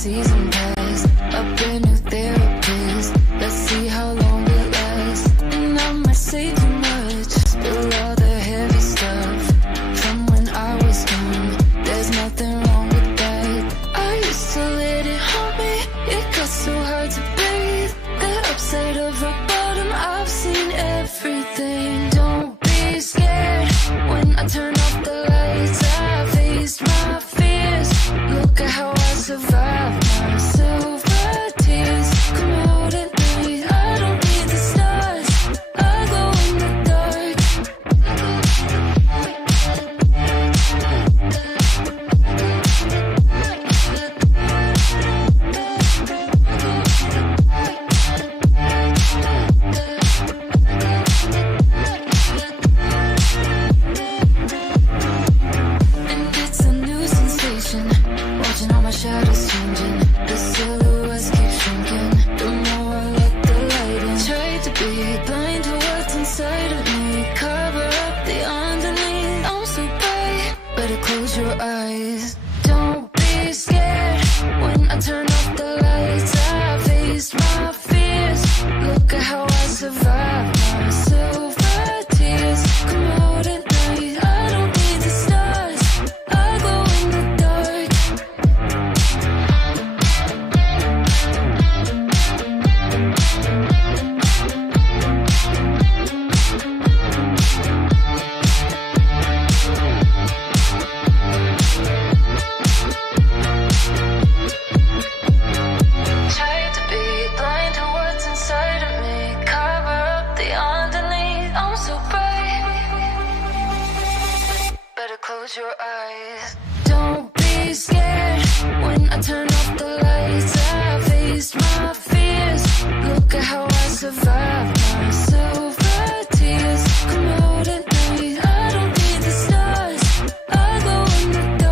season pass, a brand new therapist. Let's see how long it lasts. And I might say too much, spill all the heavy stuff from when I was young. There's nothing wrong with that. I used to let it haunt me. It got so hard to breathe. The upside of rock bottom, I've seen everything. Don't be scared when I turn off the lights. I faced my fears. Look at how I survived my silver tears. Come out at night, I don't need the stars. I go in the dark. And it's a new sensation, watching all my shadows changing. The silhouettes keep shrinking, the more I let the light in. Tried to be blind to what's inside of me, cover up the underneath. I'm so bright, better close your eyes. Don't be scared when I turn off the lights. I faced my fears. Look at how I survived my silver tears. Come out at night, I don't need the stars. I go in the dark. Tried to be blind to what's inside of me, cover up the underneath. I'm so bright, better close your eyes. Don't be scared when I turn off the lights. I faced my fears. Look at how I survived my silver tears. Come out at night, I don't need the stars. I go in the dark.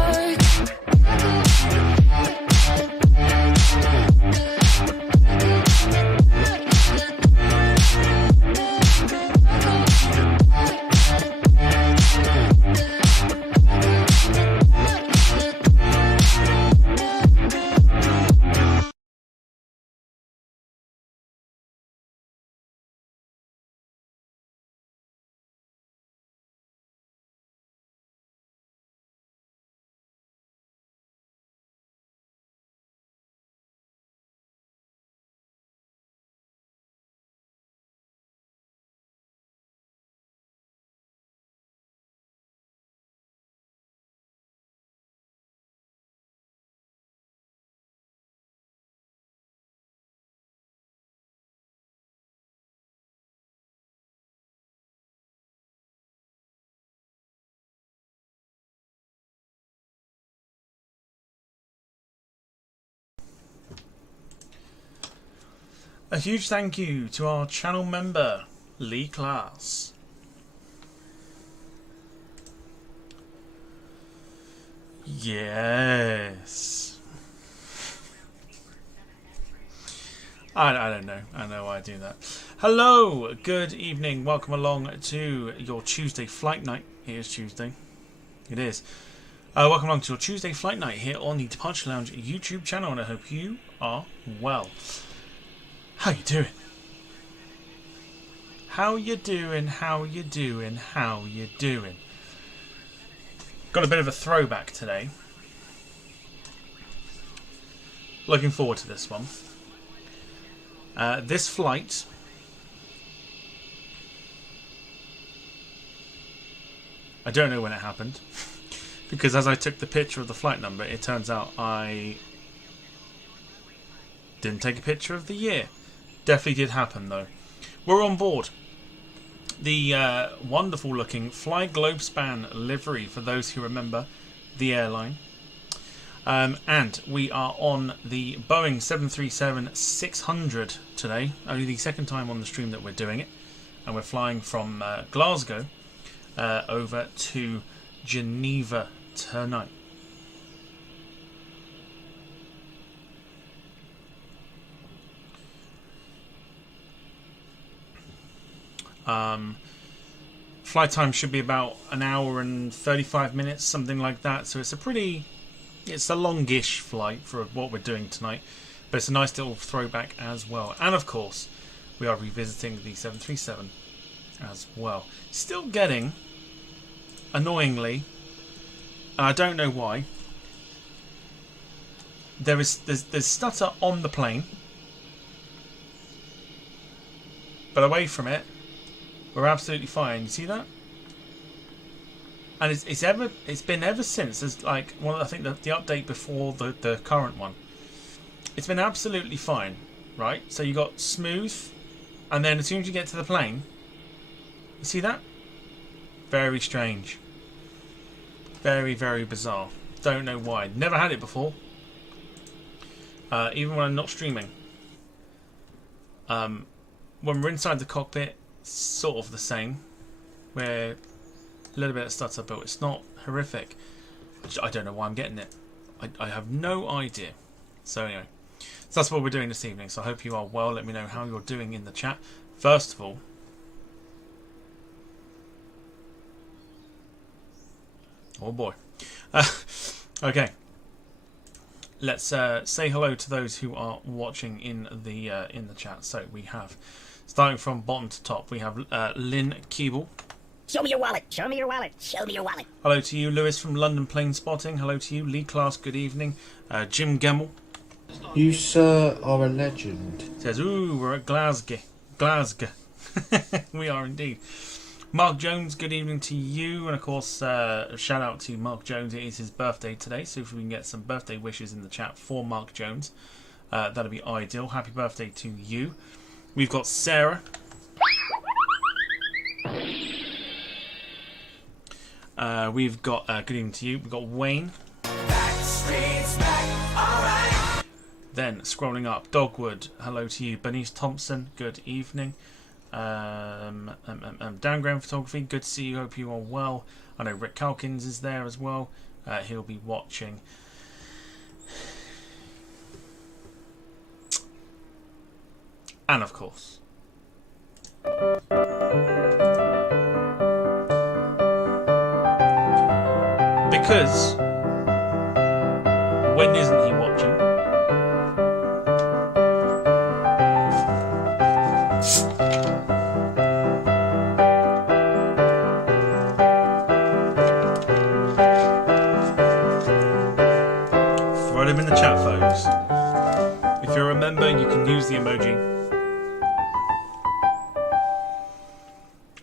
A huge thank you to our channel member, Lee Class. Yes. I don't know. I don't know why I do that. Hello, good evening. Welcome along to your Tuesday flight night. Here's Tuesday. It is. Welcome along to your Tuesday flight night here on the Departure Lounge YouTube channel, and I hope you are well. How you doing? How you doing? How you doing? How you doing? Got a bit of a throwback today. Looking forward to this one. This flight I don't know when it happened, because as I took the picture of the flight number, it turns out I didn't take a picture of the year. Definitely did happen though. We're on board the wonderful looking Flyglobespan livery, for those who remember the airline. And we are on the Boeing 737-600 today. Only the second time on the stream that we're doing it. And we're flying from Glasgow over to Geneva tonight. Flight time should be about an hour and 35 minutes, something like that. So it's a pretty It's a longish flight for what we're doing tonight, but it's a nice little throwback as well. And of course, we are revisiting the 737 as well. Still getting, annoyingly, and I don't know why, there's stutter on the plane, but away from it, we're absolutely fine. You see that? And it's been ever since. There's like I think the update before the current one. It's been absolutely fine, right? So you got smooth, and then as soon as you get to the plane, you see that? Very strange. Very, very bizarre. Don't know why. Never had it before. Even when I'm not streaming. When we're inside the cockpit, it's sort of the same. We're a little bit of stutter, but it's not horrific. I don't know why I'm getting it. I have no idea. So anyway, so that's what we're doing this evening. So I hope you are well. Let me know how you're doing in the chat. First of all, oh boy. Okay. Let's say hello to those who are watching in the chat. So we have, starting from bottom to top, we have Lynn Keeble. Show me your wallet. Show me your wallet. Show me your wallet. Hello to you, Lewis from London Plane Spotting. Hello to you, Lee Class. Good evening. Jim Gemmell. You, sir, are a legend. Says, ooh, we're at Glasgow. Glasgow. We are indeed. Mark Jones, good evening to you. And of course, shout out to Mark Jones. It is his birthday today. So if we can get some birthday wishes in the chat for Mark Jones, that'd be ideal. Happy birthday to you. We've got Sarah. We've got, good evening to you. We've got Wayne. Back, then scrolling up, Dogwood. Hello to you. Bernice Thompson, good evening. Downground Photography, good to see you. Hope you are well. I know Rick Calkins is there as well. He'll be watching. And of course, because when isn't he watching? Throw them in the chat, folks. If you remember, you can use the emoji.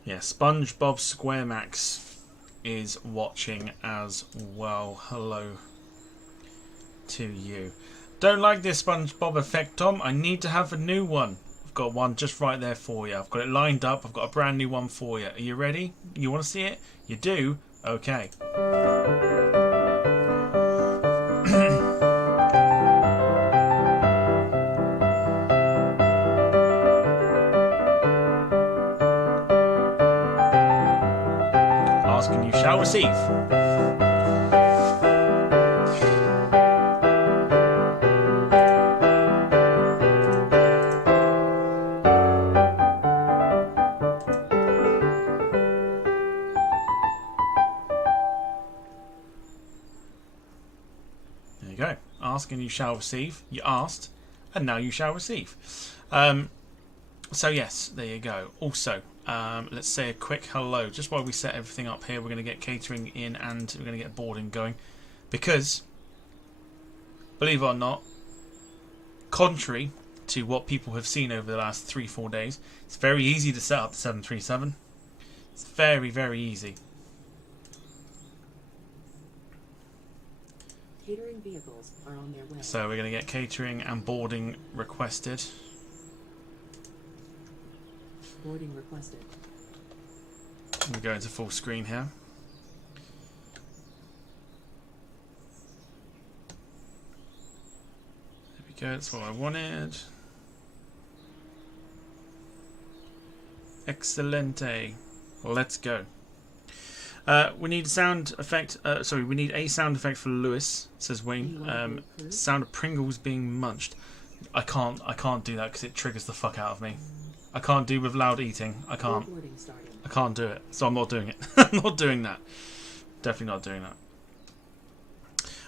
Yeah, SpongeBob SquareMax is watching as well. Hello to you. Don't like this SpongeBob effect, Tom. I need to have a new one. I've got one just right there for you. I've got it lined up. I've got a brand new one for you. Are you ready? You want to see it? You do? Okay. Asking you shall receive. There you go. Ask and you shall receive. You asked, and now you shall receive. So yes, there you go. Also, let's say a quick hello. Just while we set everything up here, we're going to get catering in and we're going to get boarding going. Because, believe it or not, contrary to what people have seen over the last 3-4 days, it's very easy to set up the 737. It's very, very easy. Catering vehicles are on their way. So we're going to get catering and boarding requested. Boarding requested. We go into full screen here. There we go, that's what I wanted. Excelente. Let's go. We need a sound effect. Sorry, we need a sound effect for Lewis, says Wayne. Sound of Pringles being munched. I can't do that because it triggers the fuck out of me. I can't do with loud eating. I can't do it. So I'm not doing it. I'm not doing that. Definitely not doing that.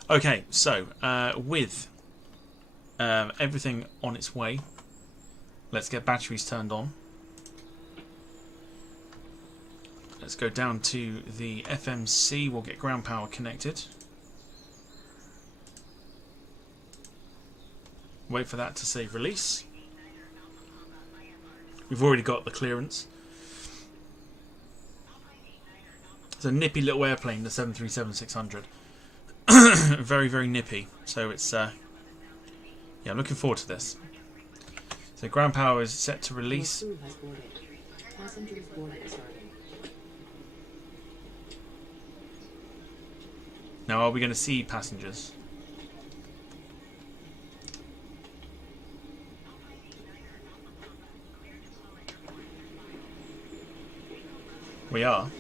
Okay, so with everything on its way, let's get batteries turned on. Let's go down to the FMC. We'll get ground power connected. Wait for that to say release. We've already got the clearance. It's a nippy little airplane, the 737-600. Very, very nippy. So it's yeah, I'm looking forward to this. So ground power is set to release. Your crew has boarded. Passengers boarding starting. Now, are we going to see passengers? We are.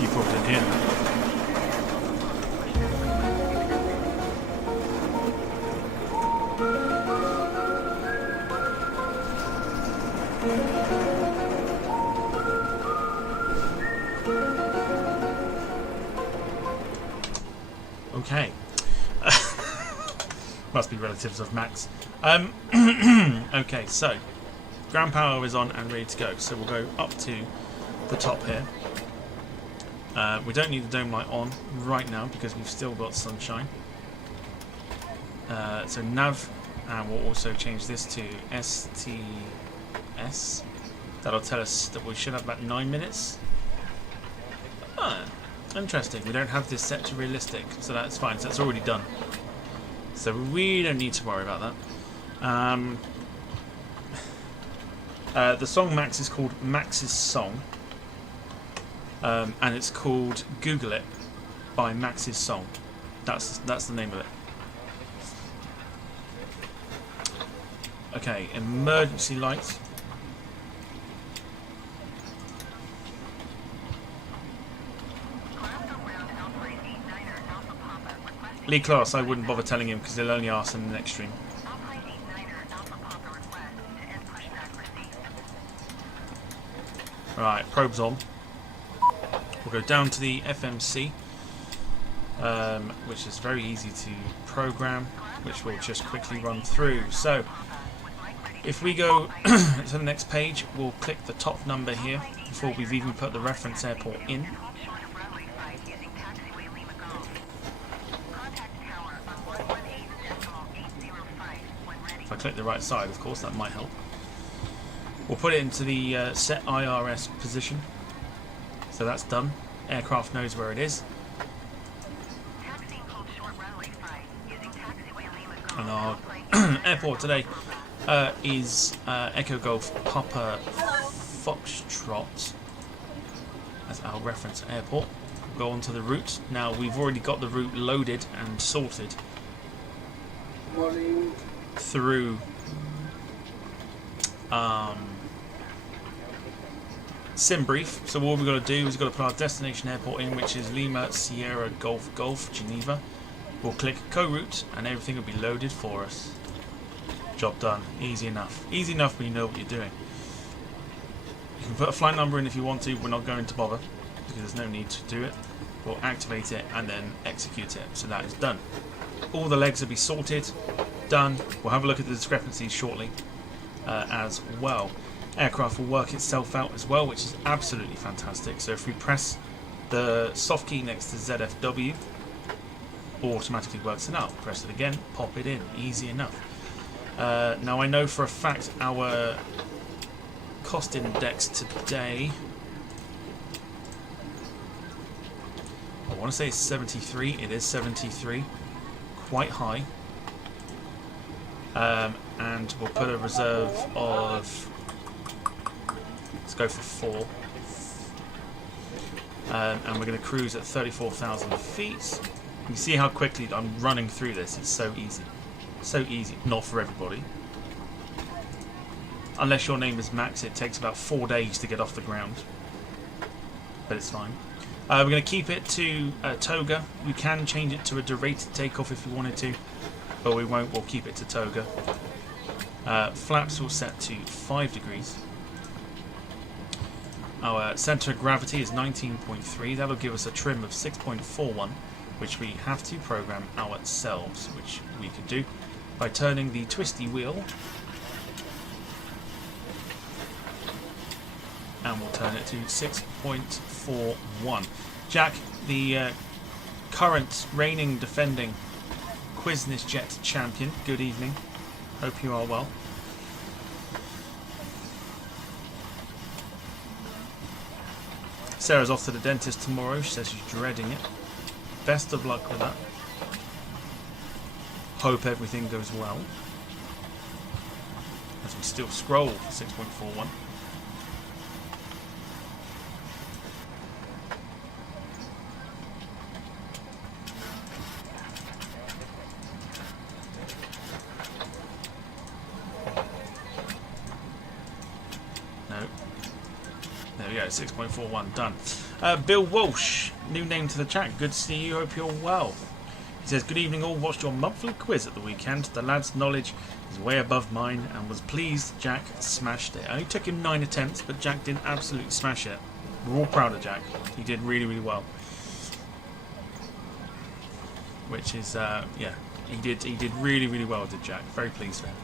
You probably didn't hear that. Okay. Must be relatives of Max. Okay, so ground power is on and ready to go. So we'll go up to the top here. We don't need the dome light on right now because we've still got sunshine. So nav, and we'll also change this to STS. That'll tell us that we should have about 9 minutes. Ah, interesting. We don't have this set to realistic, so that's fine. So that's already done. So we don't need to worry about that. The song Max is called Max's Song. And it's called Google It by Max's Song. That's the name of it. Okay, emergency lights. Lee Class, I wouldn't bother telling him because they'll only ask in the next stream. Right, probes on. We'll go down to the FMC, which is very easy to program, which we'll just quickly run through. So, if we go to the next page, we'll click the top number here before we've even put the reference airport in. If I click the right side, of course, that might help. We'll put it into the set IRS position. So that's done. Aircraft knows where it is. And our airport today is Echo Golf Papa Foxtrot as our reference airport. We'll go on to the route. Now we've already got the route loaded and sorted through SimBrief. So all we've got to do is we've got to put our destination airport in, which is Lima Sierra Golf Golf Geneva. We'll click co-route and everything will be loaded for us. Job done. Easy enough. Easy enough when you know what you're doing. You can put a flight number in if you want to. We're not going to bother because there's no need to do it. We'll activate it and then execute it. So that is done. All the legs will be sorted. Done. We'll have a look at the discrepancies shortly as well. Aircraft will work itself out as well, which is absolutely fantastic. So if we press the soft key next to ZFW, automatically works it out. Press it again, pop it in. Easy enough. Now I know for a fact our cost index today, I want to say it's 73. It is 73. Quite high. And we'll put a reserve of, let's go for and we're going to cruise at 34,000 feet. You see how quickly I'm running through this. It's so easy. So easy. Not for everybody. Unless your name is Max, it takes about 4 days to get off the ground. But it's fine. We're going to keep it to toga. We can change it to a derated takeoff if you wanted to, but we won't. We'll keep it to toga. Flaps will set to 5 degrees. Our centre of gravity is 19.3. That'll give us a trim of 6.41, which we have to program ourselves, which we could do by turning the twisty wheel. And we'll turn it to 6.41. Jack, the current reigning, defending Quizness Jet champion, good evening. Hope you are well. Sarah's off to the dentist tomorrow. She says she's dreading it. Best of luck with that. Hope everything goes well. As we still scroll for 6.41. There we go, 6.41 done. Bill Walsh, new name to the chat. Good to see you. Hope you're well. He says, good evening all. Watched your monthly quiz at the weekend. The lad's knowledge is way above mine and was pleased Jack smashed it. Only took him 9 attempts, but Jack did absolutely smash it. We're all proud of Jack. He did really, really well. Which is, yeah, he did really, really well, did Jack. Very pleased with him.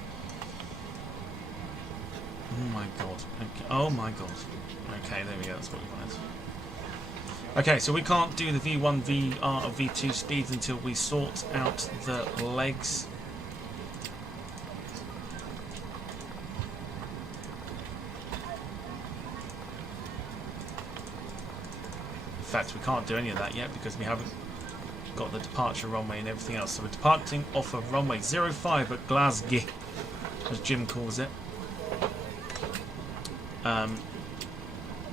Oh my god. Okay. Oh my god. Okay, there we go. That's what we wanted. Okay, so we can't do the V1, VR, or V2 speeds until we sort out the legs. In fact, we can't do any of that yet because we haven't got the departure runway and everything else. So we're departing off of runway 05 at Glasgow, as Jim calls it.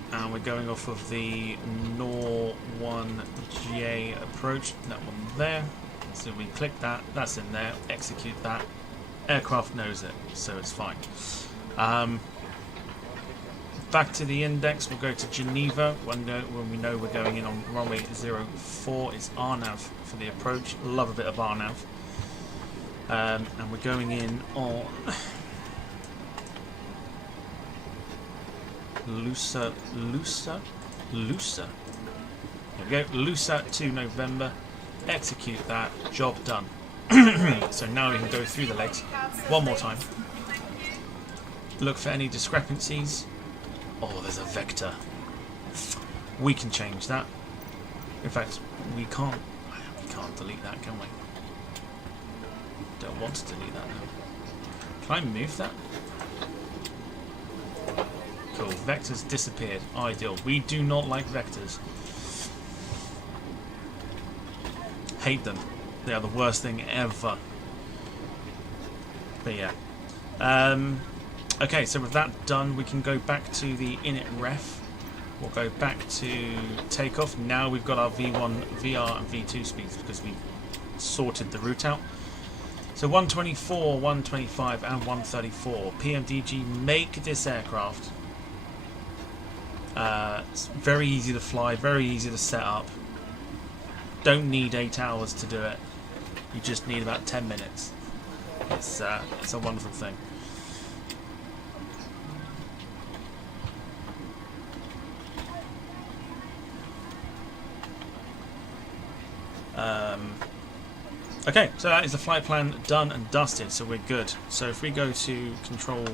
And we're going off of the NOR 1J approach, that one there. So we click that, that's in there, execute that. Aircraft knows it, so it's fine. Back to the index, we'll go to Geneva when we know we're going in on runway 04. It's RNAV for the approach. Love a bit of RNAV. And we're going in on Lusa. There we go. Lusa to November. Execute that. Job done. So now we can go through the legs one more time. Look for any discrepancies. Oh, there's a vector. We can change that. In fact, we can't delete that, can we? Don't want to delete that now. Can I move that? Cool. Vectors disappeared. Ideal. We do not like vectors. Hate them. They are the worst thing ever. But yeah. Okay, so with that done, we can go back to the init ref. We'll go back to takeoff. Now we've got our V1, VR, and V2 speeds because we sorted the route out. So 124, 125, and 134. PMDG make this aircraft. It's very easy to fly, very easy to set up. Don't need 8 hours to do it. You just need about 10 minutes. It's a wonderful thing. Okay, so that is the flight plan done and dusted, so we're good. So if we go to control,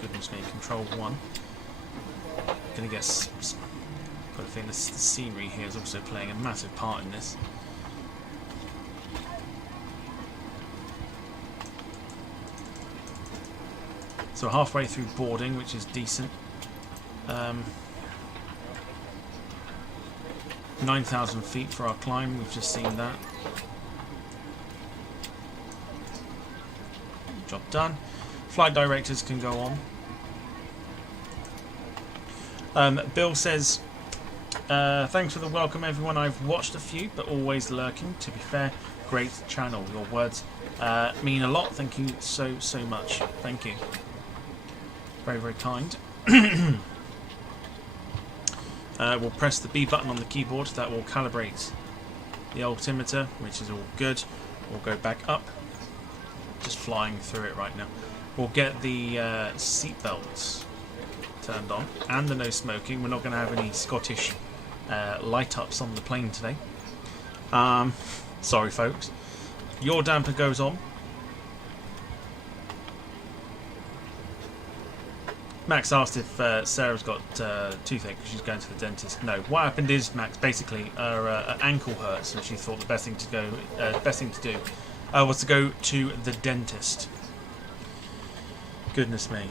goodness me, control 1, gonna get. Got a feeling the scenery here is also playing a massive part in this. So halfway through boarding, which is decent. 9,000 feet for our climb. We've just seen that. Job done. Flight directors can go on. Bill says, Thanks for the welcome, everyone. I've watched a few, but always lurking. To be fair, great channel. Your words mean a lot. Thank you so much. Thank you. Very, very kind. We'll press the B button on the keyboard. That will calibrate the altimeter, which is all good. We'll go back up. Just flying through it right now. We'll get the seat belts turned on and the no smoking. We're not going to have any Scottish light ups on the plane today. Sorry, folks. Your damper goes on. Max asked if Sarah's got toothache because she's going to the dentist. No, what happened is, Max, basically her ankle hurts, and she thought the best thing to do was to go to the dentist. Goodness me.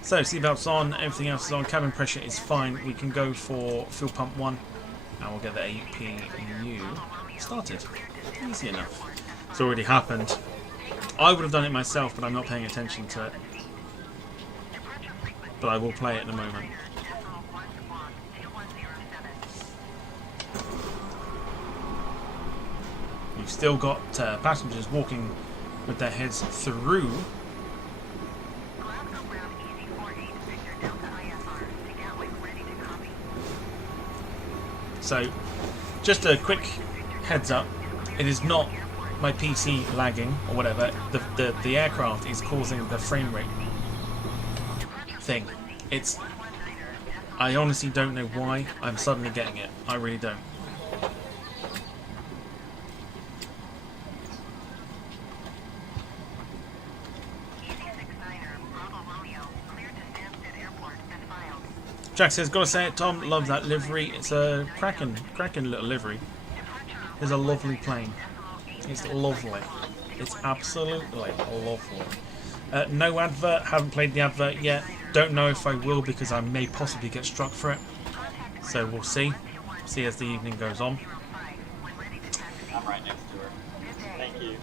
So seatbelts on, everything else is on. Cabin pressure is fine. We can go for fuel pump 1, and we'll get the APU started. Easy enough. It's already happened. I would have done it myself, but I'm not paying attention to it. But I will play it in a moment. We've still got passengers walking with their heads through. So, just a quick heads up, it is not my PC lagging or whatever. The aircraft is causing the frame rate thing. I honestly don't know why I'm suddenly getting it. I really don't. Jack says, gotta say it, Tom, love that livery. It's a cracking little livery. It's a lovely plane. It's lovely. It's absolutely lovely. No advert, haven't played the advert yet. Don't know if I will because I may possibly get struck for it. So we'll see. See as the evening goes on. I'm right next to her. Thank you.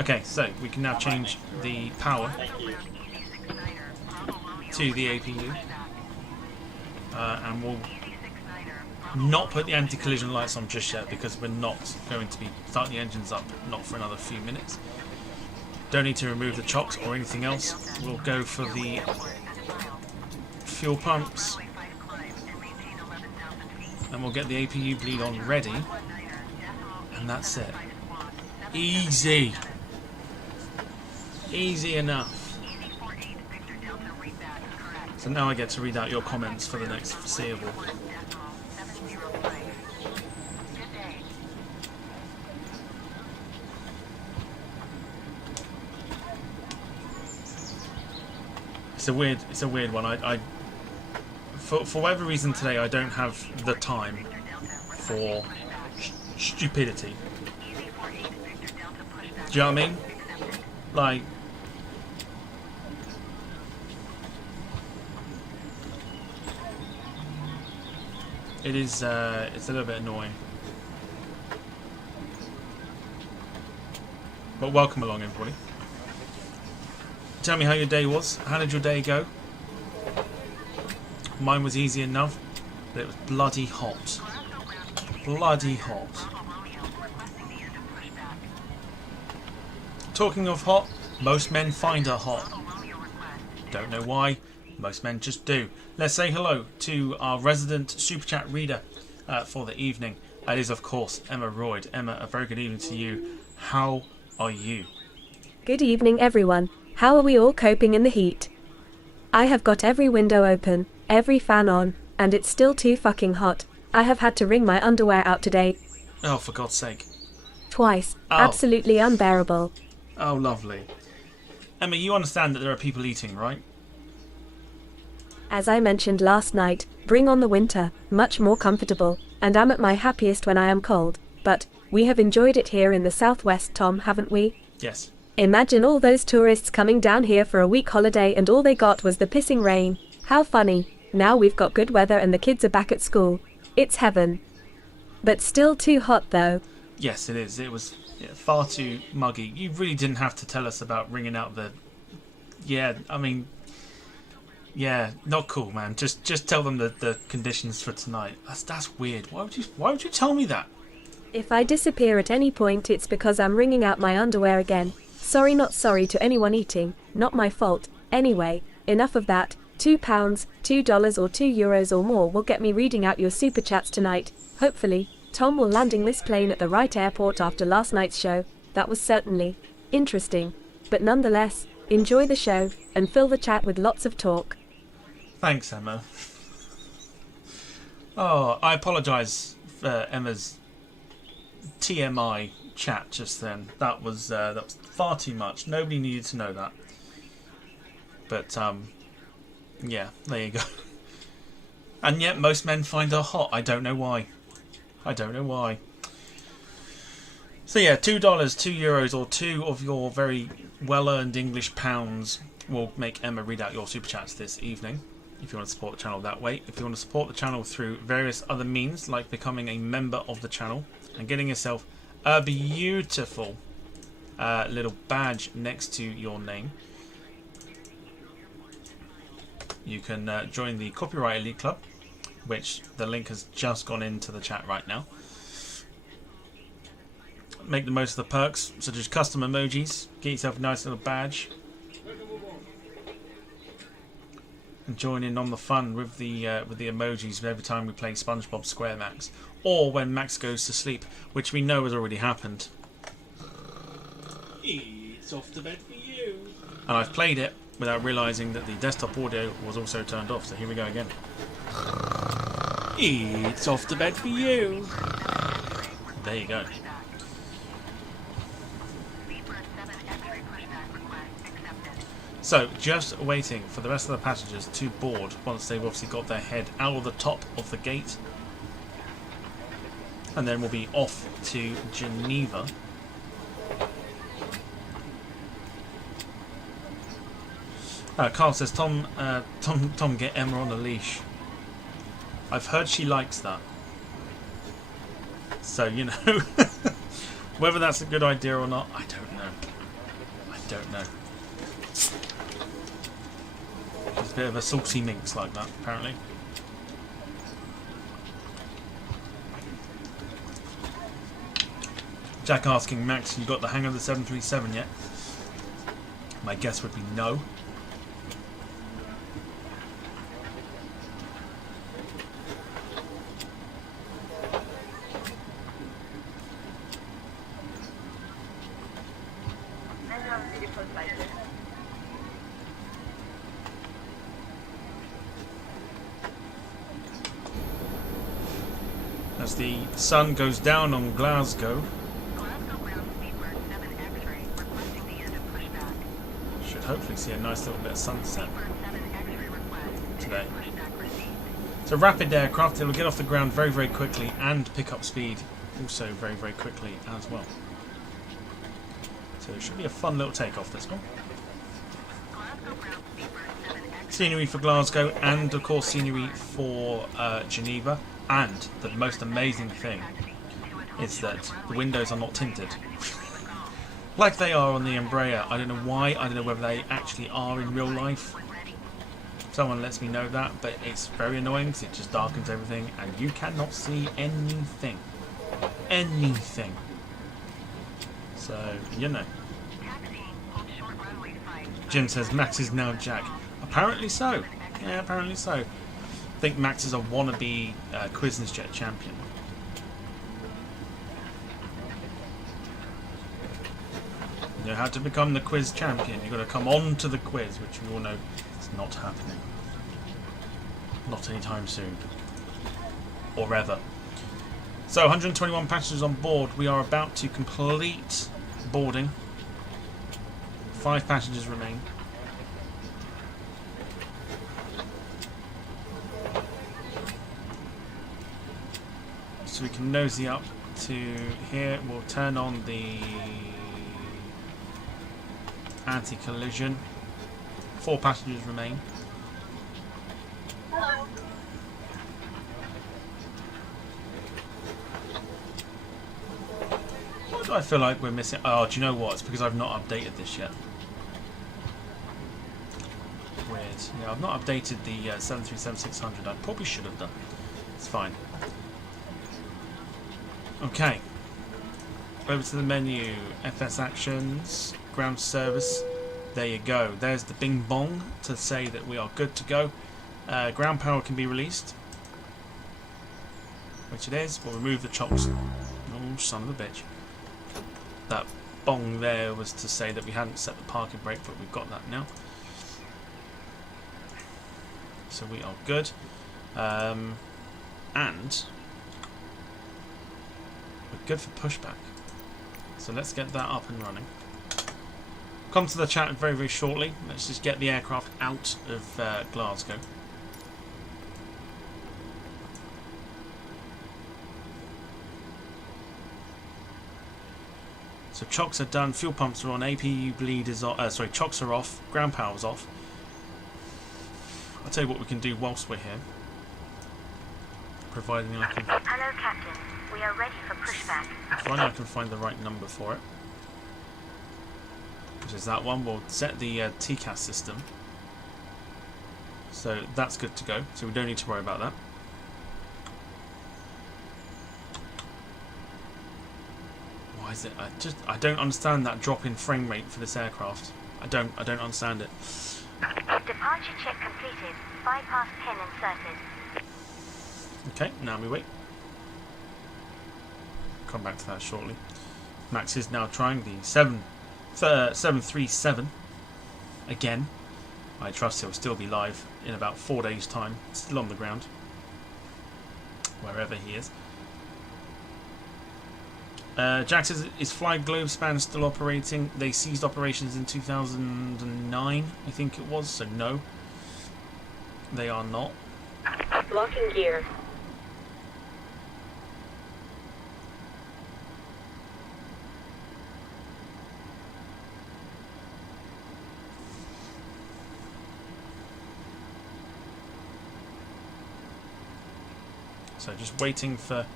Okay, so we can now change the power to the APU. And we'll not put the anti-collision lights on just yet because we're not going to be starting the engines up, not for another few minutes. Don't need to remove the chocks or anything else. We'll go for the fuel pumps and we'll get the APU bleed on ready, and that's it. Easy. Easy enough. So now I get to read out your comments for the next foreseeable. It's a weird one. For whatever reason today, I don't have the time for stupidity. Do you know what I mean? Like, it's a little bit annoying. But welcome along, everybody. Tell me how your day was. How did your day go? Mine was easy enough, but it was bloody hot. Bloody hot. Talking of hot, most men find her hot. Don't know why, most men just do. Let's say hello to our resident Super Chat reader for the evening. That is, of course, Emma Royd. Emma, a very good evening to you. How are you? Good evening, everyone. How are we all coping in the heat? I have got every window open, every fan on, and it's still too fucking hot. I have had to wring my underwear out today. Oh, for God's sake. Twice. Oh. Absolutely unbearable. Oh, lovely. Emma, you understand that there are people eating, right? As I mentioned last night, bring on the winter, much more comfortable, and I'm at my happiest when I am cold. But, we have enjoyed it here in the southwest, Tom, haven't we? Yes. Imagine all those tourists coming down here for a week holiday and all they got was the pissing rain. How funny. Now we've got good weather and the kids are back at school. It's heaven. But still too hot though. Yes, it is. It was far too muggy. You really didn't have to tell us about ringing out the... Yeah, I mean... Yeah, not cool, man. Just tell them the conditions for tonight. That's weird. Why would you tell me that? If I disappear at any point, it's because I'm wringing out my underwear again. Sorry, not sorry to anyone eating. Not my fault. Anyway, enough of that. £2, $2 or €2 or more will get me reading out your super chats tonight. Hopefully, Tom will landing this plane at the right airport after last night's show. That was certainly interesting. But nonetheless, enjoy the show and fill the chat with lots of talk. Thanks, Emma. Oh, I apologise for Emma's TMI chat just then. That was far too much. Nobody needed to know that. But yeah, there you go. And yet most men find her hot. I don't know why. So yeah, $2, €2 or 2 of your very well-earned English pounds will make Emma read out your super chats this evening. If you want to support the channel that way. If you want to support the channel through various other means, like becoming a member of the channel and getting yourself a beautiful little badge next to your name, you can join the Copyright Elite Club, which the link has just gone into the chat right now. Make the most of the perks, such as custom emojis. Get yourself a nice little badge. And join in on the fun with the emojis every time we play SpongeBob SquareMax, or when Max goes to sleep, which we know has already happened. It's off to bed for you. And I've played it without realising that the desktop audio was also turned off. So here we go again. It's off to bed for you. There you go. So, just waiting for the rest of the passengers to board once they've obviously got their head out of the top of the gate. And then we'll be off to Geneva. Carl says, Tom, get Emma on a leash. I've heard she likes that. So, you know, whether that's a good idea or not, I don't know. She's a bit of a saucy minx like that, apparently. Jack asking, Max, you got the hang of the 737 yet? My guess would be no. As the sun goes down on Glasgow. Should hopefully see a nice little bit of sunset today. So rapid aircraft, it will get off the ground very, very quickly and pick up speed also very, very quickly as well. So it should be a fun little takeoff, this one. Scenery for Glasgow and of course scenery for Geneva. And the most amazing thing is that the windows are not tinted. Like they are on the Embraer. I don't know why, I don't know whether they actually are in real life. Someone lets me know that, but it's very annoying because it just darkens everything and you cannot see anything. Anything. So, you know. Jim says Max is now Jack. Apparently so. Yeah, apparently so. I think Max is a wannabe Quiznesjet champion. You know how to become the quiz champion. You've got to come on to the quiz, which we all know is not happening. Not anytime soon. Or ever. So, 121 passengers on board. We are about to complete boarding. 5 passengers remain. So we can nosy up to here. We'll turn on the anti-collision. 4 passengers remain. Hello. What do I feel like we're missing? Oh, do you know what? It's because I've not updated this yet. Weird. Yeah, I've not updated the 737-600. I probably should have done. It's fine. Okay. Over to the menu. FS Actions. Ground Service. There you go. There's the bing bong to say that we are good to go. Ground power can be released. Which it is. We'll remove the chocks. Oh, son of a bitch. That bong there was to say that we hadn't set the parking brake, but we've got that now. So we are good. And we're good for pushback. So let's get that up and running. Come to the chat very, very shortly. Let's just get the aircraft out of Glasgow. So chocks are done, fuel pumps are on, APU bleed is off, sorry, chocks are off, ground power's off. I'll tell you what we can do whilst we're here. Providing I can... Hello, Captain. We are ready for pushback. Providing I can find the right number for it. Which is that one. We'll set the TCAS system. So that's good to go. So we don't need to worry about that. Why is it? I don't understand that drop in frame rate for this aircraft. I don't understand it. Departure check completed. Bypass pin inserted. Okay, now we wait. Come back to that shortly. Max is now trying the 737 again. I trust he'll still be live in about 4 days' time. Still on the ground, wherever he is. Jack says, is Flyglobespan still operating? They ceased operations in 2009, I think it was, so no. They are not. Locking gear. So just waiting for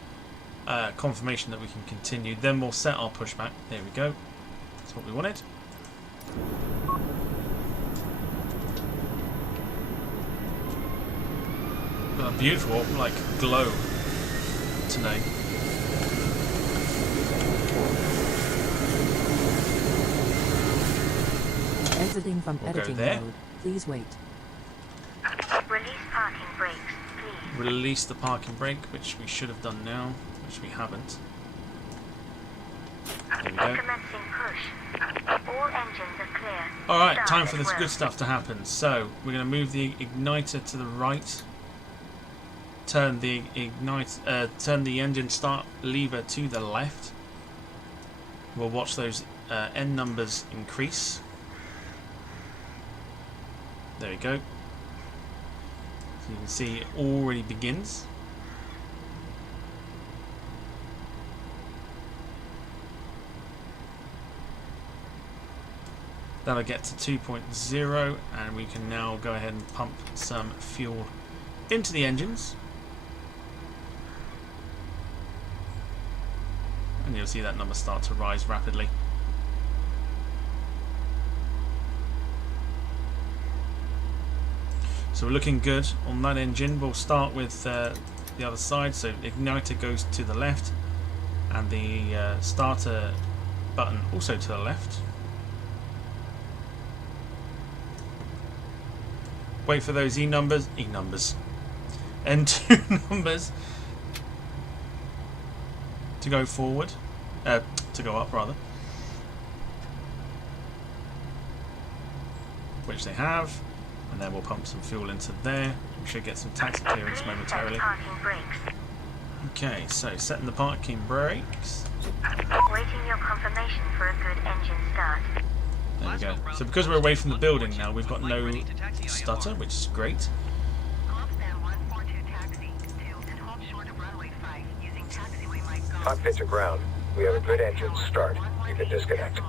confirmation that we can continue. Then we'll set our pushback. There we go. That's what we wanted. Got a beautiful, like, glow today. Exiting from We'll go editing there. mode. Please wait. Release parking brakes, please. Release the parking brake, which we should have done now, which we haven't. There we go. Commencing push. All engines are clear. Alright, Start time for at this will. good stuff to happen. So, we're going to move the igniter to the right. Turn the turn the engine start lever to the left. We'll watch those end numbers increase. There we go. So you can see it already begins. That'll get to 2.0 and we can now go ahead and pump some fuel into the engines. And you'll see that number start to rise rapidly. So we're looking good on that engine. We'll start with the other side. So igniter goes to the left and the starter button also to the left. Wait for those N2 numbers to go forward, to go up rather, which they have, and then we'll pump some fuel into there. We should get some taxi clearance momentarily. Parking brakes. Okay, so setting the parking brakes. Waiting your confirmation for a good engine start. There we go. So because we're away from the building now, we've got no stutter, which is great. Cockpit to ground. We have a good engine start. You can disconnect.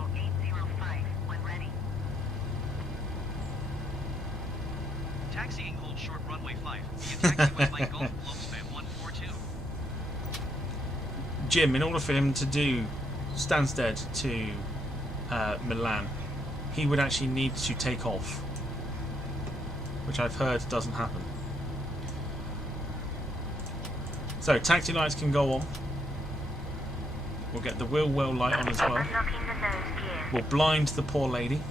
Taxiing hold short runway 5. The taxiway Flight Globespan 142. Jim, in order for him to do Stansted to Milan, he would actually need to take off, which I've heard doesn't happen. So taxi lights can go on. We'll get the wheel well light on as well. Unlocking the nose gear. We'll blind the poor lady.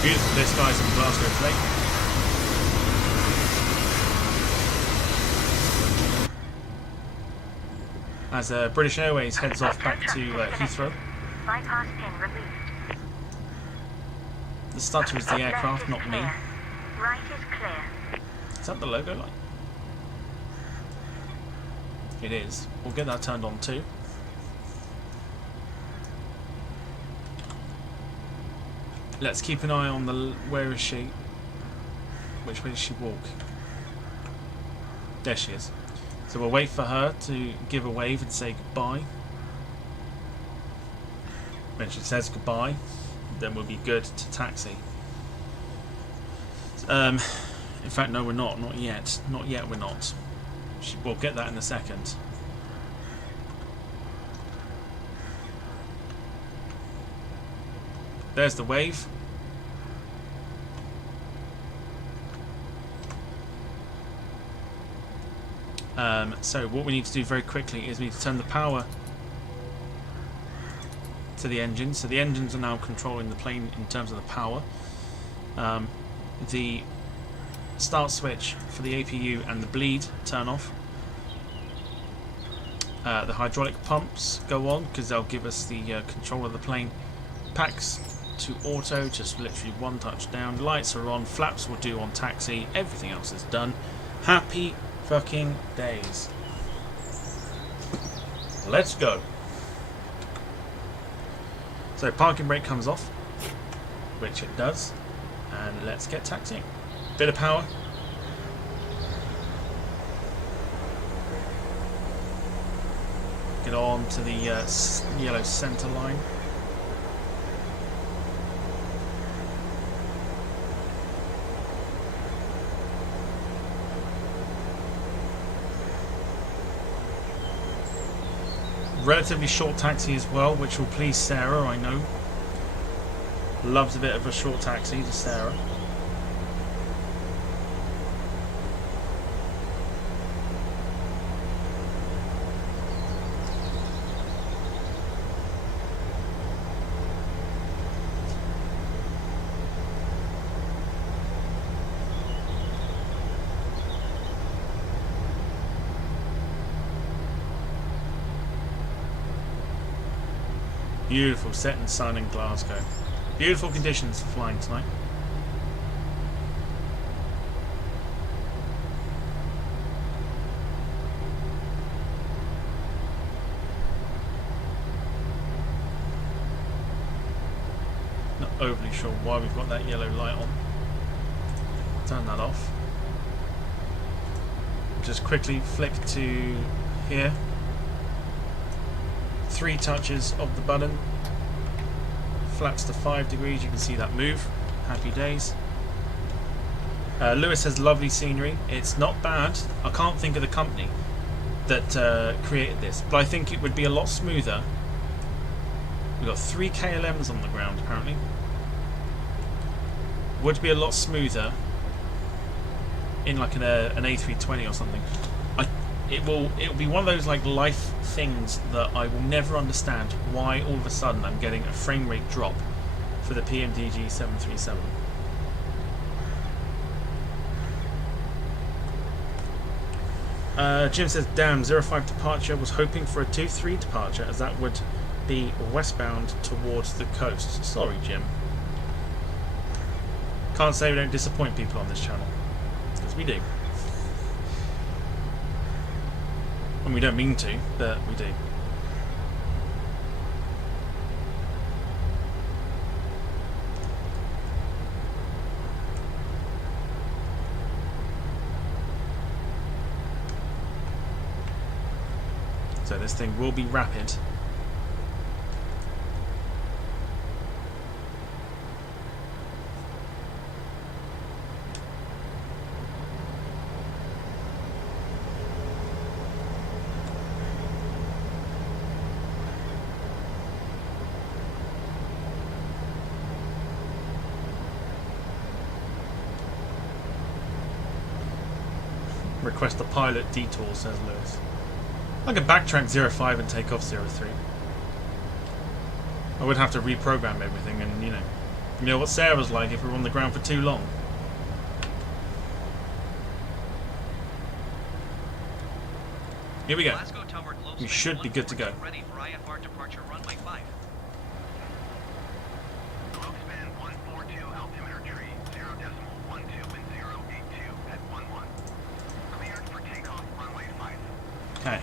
Beautiful disguise on Glasgow plate. As British Airways heads off back to Heathrow. Bypass pin removed. The stutter is the aircraft, Left not is me. clear. Right is clear. Is that the logo light? It is. We'll get that turned on too. Let's keep an eye on the... Where is she? Which way does she walk? There she is. So we'll wait for her to give a wave and say goodbye. When she says goodbye, then we'll be good to taxi. In fact, no, we're not. Not yet. Not yet, we're not. We'll get that in a second. There's the wave. So what we need to do very quickly is we need to turn the power to the engine. So the engines are now controlling the plane in terms of the power. The start switch for the APU and the bleed turn off. The hydraulic pumps go on because they'll give us the control of the plane. Packs to auto, just literally one touch down. Lights are on, flaps will do on taxi, everything else is done. Happy fucking days. Let's go. So parking brake comes off, which it does, and let's get taxiing. Bit of power. Get on to the yellow centre line. Relatively short taxi as well, which will please Sarah, I know. Loves a bit of a short taxi to Sarah. Beautiful setting sun in Glasgow. Beautiful conditions for flying tonight. Not overly sure why we've got that yellow light on. Turn that off. Just quickly flick to here. 3 touches of the button, flaps to 5 degrees, you can see that move. Happy days. Lewis has lovely scenery. It's not bad. I can't think of the company that created this, but I think it would be a lot smoother. We've got 3 KLMs on the ground apparently. Would be a lot smoother in like an A320 or something. It'll be one of those like life things that I will never understand why all of a sudden I'm getting a frame rate drop for the PMDG 737. Jim says, damn, 05 departure, was hoping for a 23 departure as that would be westbound towards the coast. Sorry, Jim. Can't say we don't disappoint people on this channel, because we do. And we don't mean to, but we do. So this thing will be rapid. request a pilot detour, says Lewis. I could backtrack 05 and take off 03. I would have to reprogram everything, and you know what Sarah's like if we're on the ground for too long. Here we go. Glasgow Tower Globespan We should be good to go. Ready for IFR departure runway 5. Globespan 142 altimeter tree 0.12 and 082 at 11. Cleared for takeoff runway 5. Okay.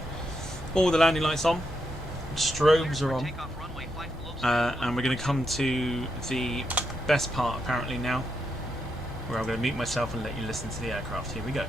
All the landing lights on. Strobes are on. And we're going to come to the best part apparently now, where I'm going to mute myself and let you listen to the aircraft. Here we go.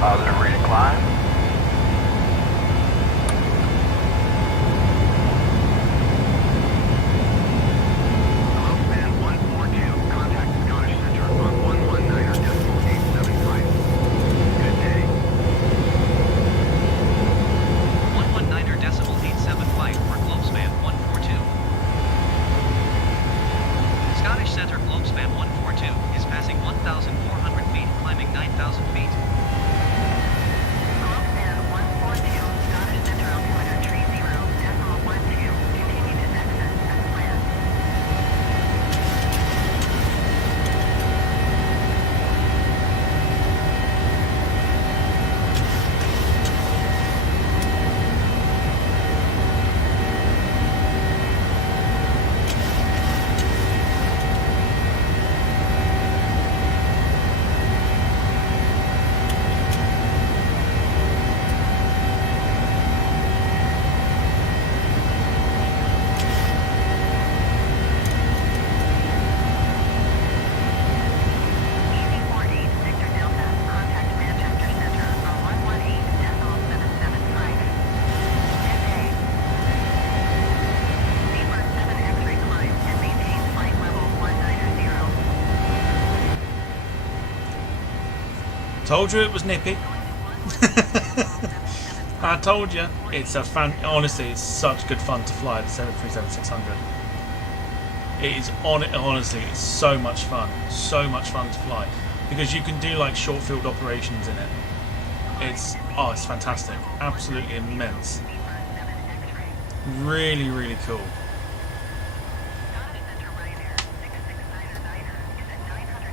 Positive rate of climb. Globespan 142, contact Scottish Centre on 119.875. Good day. 119.875 for Globespan 142. Scottish Centre Globespan 142 is passing 1,400 feet, climbing 9,000 feet. Told you it was nippy. I told you. It's a honestly, it's such good fun to fly the 737-600. It is honestly, it's so much fun. So much fun to fly. Because you can do like short field operations in it. It's fantastic. Absolutely immense. Really, really cool.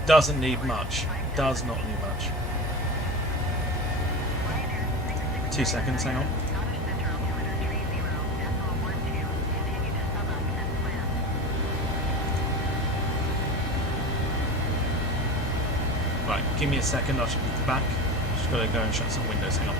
Doesn't need much. Does not need much. 2 seconds, hang on. Right, give me a second, I should be back. Just gotta go and shut some windows, hang on.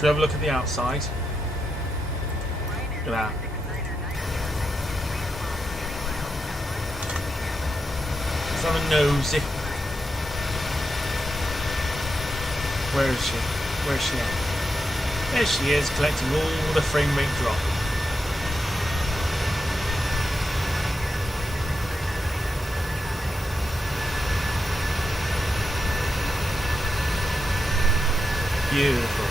Should we have a look at the outside? Look at that. Let's have a nosy. Where is she? Where is she at? There she is, collecting all the frame rate drop. Beautiful.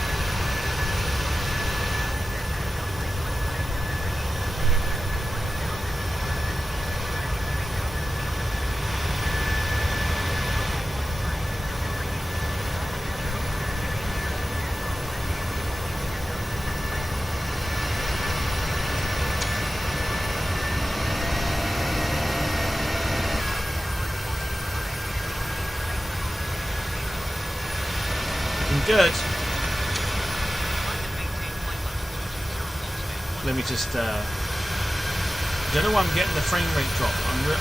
Good. Let me just. I don't know why I'm getting the frame rate drop.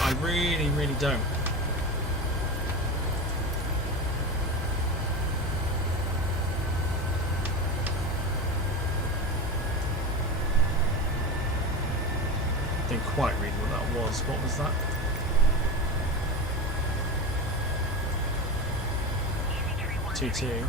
I really, really don't. Didn't quite read what that was. What was that? Two.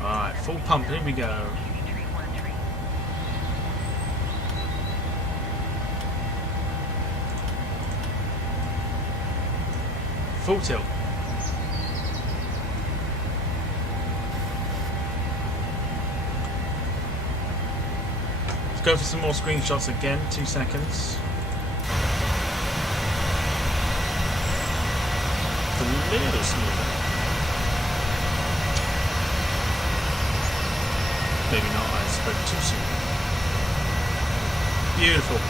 Alright, full pump, here we go. Full tilt. Let's go for some more screenshots again, 2 seconds. It's a little smoother. Maybe not, I spoke too soon. Beautiful.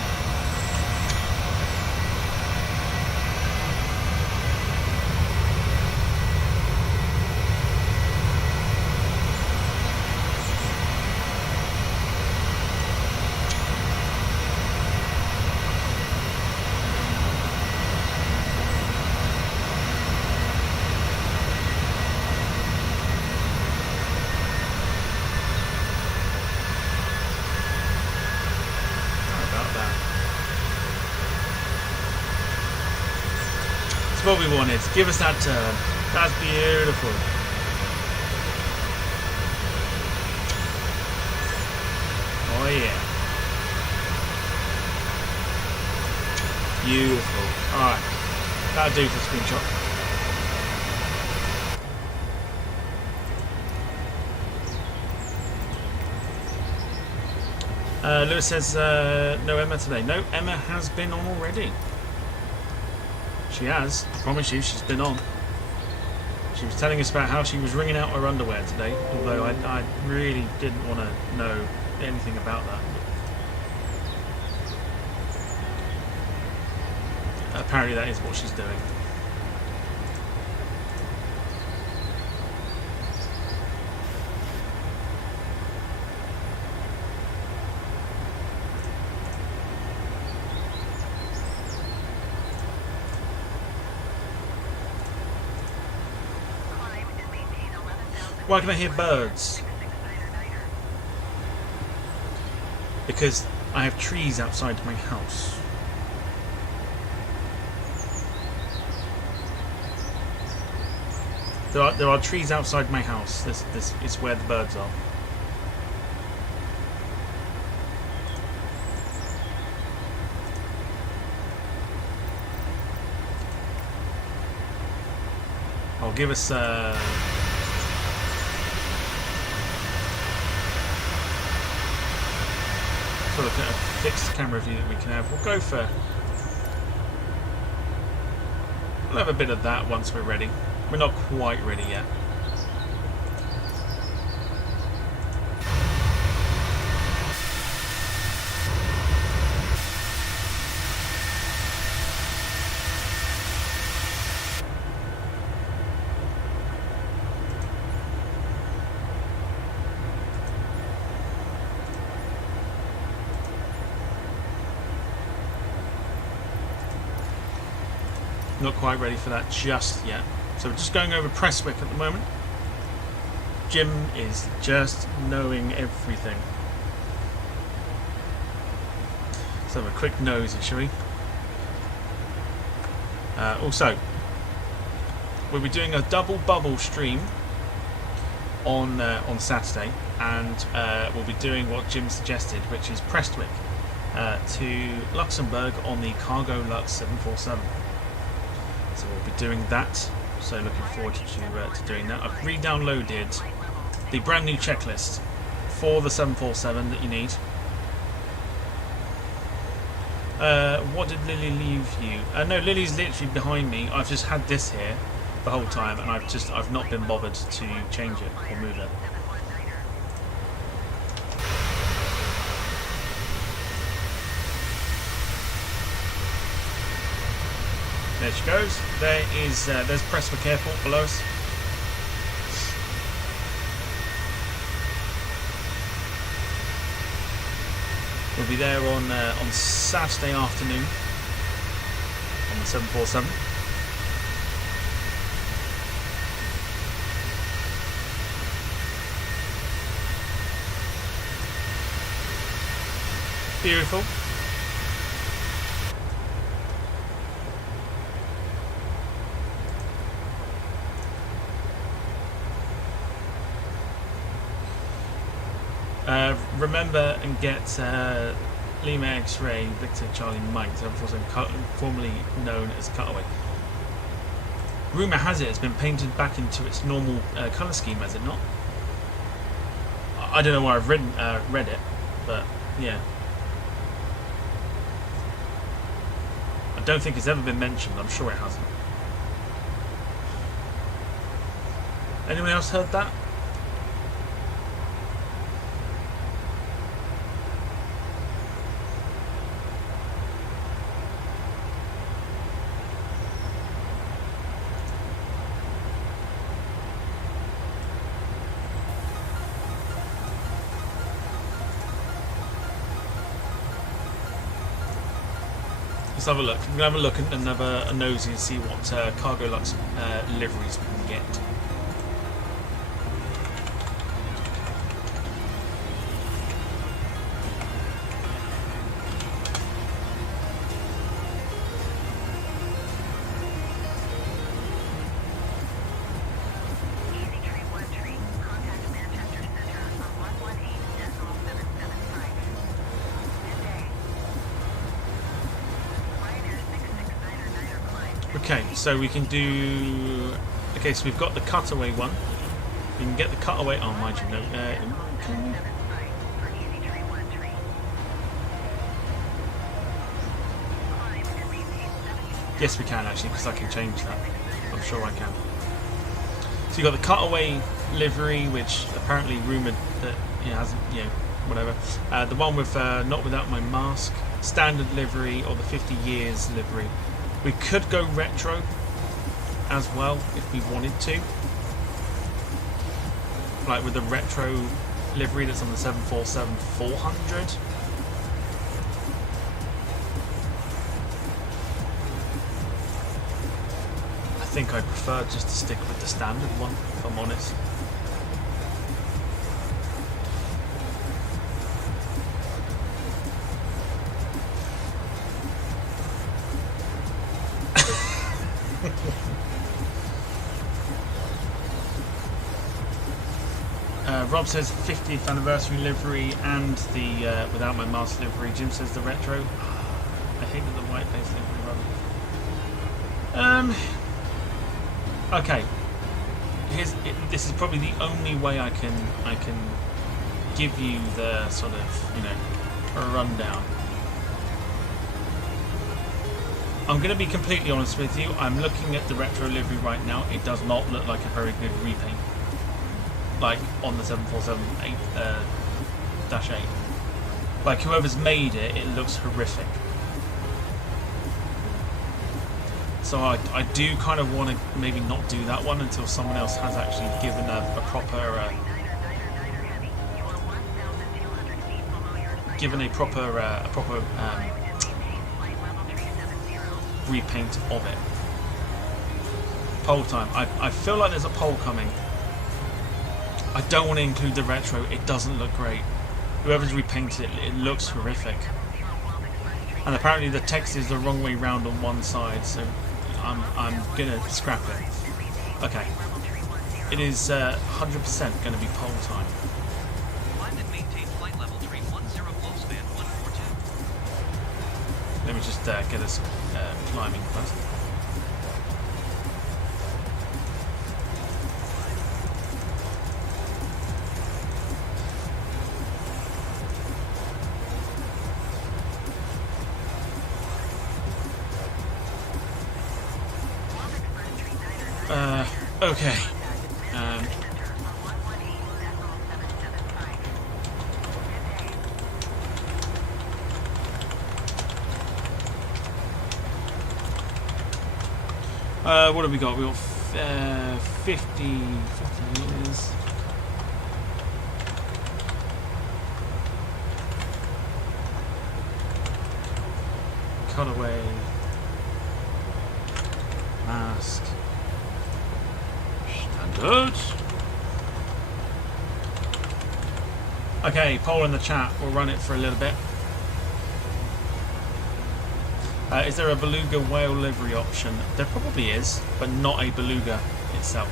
What we wanted. Give us that turn. That's beautiful. Oh yeah. Beautiful. Alright. That'll do for screenshot. Lewis says no Emma today. No, Emma has been on already. She has. I promise you, she's been on. She was telling us about how she was wringing out her underwear today, although I really didn't want to know anything about that. Apparently that is what she's doing. Why can I hear birds? Because I have trees outside my house. There are trees outside my house. This is where the birds are. I'll give us look at a fixed camera view that we can have. We'll go for. We'll have a bit of that once we're ready. We're not quite ready yet. Not quite ready for that just yet. So we're just going over Prestwick at the moment. Jim is just knowing everything. Let's have a quick nosy, shall we? Also, we'll be doing a double bubble stream on Saturday, and we'll be doing what Jim suggested, which is Prestwick to Luxembourg on the Cargo Lux 747. So we'll be doing that. So looking forward to doing that. I've re-downloaded the brand new checklist for the 747 that you need. What did Lily leave you? No, Lily's literally behind me. I've just had this here the whole time, and I've not been bothered to change it or move it. There she goes. There's Prestwick Airport below us. We'll be there on Saturday afternoon on the 747. Beautiful. Remember and get Lima X-Ray Victor Charlie Mike, formerly known as Cutaway. Rumour has it it's been painted back into its normal colour scheme, has it not? I don't know where I've read it, but yeah. I don't think it's ever been mentioned, I'm sure it hasn't. Anyone else heard that? Let's have a look. I'm going to have a look and have a nosy and see what Cargo Lux liveries we can get. Okay, so we can do... Okay, so we've got the cutaway one. We can get the cutaway... Oh, mind you, no. Can we? Yes, we can, actually, because I can change that. I'm sure I can. So you've got the cutaway livery, which apparently rumoured that it hasn't, you know, whatever. The one with not without my mask, standard livery, or the 50 years livery. We could go retro as well if we wanted to, like with the retro livery that's on the 747-400. I think I prefer just to stick with the standard one, if I'm honest. Rob says 50th anniversary livery and the without my mask livery. Jim says the retro. I hated the white base livery. Okay. This is probably the only way I can give you the sort of, you know, a rundown. I'm going to be completely honest with you. I'm looking at the retro livery right now. It does not look like a very good repaint. Like on the 747-8. Like whoever's made it, it looks horrific. So I do kind of want to maybe not do that one until someone else has actually given a proper repaint of it. Poll time. I feel like there's a poll coming. I don't want to include the retro. It doesn't look great. Whoever's repainted it, it looks horrific. And apparently the text is the wrong way round on one side, so I'm gonna scrap it. Okay. It is 100% going to be poll time. Let me just get us climbing first. Okay. What have we got? We got 50 years. Cutaway. Mask. Standard. Okay, poll in the chat. We'll run it for a little bit. Is there a beluga whale livery option? There probably is, but not a beluga itself.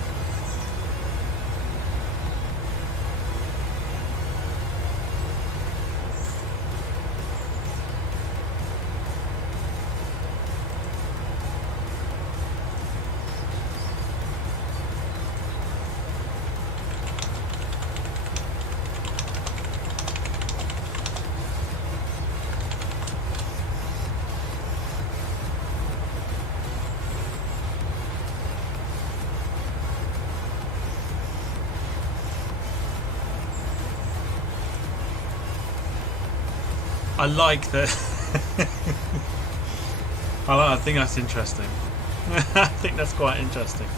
I like that. I think that's interesting. I think that's quite interesting.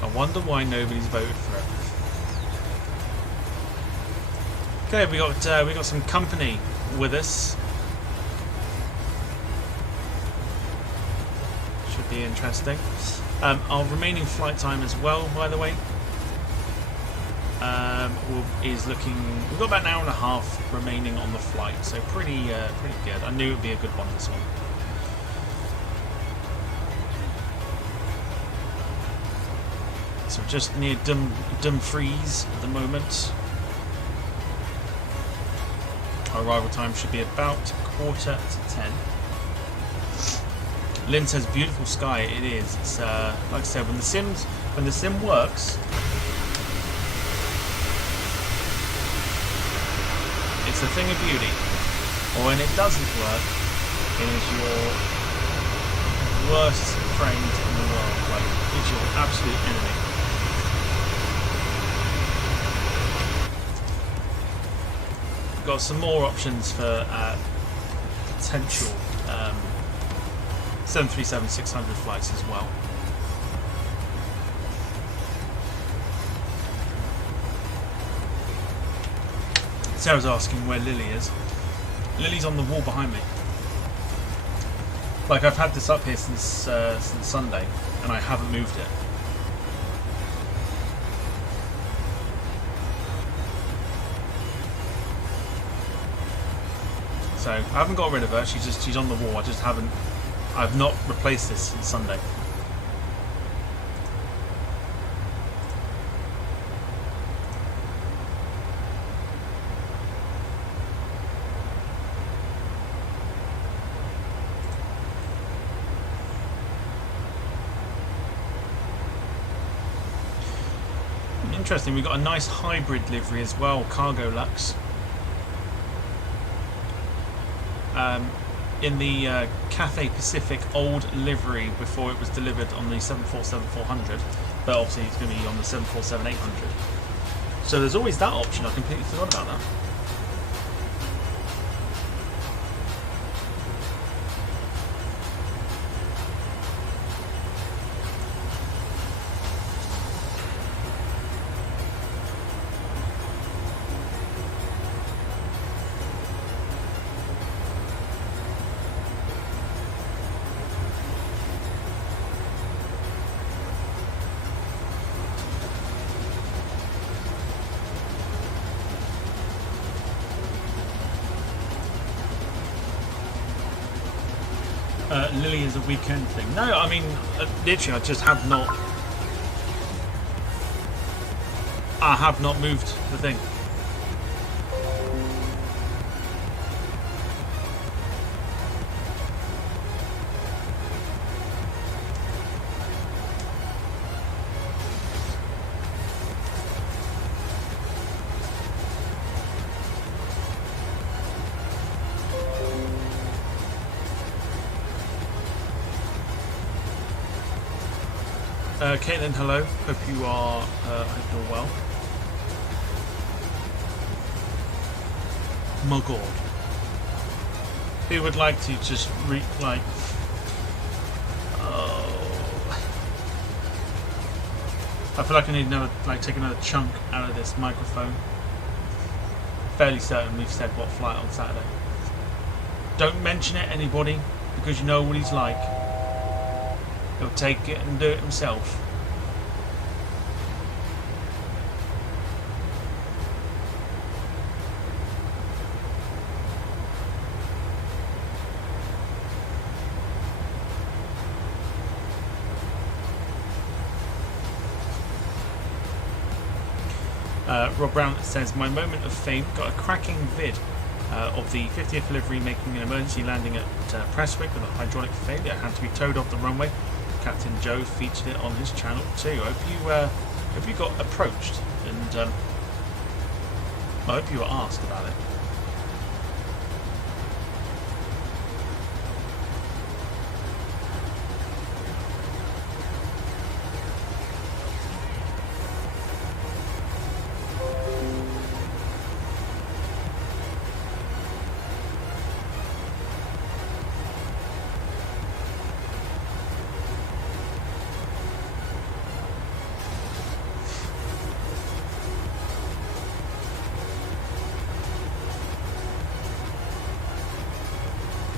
I wonder why nobody's voted for it. Okay, we got some company with us. Should be interesting. Our remaining flight time as well, by the way. Is looking. We've got about an hour and a half remaining on the flight, so pretty good. I knew it would be a good one, this one. So just near Dumfries at the moment. Our arrival time should be about 9:45. Lynn says beautiful sky. It is. It's like I said, when the sim works. It's a thing of beauty. Or when it doesn't work, it is your worst friend in the world. Like, it's your absolute enemy. We've got some more options for potential 737-600 flights as well. Sarah's asking where Lily is. Lily's on the wall behind me. Like, I've had this up here since Sunday, and I haven't moved it. So I haven't got rid of her. She's on the wall. I've not replaced this since Sunday. Interesting, we've got a nice hybrid livery as well, Cargo Lux. In the Cathay Pacific old livery before it was delivered on the 747-400, but obviously it's going to be on the 747-800. So there's always that option, I completely forgot about that. Lily is a weekend thing. No, I mean, literally, I just have not. I have not moved the thing. Caitlin, hello. Hope you are. Hope you're well. My God. Who would like to just I feel like I need another, take another chunk out of this microphone. Fairly certain we've said what flight on Saturday. Don't mention it, anybody, because you know what he's like. He'll take it and do it himself. Rob Brown says, my moment of fame, got a cracking vid of the 50th livery making an emergency landing at Prestwick with a hydraulic failure. Had to be towed off the runway. Captain Joe featured it on his channel too. Hope you got approached, and I hope you were asked about it.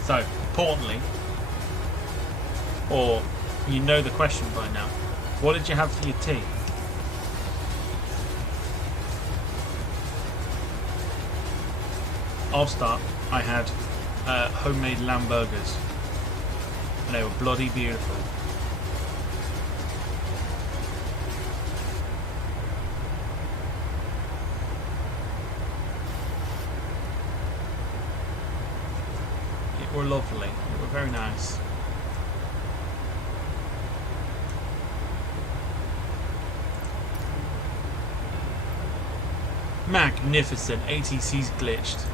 So, importantly, or you know the question by now, what did you have for your tea? I'll start. I had homemade lamb burgers, and they were bloody beautiful. Were lovely. They were very nice. Magnificent. ATC's glitched.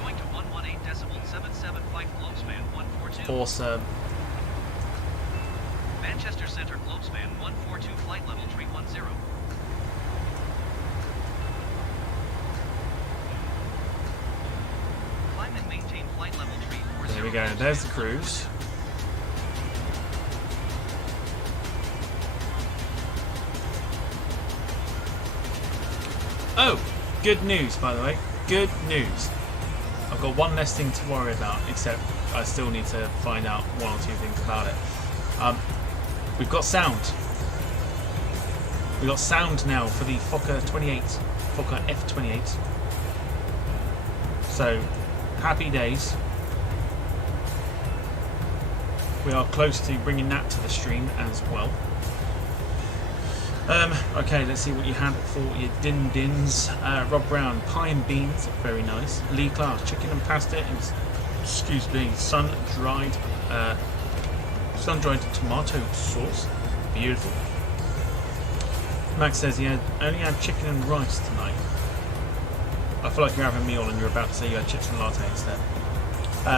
Going to 118.77 Flyglobespan 142. Awesome. Manchester Center Globespan 142 flight level 310. There we go, there's the cruise. Oh, good news, by the way. Good news. I've got one less thing to worry about, except I still need to find out one or two things about it. We've got sound. We've got sound now for the Fokker 28, Fokker F28. So, happy days. We are close to bringing that to the stream as well. Okay, let's see what you had for your din-dins. Rob Brown, pie and beans, very nice. Lee Clark, chicken and pasta, and sun-dried tomato sauce, beautiful. Max says he only had chicken and rice tonight. I feel like you're having a meal and you're about to say you had chips and latte instead.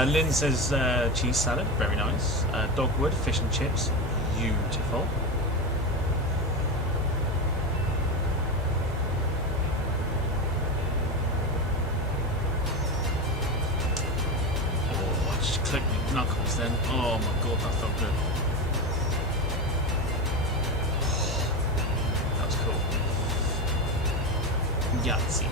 Lynn says cheese salad, very nice. Dogwood, fish and chips, beautiful. Oh, I just clicked my knuckles then. Oh my god, that felt good. That was cool. Yahtzee.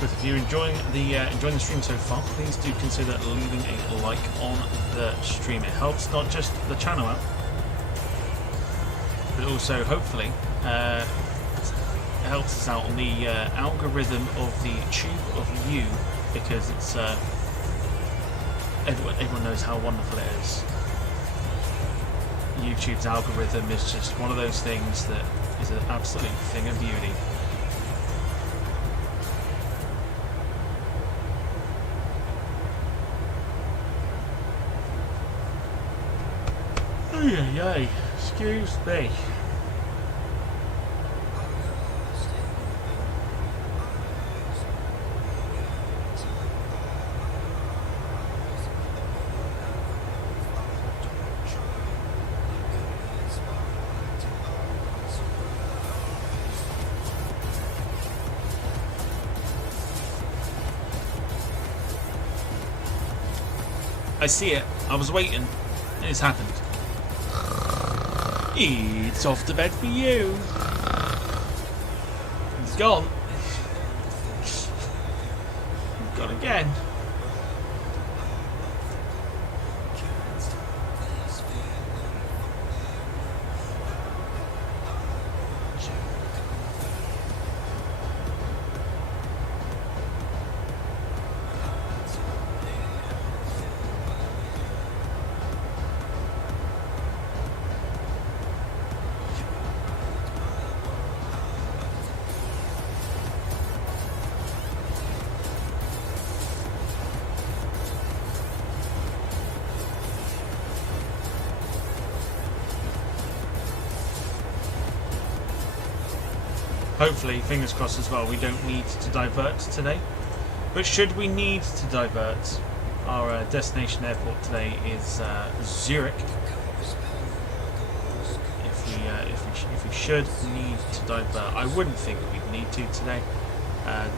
But if you're enjoying the stream so far, please do consider leaving a like on the stream. It helps not just the channel out, but also hopefully helps us out on the algorithm of the Tube of You, because it's everyone knows how wonderful it is. YouTube's algorithm is just one of those things that is an absolute thing of beauty. Yay, excuse me. I see it. I was waiting. And it's happened. It's off to bed for you. It's gone. Gone again. Hopefully, fingers crossed as well, we don't need to divert today. But should we need to divert, our destination airport today is Zurich. If we should need to divert, I wouldn't think we'd need to today.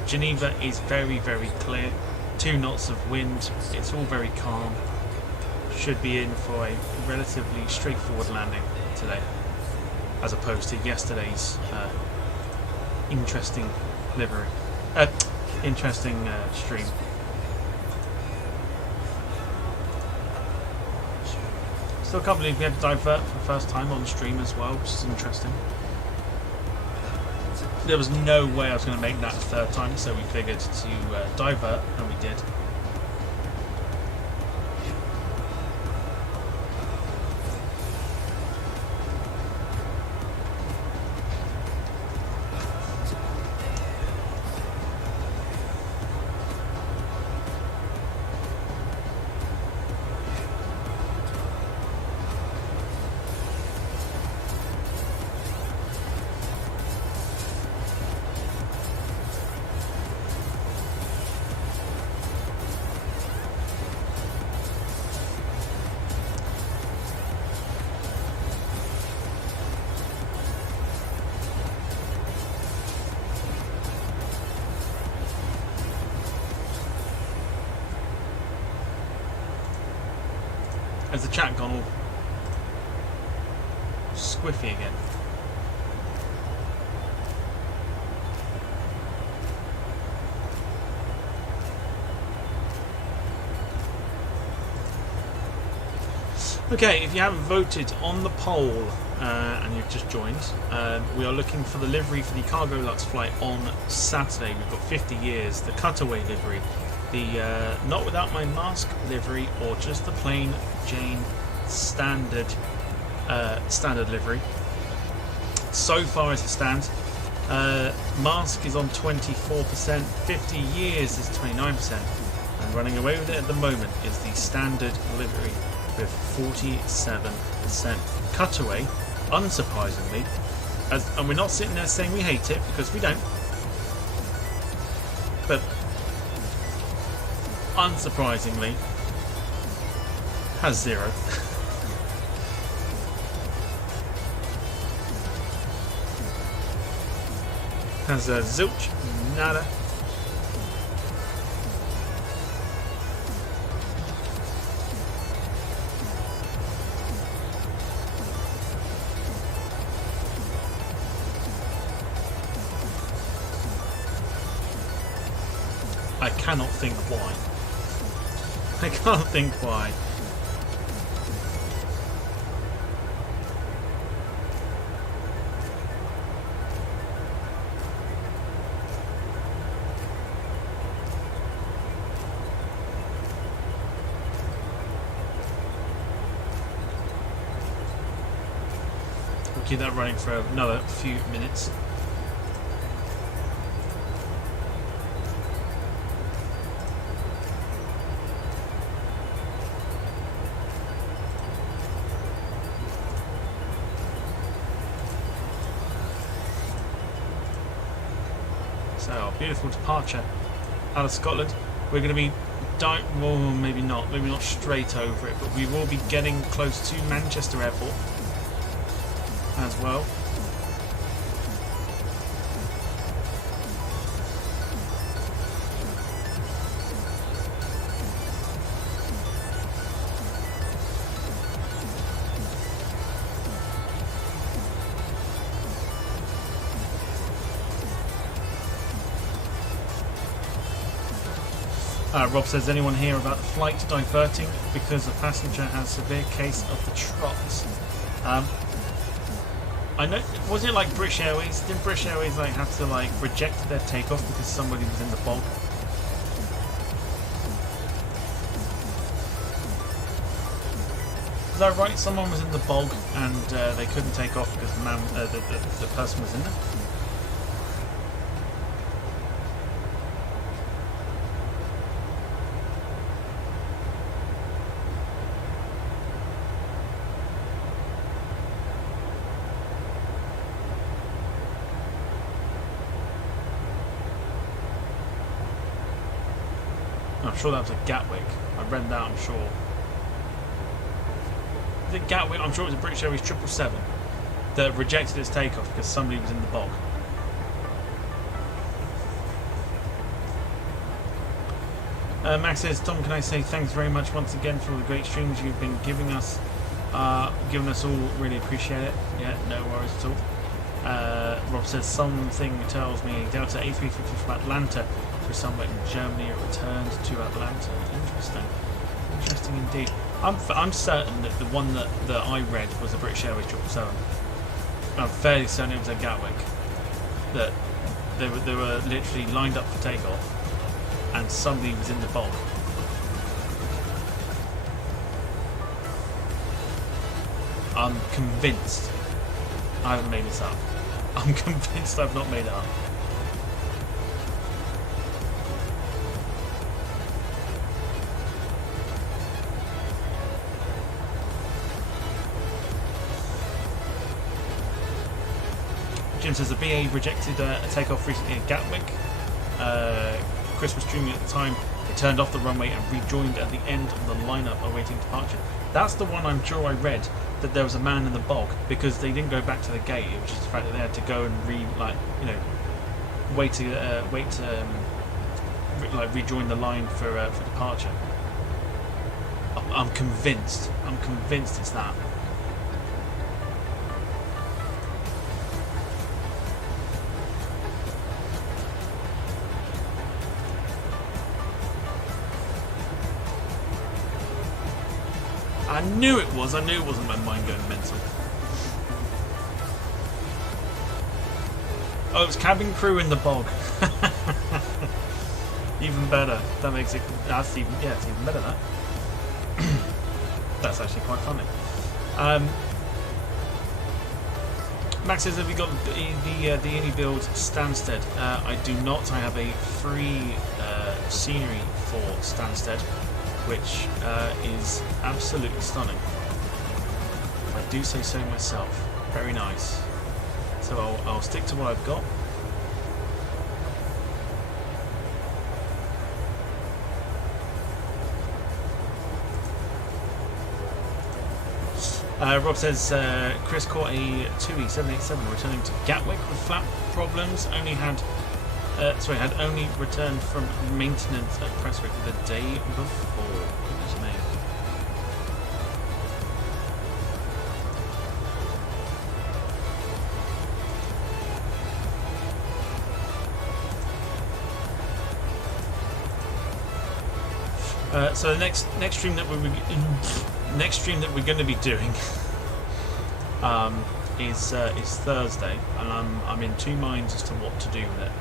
Geneva is very, very clear. 2 knots of wind. It's all very calm. Should be in for a relatively straightforward landing today, as opposed to yesterday's interesting livery, interesting stream. Still can't believe we had to divert for the first time on stream as well, which is interesting. There was no way I was going to make that a 3rd time, so we figured to divert, and we did. Has the chat gone all squiffy again? Okay, if you haven't voted on the poll and you've just joined, we are looking for the livery for the Cargo Lux flight on Saturday. We've got 50 years, the cutaway livery, the not without my mask livery, or just the plain Jane standard livery. So far as it stands, mask is on 24%, 50 years is 29%, and running away with it at the moment is the standard livery with 47%. Cutaway, unsurprisingly, and we're not sitting there saying we hate it, because we don't, but unsurprisingly has 0. Has a zilch, nada. I cannot think why. I can't think why. keep that running for another few minutes. So, our beautiful departure out of Scotland. We're going to be, well, maybe not straight over it, but we will be getting close to Manchester Airport as well. Rob says, anyone hear about the flight diverting because a passenger has severe case of the trots? I know, was it like British Airways? Didn't British Airways like have to like reject their takeoff because somebody was in the bog? Is that right? Someone was in the bog and they couldn't take off because the person was in there? I'm sure that was a Gatwick. I read that, I'm sure. Is it Gatwick? I'm sure it was a British Airways 777 that rejected its takeoff because somebody was in the bog. Max says, Tom, can I say thanks very much once again for all the great streams you've been giving us all. Really appreciate it. Yeah, no worries at all. Rob says, something tells me Delta A350 from Atlanta for somewhere in Germany, it returned to Atlanta. Interesting indeed. I'm certain that the one that I read was a British Airways 777. I'm fairly certain it was a Gatwick. That they were literally lined up for takeoff, and somebody was in the bog. I'm convinced. I haven't made this up. I'm convinced I've not made it up. Jim says the BA rejected a takeoff recently at Gatwick. Chris was streaming at the time. They turned off the runway and rejoined at the end of the lineup awaiting departure. That's the one I'm sure I read, that there was a man in the bog because they didn't go back to the gate. It was just the fact that they had to go and rejoin the line for departure. I'm convinced. I'm convinced it's that. I knew it was. I knew it wasn't my mind going mental. Oh, it was cabin crew in the bog. Even better. That makes it. It's even better. That. That's actually quite funny. Max says, have you got the Innie build Stansted? I do not. I have a free scenery for Stansted, which is absolutely stunning. If I do say so myself. Very nice. So I'll stick to what I've got. Rob says Chris caught a 2E787 returning to Gatwick with flap problems. Had only returned from maintenance at Prestwick the day before. Goodness me. So the next stream that we're going to be doing is Thursday, and I'm in two minds as to what to do with it.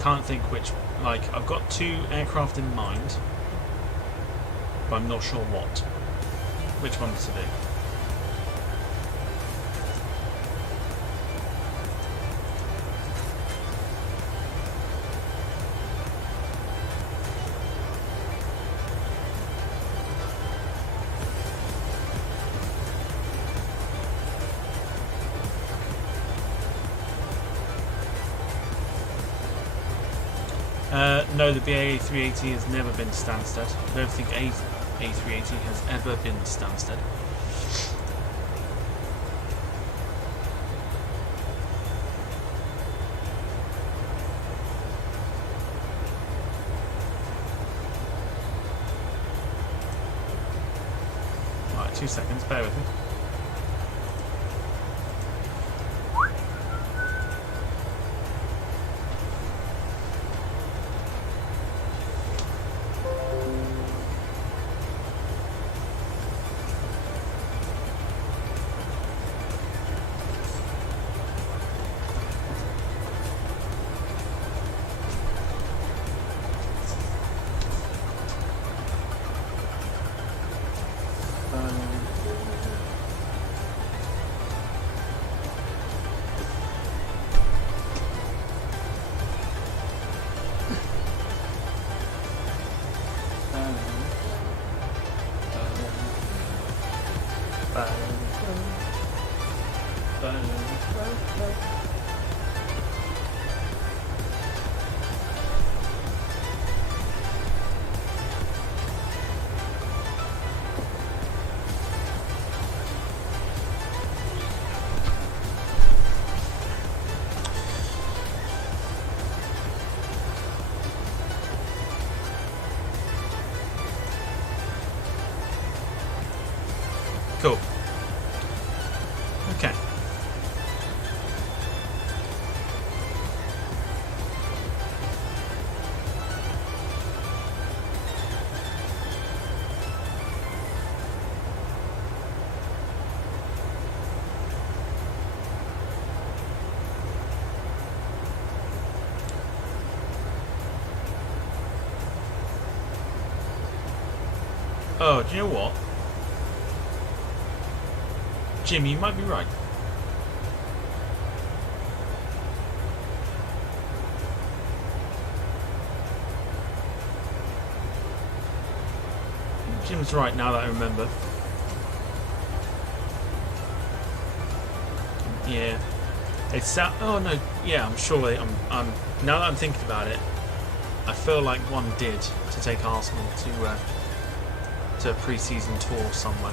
Can't think which. Like, I've got two aircraft in mind, but I'm not sure which ones to do. No, the BA 380 has never been to Stansted. I don't think a A380 has ever been to Stansted. Right, 2 seconds, bear with me. Cool. Okay. Oh, do you know what? Jim, you might be right. Jim's right now that I remember. Yeah. It's oh no, yeah, I'm sure I'm now that I'm thinking about it, I feel like one did to take Arsenal to a pre-season tour somewhere.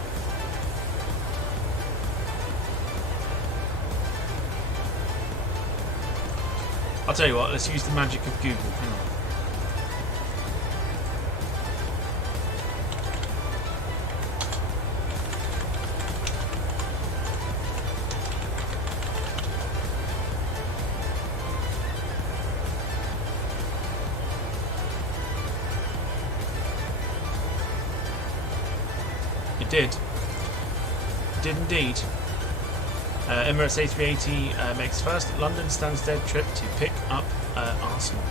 I'll tell you what, let's use the magic of Google. Hang on. It did. It did indeed. Emirates A380 makes first London Stansted trip to pick up Arsenal.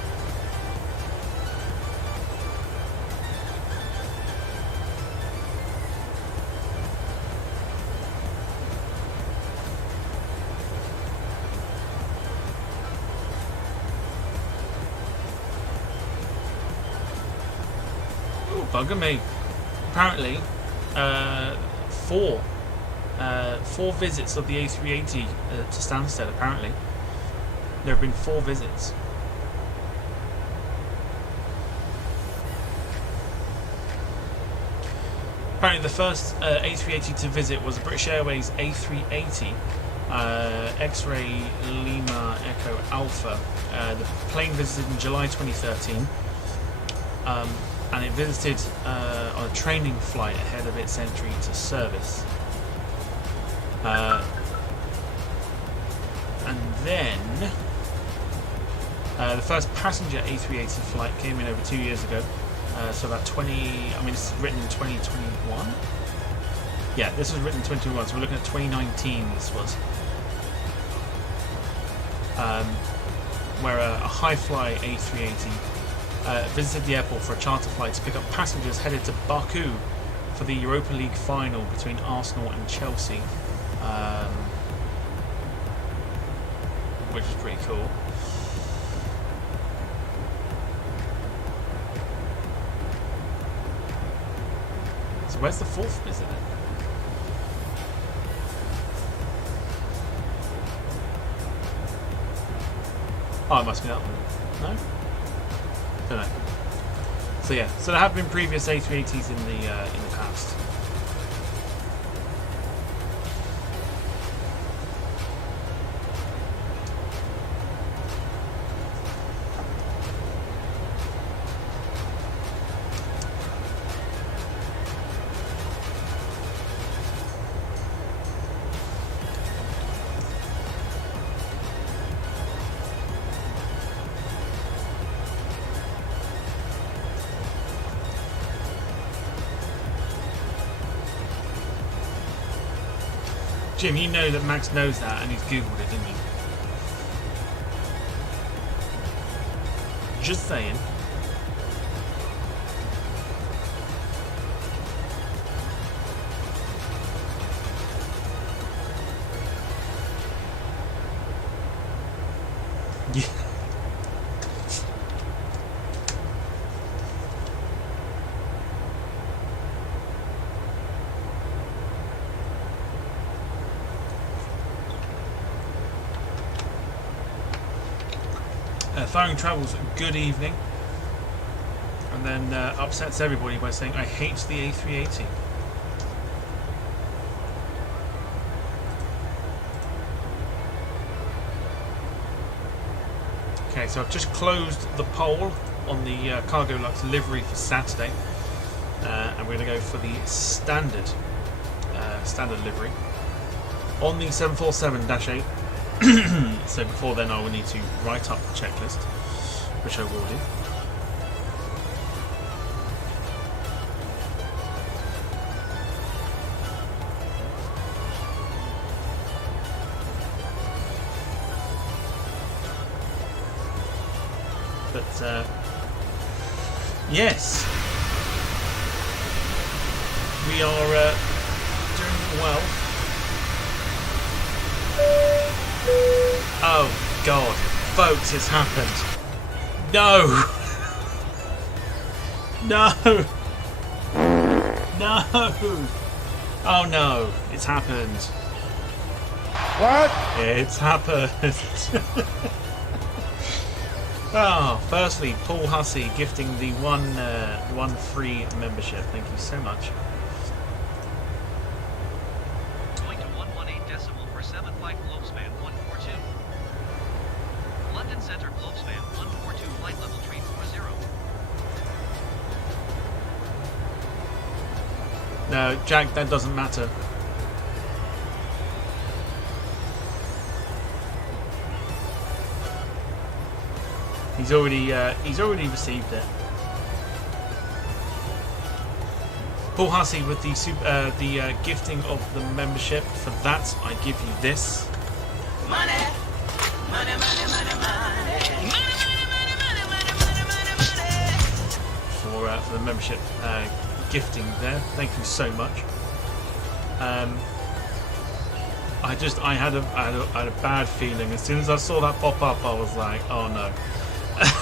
Ooh, bugger me. Apparently, four visits of the A380 to Stansted, apparently. There have been 4 visits. Apparently the first A380 to visit was British Airways A380 X-Ray Lima Echo Alpha. The plane visited in July 2013 and it visited on a training flight ahead of its entry into service. And then the first passenger A380 flight came in over 2 years ago. So about 20, I mean, this is written in 2021. Yeah, this was written in 2021, so we're looking at 2019 this was. Where a high-fly A380 visited the airport for a charter flight to pick up passengers headed to Baku for the Europa League final between Arsenal and Chelsea. Which is pretty cool. So where's the 4th visit then? Oh, it must be that one. No? Don't know. So yeah, so there have been previous A380s in the past. Jim, you know that Max knows that and he's googled it, didn't you? Just saying. Yeah. Firing Travels, good evening, and then upsets everybody by saying, I hate the A380. Okay, so I've just closed the poll on the Cargo Lux livery for Saturday, and we're going to go for the standard livery on the 747-8. So before then I will need to write up the checklist, which I will do. But yes, we are doing well. Oh God, folks, it's happened. No! No! No! Oh no, it's happened. What? It's happened. Oh, firstly, Paul Hussey gifting the one free membership. Thank you so much. Going to 118 decimal for 7 Flyglobespan 142. London Center Globespan 142 flight level 340. No, Jack, that doesn't matter. He's already received it. Paul Hussey with the gifting of the membership. For that, I give you this. Money, money, money, money, money, For the membership gifting there. Thank you so much. I had a bad feeling as soon as I saw that pop up. I was like, oh no. I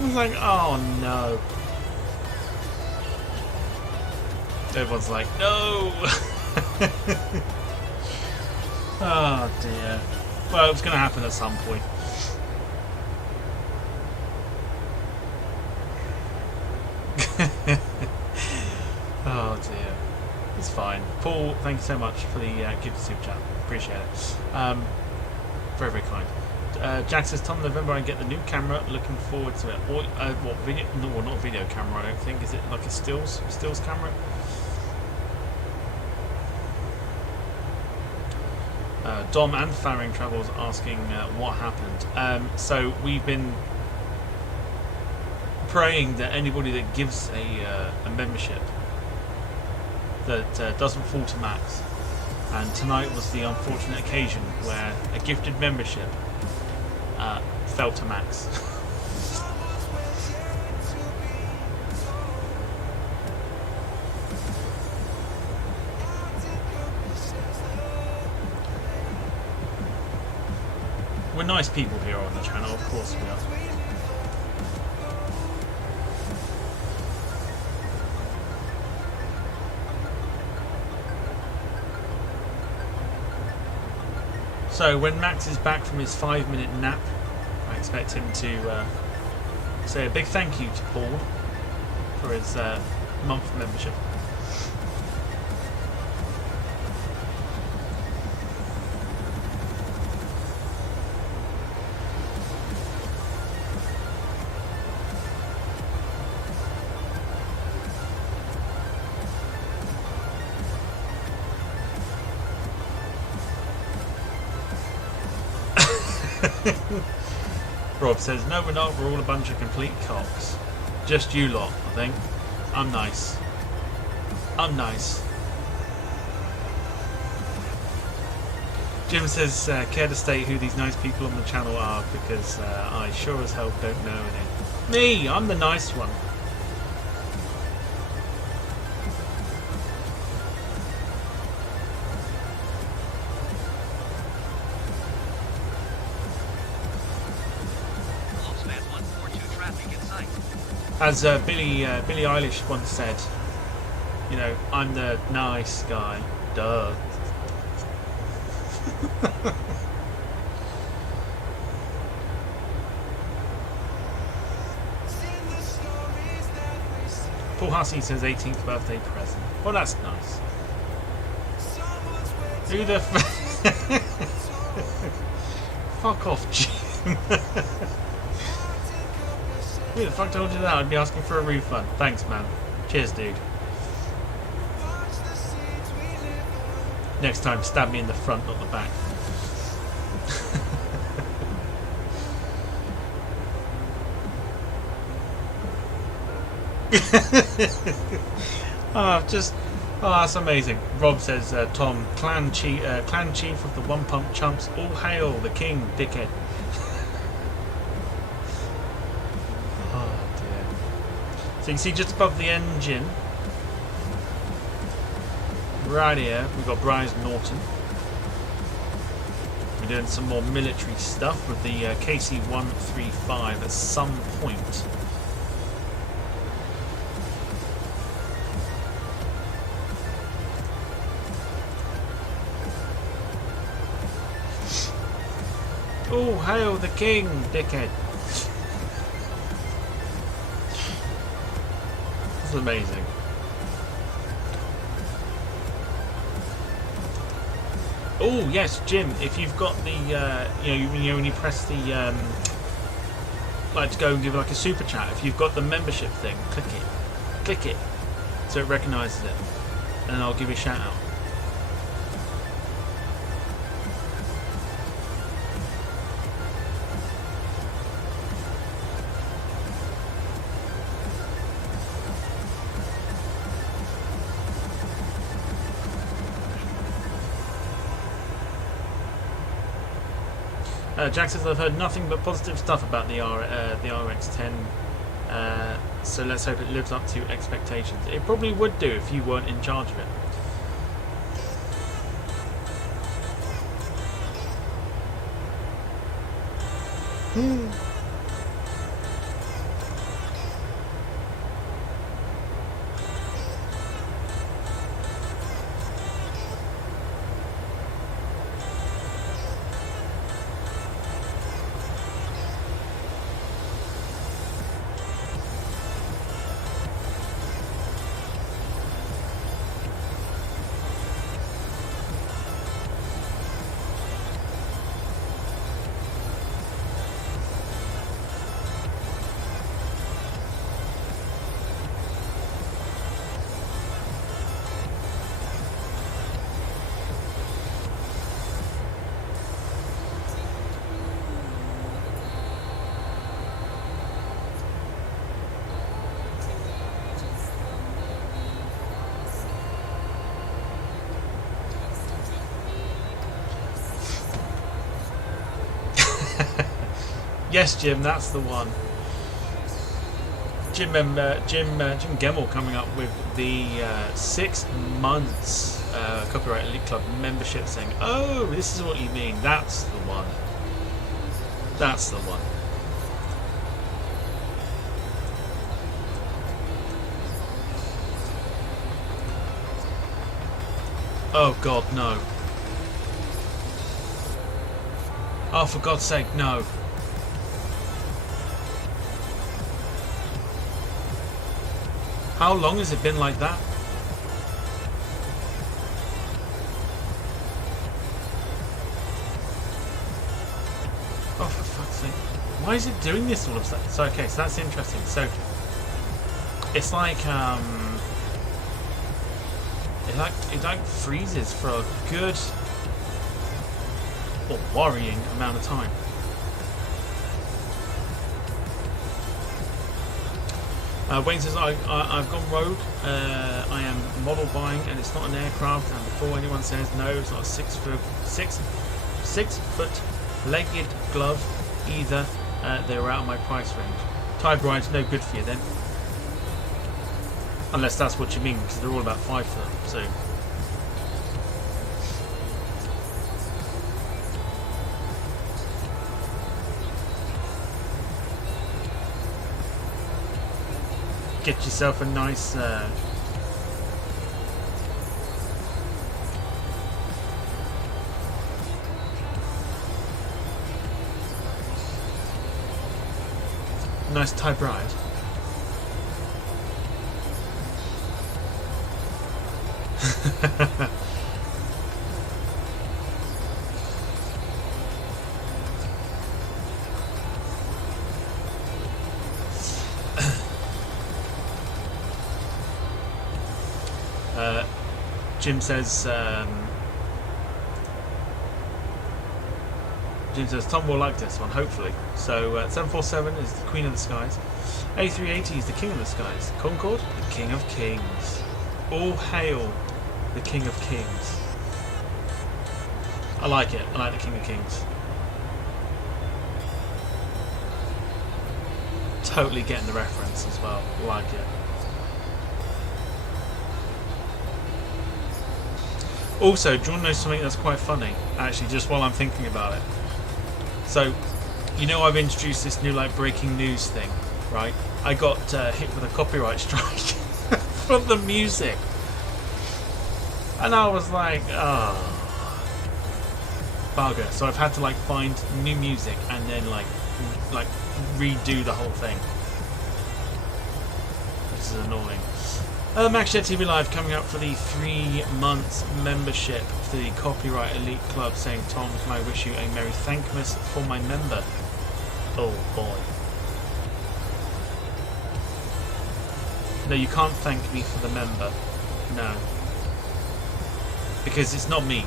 was like, oh no. Everyone's like, no. Oh dear. Well, it's going to happen at some point. Oh dear. It's fine. Paul, thank you so much for the gift super chat. Appreciate it. Very, very kind. Jack says, Tom, November I get the new camera. Looking forward to it. Or, what video? No, not video camera. I don't think. Is it like a stills camera? Dom and Faring Travels asking what happened. So we've been praying that anybody that gives a membership that doesn't fall to Max. And tonight was the unfortunate occasion where a gifted membership fell to Max. We're nice people here on the channel, of course we are. So when Max is back from his 5-minute nap, I expect him to say a big thank you to Paul for his month membership. Rob says, no we're not, we're all a bunch of complete cocks. Just you lot, I think. I'm nice. I'm nice. Jim says, care to state who these nice people on the channel are, because I sure as hell don't know any. Me! I'm the nice one. As Billie Eilish once said, you know, I'm the nice guy. Duh. Paul Hussey says 18th birthday present. Well, that's nice. Who the fuck off, Jim. Who the fuck told you that? I'd be asking for a refund. Thanks, man. Cheers, dude. Next time, stab me in the front, not the back. That's amazing. Rob says, Tom, clan chief of the One Pump Chumps. All hail the king, dickhead. So you can see just above the engine, right here, we've got Brian Norton. We're doing some more military stuff with the KC-135 at some point. Oh, hail the king, dickhead. Amazing. Oh yes, Jim. If you've got the, you know, when you press the, like to go and give like a super chat. If you've got the membership thing, click it, so it recognises it, and I'll give you a shout out. Jack says, I've heard nothing but positive stuff about the RX-10, so let's hope it lives up to expectations. It probably would do if you weren't in charge of it. Yes, Jim, that's the one. Jim Gemmell coming up with the 6 months Copyright Elite Club membership, saying, "Oh, this is what you mean. That's the one. That's the one." Oh God, no! Oh, for God's sake, no! How long has it been like that? Oh, for fuck's sake. Why is it doing this all of a sudden? So, okay, so that's interesting. So, it's like, it like freezes for a good or worrying amount of time. Wayne says, I've gone rogue. I am model buying and it's not an aircraft, and before anyone says no, it's not a 6 foot legged glove either, they were out of my price range. Tie bride's no good for you then. Unless that's what you mean, because they're all about 5 foot, so. Get yourself a nice nice tie bride. Jim says Tom will like this one, hopefully. So 747 is the Queen of the Skies. A380 is the King of the Skies. Concorde, the King of Kings. All hail the King of Kings. I like it. I like the King of Kings. Totally getting the reference as well. Like it. Also, do you want to know something that's quite funny? Actually, just while I'm thinking about it. So, you know I've introduced this new like breaking news thing, right? I got hit with a copyright strike for the music. And I was like, oh, bugger. So I've had to like find new music and then like redo the whole thing. This is annoying. MaxShed TV Live coming up for the 3 months membership for the Copyright Elite Club, saying, Tom, can I wish you a Merry Thankmas for my member? Oh boy. No, you can't thank me for the member. No. Because it's not me.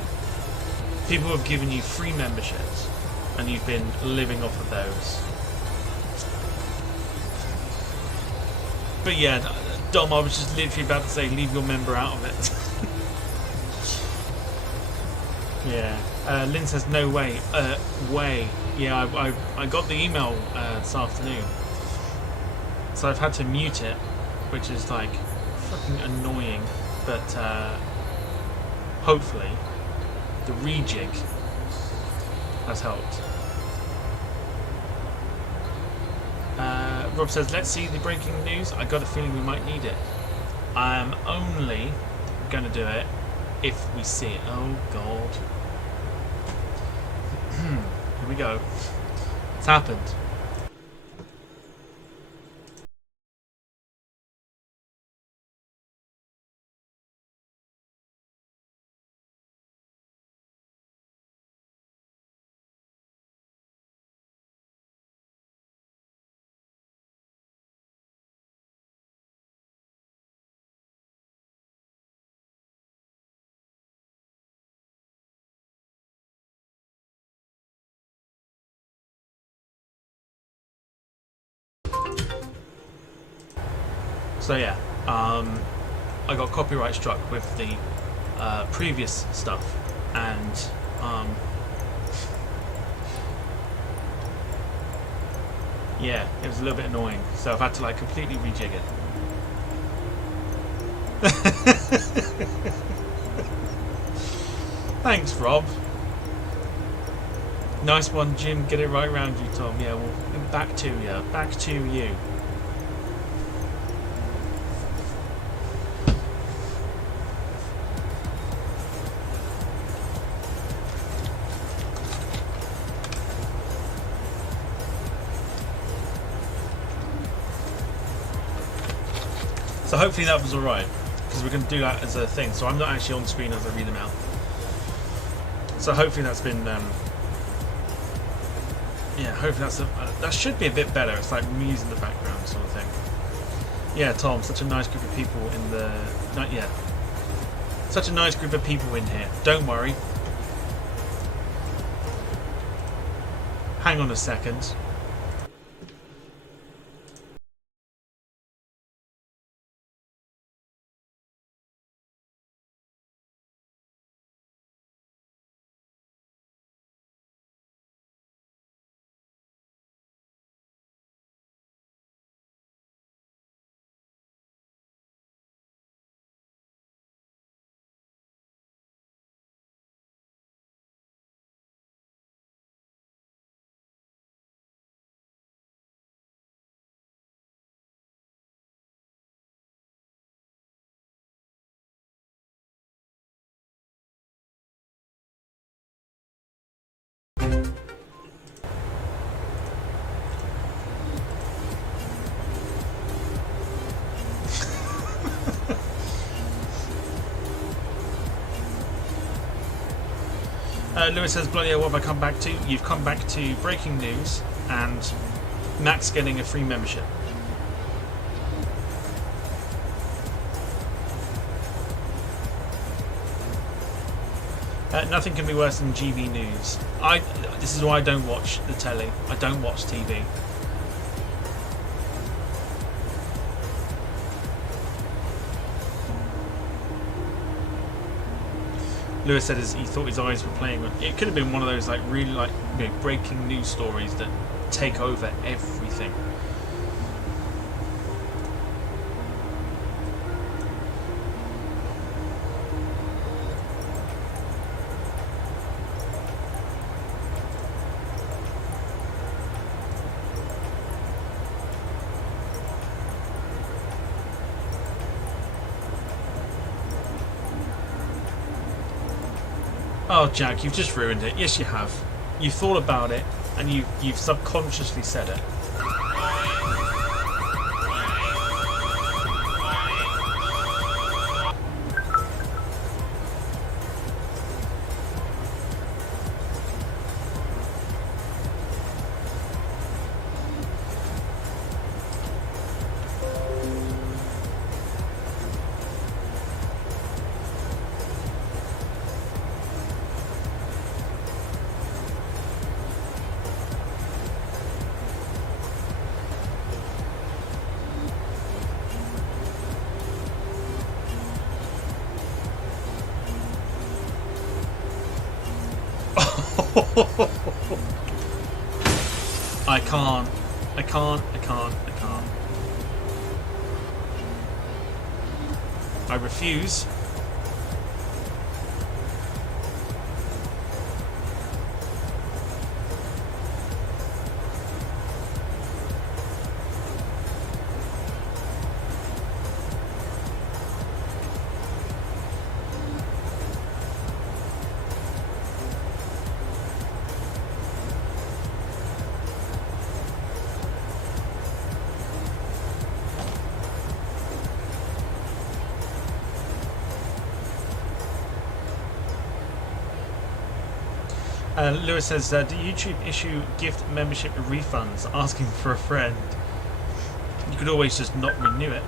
People have given you free memberships and you've been living off of those. But yeah, Dom, I was just literally about to say, leave your member out of it. Yeah. Lynn says, no way. Way. Yeah, I got the email this afternoon. So I've had to mute it, which is like fucking annoying. But hopefully the rejig has helped. Rob says, let's see the breaking news. I got a feeling we might need it. I am only going to do it if we see it. Oh god. Here we go. It's happened. So yeah, I got copyright struck with the previous stuff, and yeah, it was a little bit annoying. So I've had to like completely rejig it. Thanks, Rob. Nice one, Jim. Get it right round you, Tom. Yeah, well, back to you. Back to you. So hopefully that was alright, because we're going to do that as a thing. So I'm not actually on the screen as I read them out. So hopefully that's been, yeah, hopefully that should be a bit better. It's like music in the background sort of thing. Yeah, Tom, such a nice group of people in the, yeah, such a nice group of people in here. Don't worry. Hang on a second. Lewis says, bloody hell, what have I come back to? You've come back to breaking news and Max getting a free membership. Nothing can be worse than GB News. This is why I don't watch the telly. I don't watch TV. Lewis said he thought his eyes were playing. It could have been one of those like really like breaking news stories that take over everything. Oh, Jack, you've just ruined it. Yes, you have. You thought about it, and you've subconsciously said it. I can't. I refuse. Lewis says, do YouTube issue gift membership refunds? Asking for a friend. You could always just not renew it.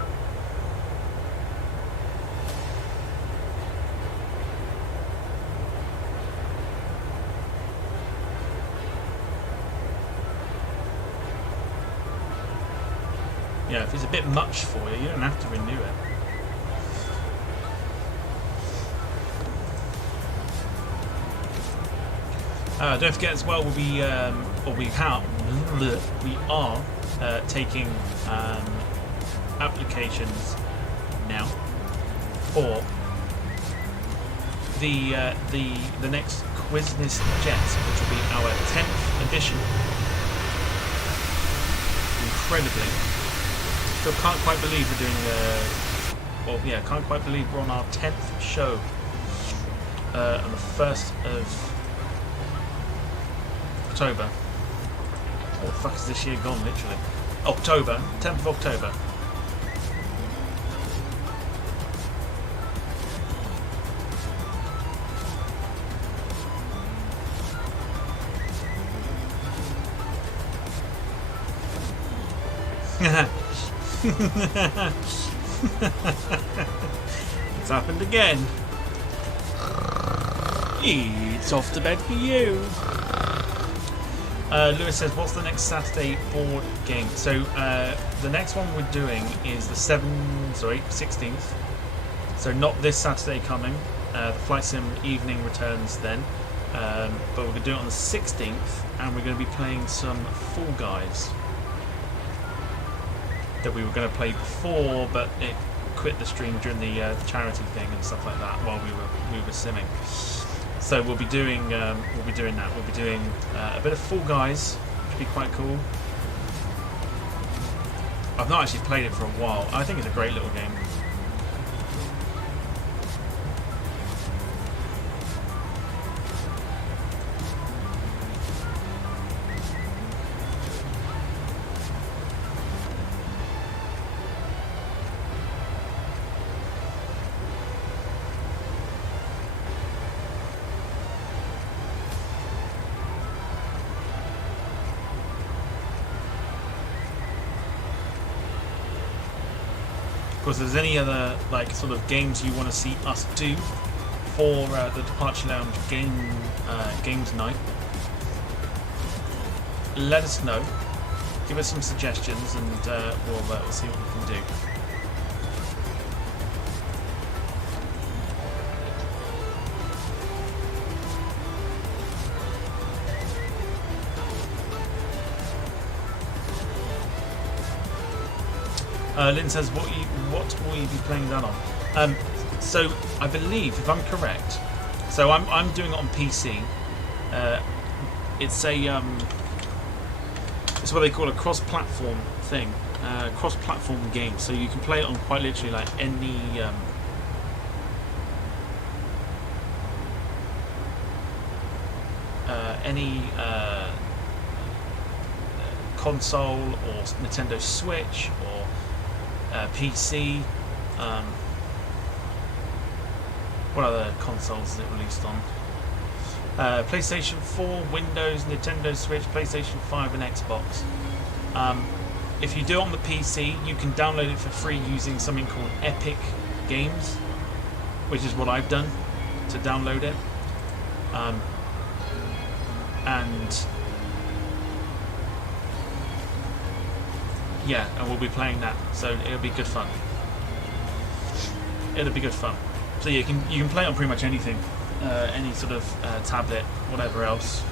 Yeah, if it's a bit much for you, you don't have to renew it. Don't forget as well, we are taking applications now for the next Quizness Jet, which will be our 10th edition. Incredibly, still can't quite believe we're doing. Can't quite believe we're on our 10th show on the 1st of October. What the fuck is this year gone, literally? October, 10th of October. It's happened again. It's off to bed for you. Lewis says, what's the next Saturday board game? So the next one we're doing is the 16th. So not this Saturday coming. The Flight Sim evening returns then. But we're going to do it on the 16th, and we're going to be playing some Fall Guys that we were going to play before, but it quit the stream during the charity thing and stuff like that while we were simming. So we'll be doing that. We'll be doing a bit of Fall Guys, which would be quite cool. I've not actually played it for a while. I think it's a great little game. Of course, if there's any other like sort of games you want to see us do for the Departure Lounge games night, let us know. Give us some suggestions, and we'll see what we can do. Lynn says, what will you be playing that on? So I believe, if I'm correct, so I'm doing it on PC. It's what they call a cross-platform thing, cross-platform game. So you can play it on quite literally like any console or Nintendo Switch or PC. What other consoles is it released on? PlayStation 4, Windows, Nintendo Switch, PlayStation 5 and Xbox. If you do it on the PC, you can download it for free using something called Epic Games, which is what I've done to download it. And yeah, and we'll be playing that, so it'll be good fun. It'll be good fun. So yeah, you can play it on pretty much anything, any sort of tablet, whatever else.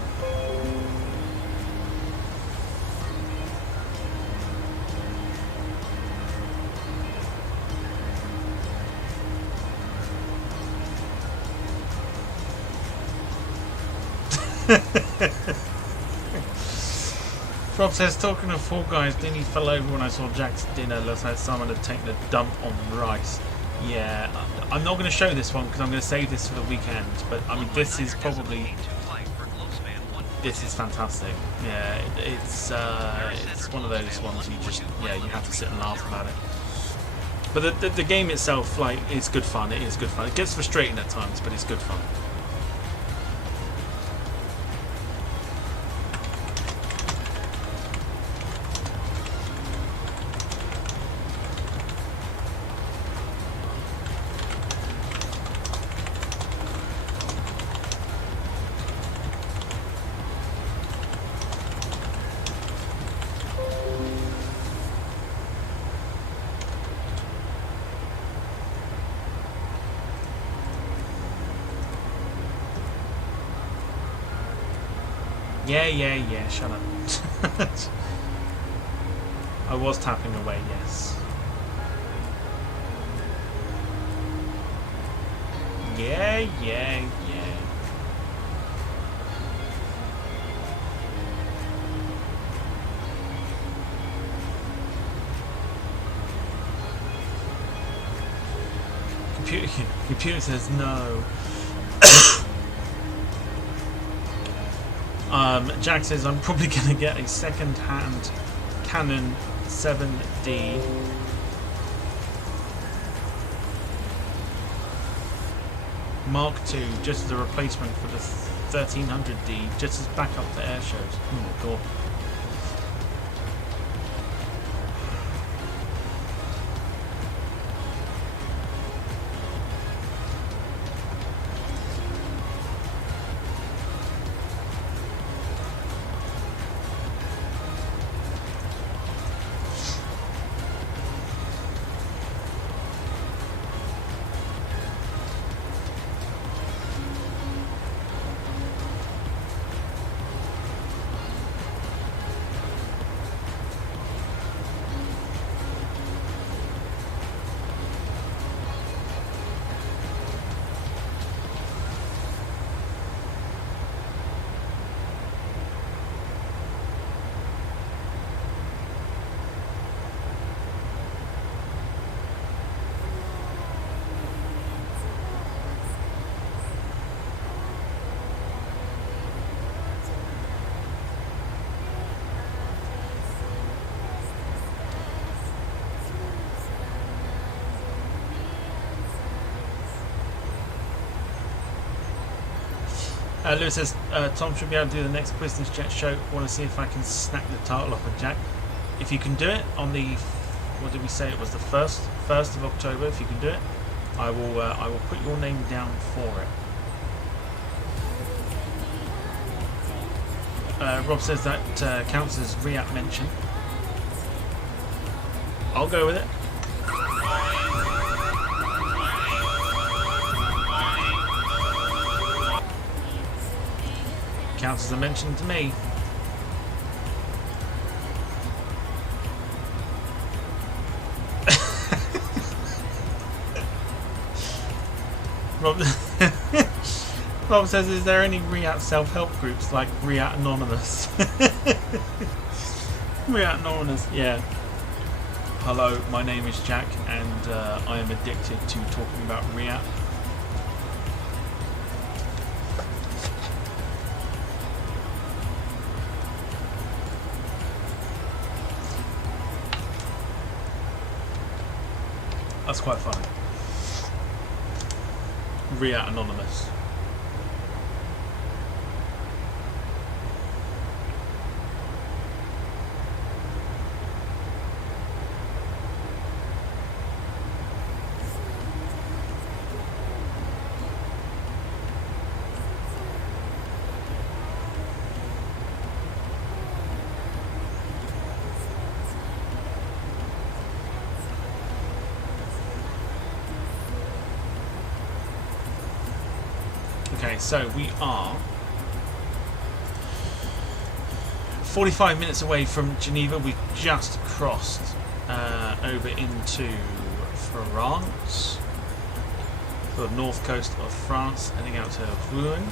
Rob says, talking of Fall Guys, Dinny fell over when I saw Jack's dinner. Looks like someone had taken a dump on rice. Yeah, I'm not going to show this one because I'm going to save this for the weekend. But I mean, this is probably, this is fantastic. Yeah, it's one of those ones you just, yeah, you have to sit and laugh about it. But the game itself, like, it's good fun. It is good fun. It gets frustrating at times, but it's good fun. Yeah, shut up. I was tapping away, yes. Yeah. Computer says no. Jack says, I'm probably going to get a second-hand Canon 7D. Mark II, just as a replacement for the 1300D, just as backup for air shows. Oh my god. Lewis says, Tom should be able to do the next business jet show. Want to see if I can snack the title off of Jack. If you can do it on the, what did we say? It was the 1st of October. If you can do it, I will put your name down for it. Rob says that counts as re-app mention. I'll go with it. Counts as a mention to me. Rob says, is there any REACT self-help groups like REACT Anonymous? REACT Anonymous, yeah. Hello, my name is Jack and I am addicted to talking about REACT. That's quite funny. REACT Anonymous. Okay, so we are 45 minutes away from Geneva. We've just crossed over into France, the north coast of France, heading out to Rouen.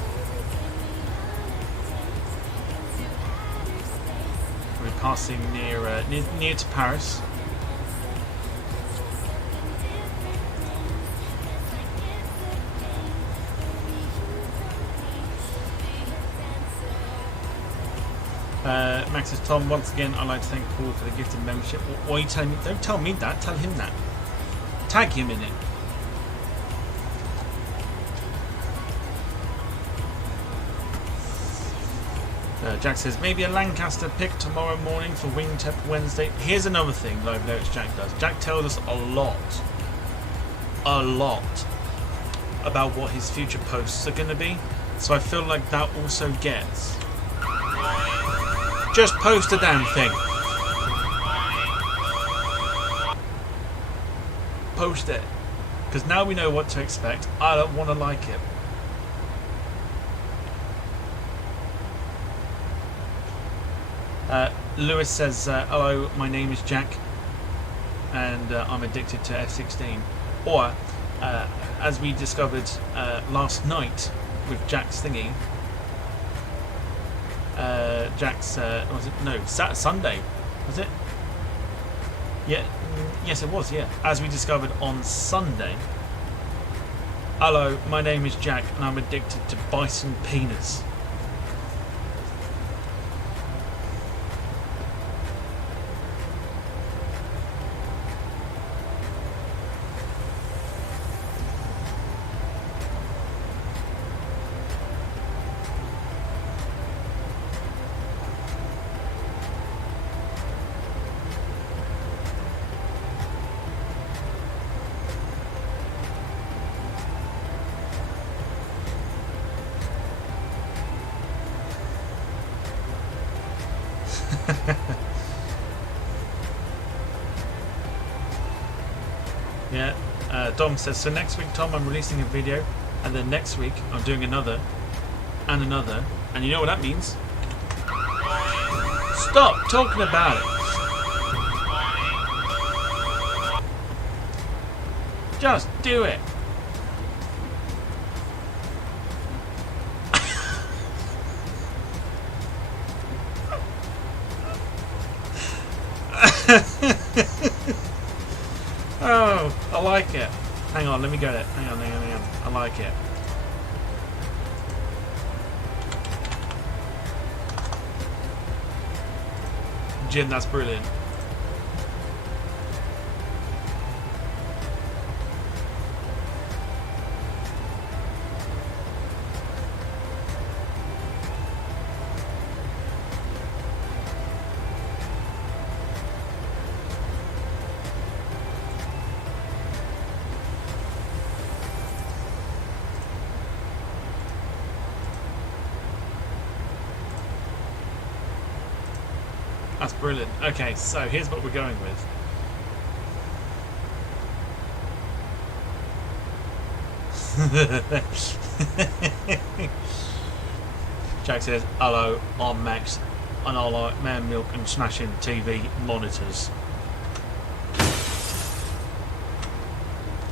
We're passing near to Paris. Max says, Tom, once again, I'd like to thank Paul for the gifted membership. Why are you telling me? Don't tell me that. Tell him that. Tag him in it. Jack says, maybe a Lancaster pick tomorrow morning for Wingtip Wednesday. Here's another thing that I've noticed Jack does. Jack tells us a lot about what his future posts are going to be. So I feel like that also gets... Just post a damn thing. Post it. Because now we know what to expect. I don't want to like it. Lewis says, hello, my name is Jack and I'm addicted to F-16. Or, as we discovered last night with Jack's thingy, Jack's was it Sunday, was it? Yeah, yes it was, yeah. As we discovered on Sunday, hello, my name is Jack and I'm addicted to bison penis. Yeah, Dom says, so next week, Tom, I'm releasing a video, and then next week I'm doing another, and another, and you know what that means? Stop talking about it. Just do it. Oh, I like it. Hang on, let me get it. Hang on. I like it. Jim, that's brilliant. That's brilliant. Okay, so here's what we're going with. Jack says, hello, I'm Max, and I like man milk and smashing TV monitors.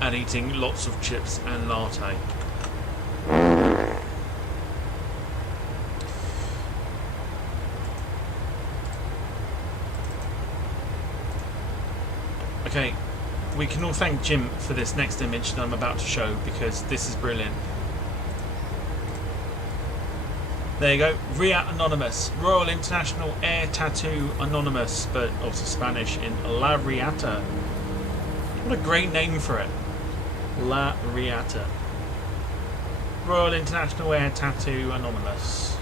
And eating lots of chips and latte. Okay, we can all thank Jim for this next image that I'm about to show, because this is brilliant. There you go, RIA Anonymous, Royal International Air Tattoo Anonymous, but also Spanish in La Riata. What a great name for it. La Riata. Royal International Air Tattoo Anonymous.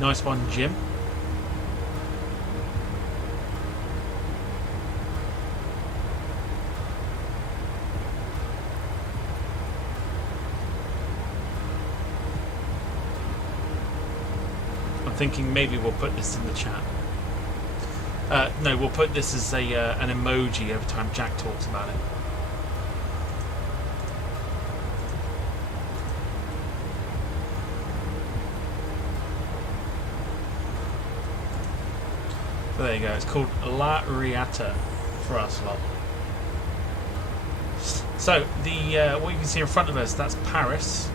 Nice one, Jim. I'm thinking maybe we'll put this in the chat. No, we'll put this as a an emoji every time Jack talks about it. So there you go, it's called La Riata for us lot. So the what you can see in front of us, that's Paris.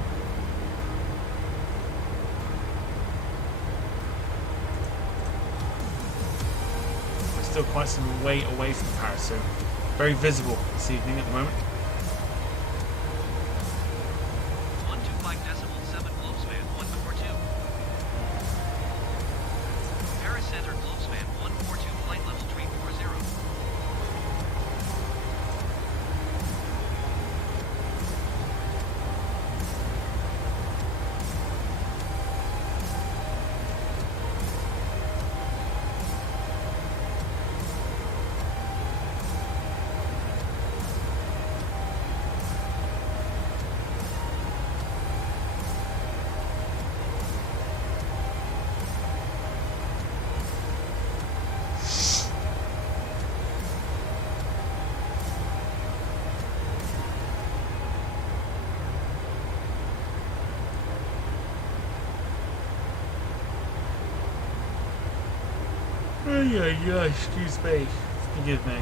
We're still quite some way away from Paris, so very visible this evening at the moment. 125.7 Globespan 142. Paris Center Globespan 142 flight level 340. Yeah, excuse me. Forgive me.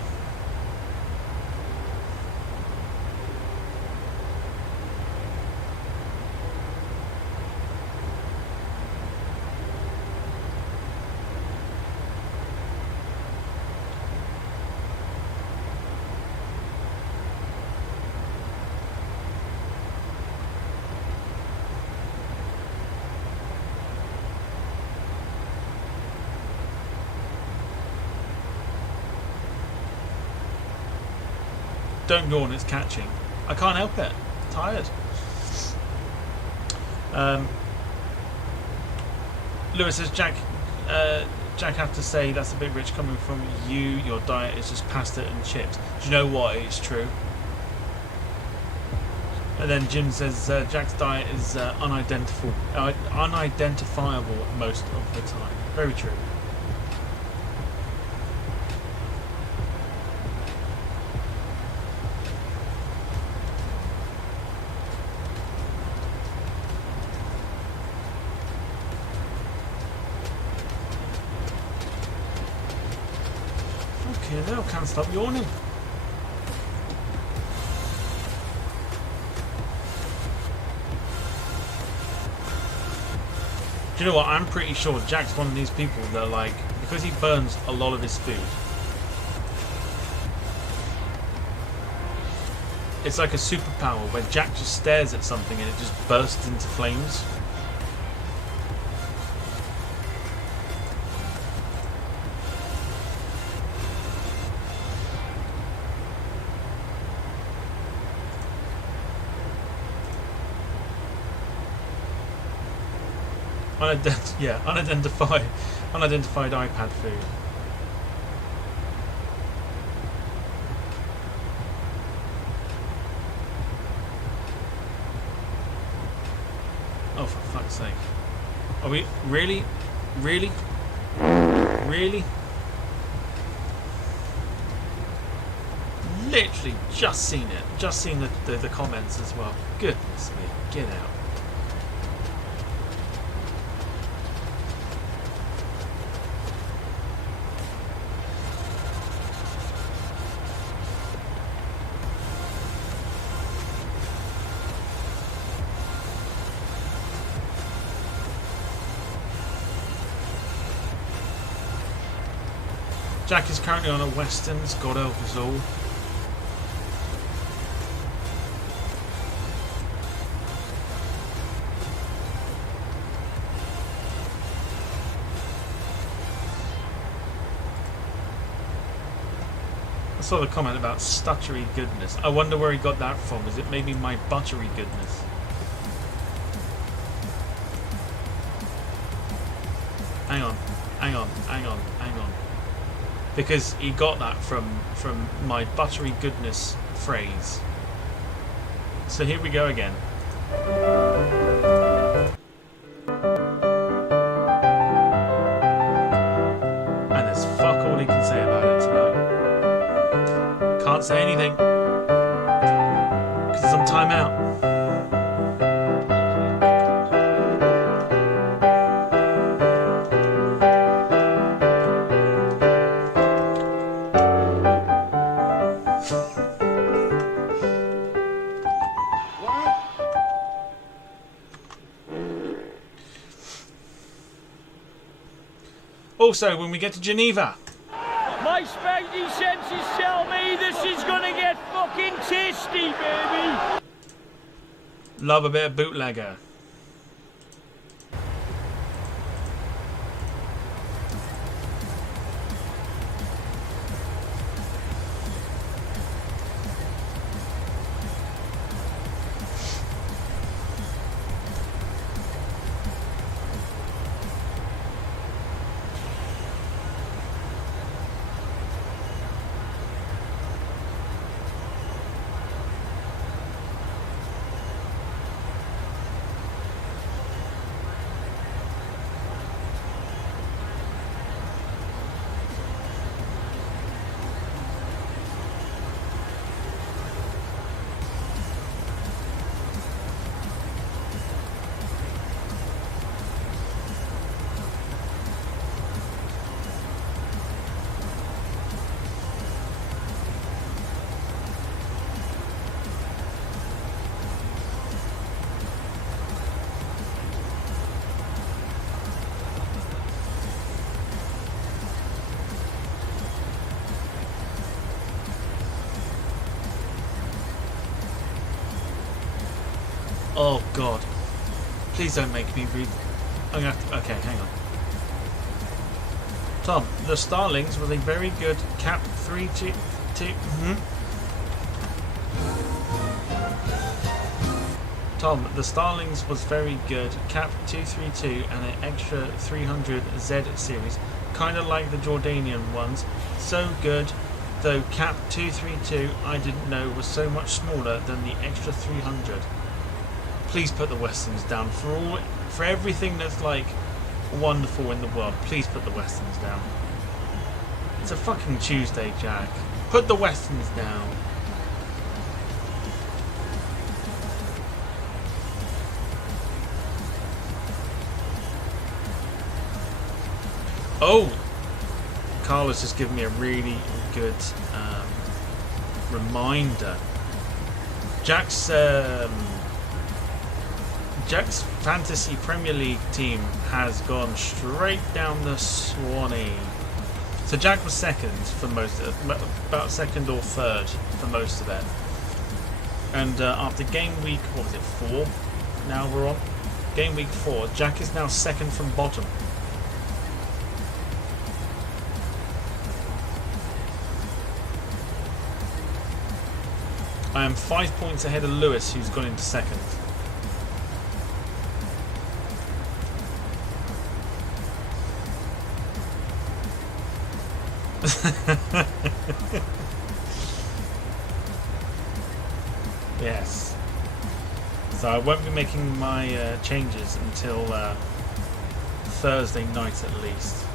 Don't yawn, it's catching. I can't help it. I'm tired. Lewis says, Jack, have to say that's a bit rich coming from you. Your diet is just pasta and chips. Do you know what? It's true. And then Jim says, Jack's diet is unidentifiable most of the time. Very true. I can't stop yawning. Do you know what? I'm pretty sure Jack's one of these people that, like, because he burns a lot of his food, it's like a superpower where Jack just stares at something and it just bursts into flames. Unidentified iPad food. Oh, for fuck's sake. Are we really? Really? Really? Literally just seen it. Just seen the comments as well. Goodness me. Get out. Jack is currently on a Westerns, God help us all. I saw the comment about stuttery goodness. I wonder where he got that from. Is it maybe my buttery goodness? Hang on, hang on, hang on, hang on. Because he got that from my buttery goodness phrase. So here we go again. And there's fuck all he can say about it tonight. Can't say anything. Because I'm time out. Also, when we get to Geneva, my spidey senses tell me this is gonna get fucking tasty, baby. love a bit of bootlegger. Oh God! Please don't make me read. I'm gonna have to, okay, hang on. Tom, the Starlings was a very good Cap 322. Tom, the Starlings was very good Cap 232 and an extra 300 Z series, kind of like the Jordanian ones. So good, though Cap 232 I didn't know was so much smaller than the extra 300. Please put the Westerns down for everything that's like wonderful in the world. Please put the Westerns down. It's a fucking Tuesday, Jack. Put the Westerns down. Oh, Carlos has given me a really good reminder. Jack's Fantasy Premier League team has gone straight down the Swanee. So Jack was second for most of it, about second or third for most of it. And after game week, what was it, 4? Now we're on game week 4. Jack is now second from bottom. I am 5 points ahead of Lewis, who's gone into second. Yes. So I won't be making my changes until Thursday night at least.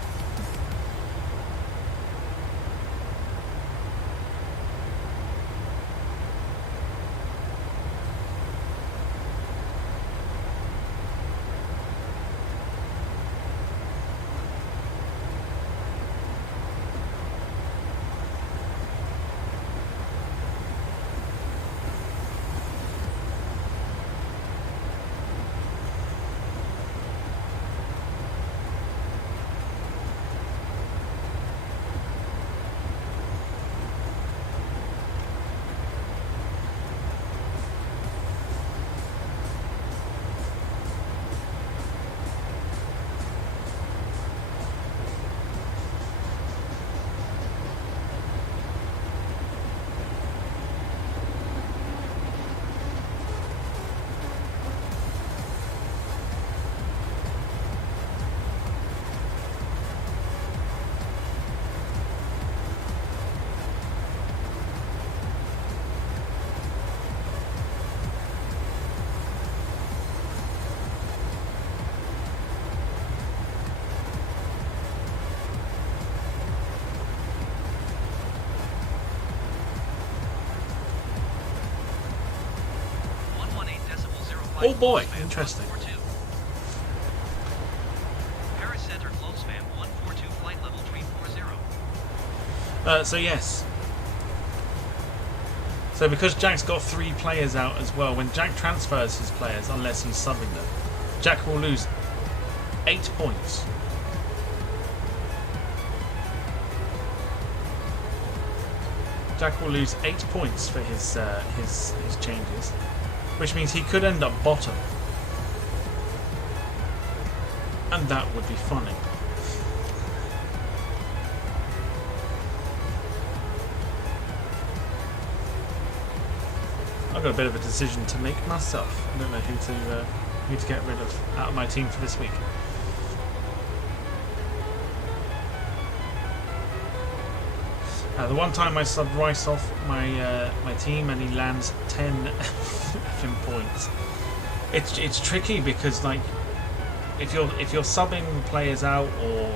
Oh boy, interesting. Paris Center Globespan 142, flight level 340. So yes. So because Jack's got 3 players out as well, when Jack transfers his players, unless he's subbing them, Jack will lose 8 points. Jack will lose 8 points for his changes, which means he could end up bottom, and that would be funny. I've got a bit of a decision to make myself. I don't know who to get rid of out of my team for this week. The one time I subbed Rice off my team and he lands 10 effing points. It's tricky because like if you're subbing players out or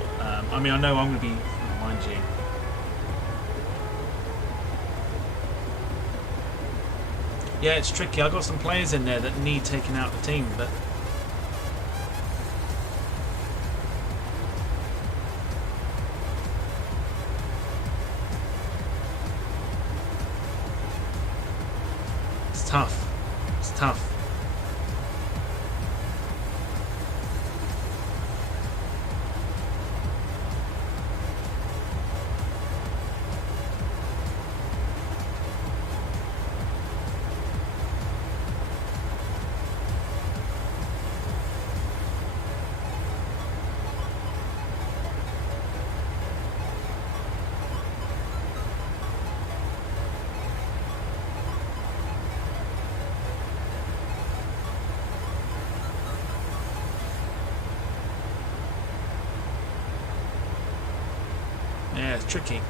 I mean I know I'm gonna be mind you. Yeah, it's tricky. I've got some players in there that need taking out the team, but it's tough. It's tough. Yeah, it's tricky.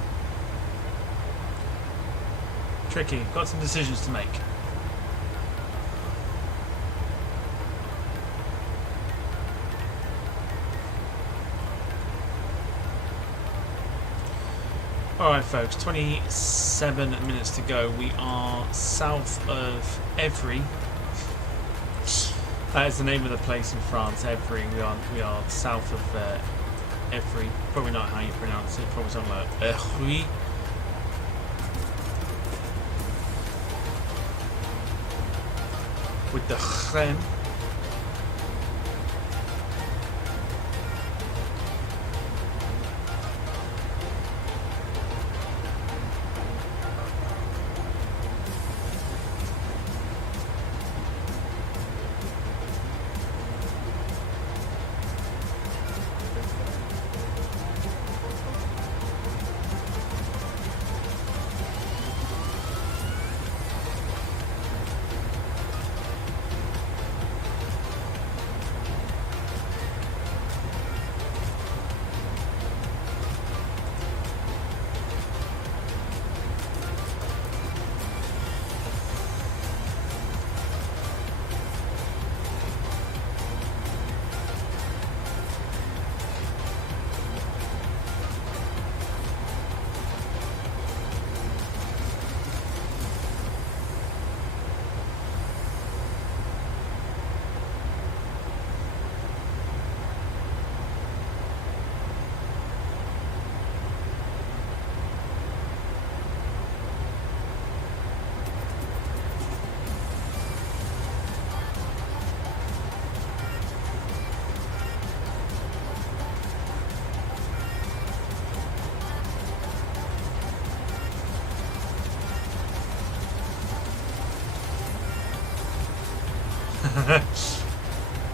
Tricky. Got some decisions to make. Alright folks, 27 minutes to go. We are south of Évry. That is the name of the place in France, Évry. We are south of Évry. Probably not how you pronounce it, probably something like Évry. With the crème.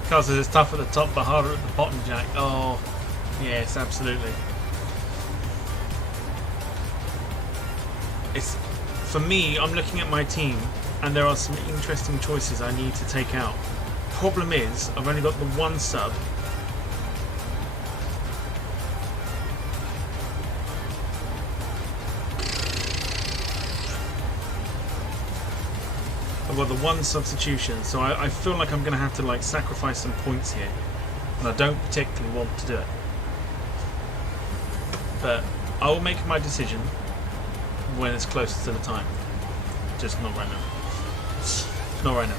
Because it's tough at the top but harder at the bottom, Jack. Oh, yes, absolutely. It's, for me, I'm looking at my team and there are some interesting choices I need to take out. Problem is, I've only got the one sub. I've got the one substitution, so I feel like I'm going to have to like sacrifice some points here, and I don't particularly want to do it. But I will make my decision when it's closer to the time. Just not right now. Not right now.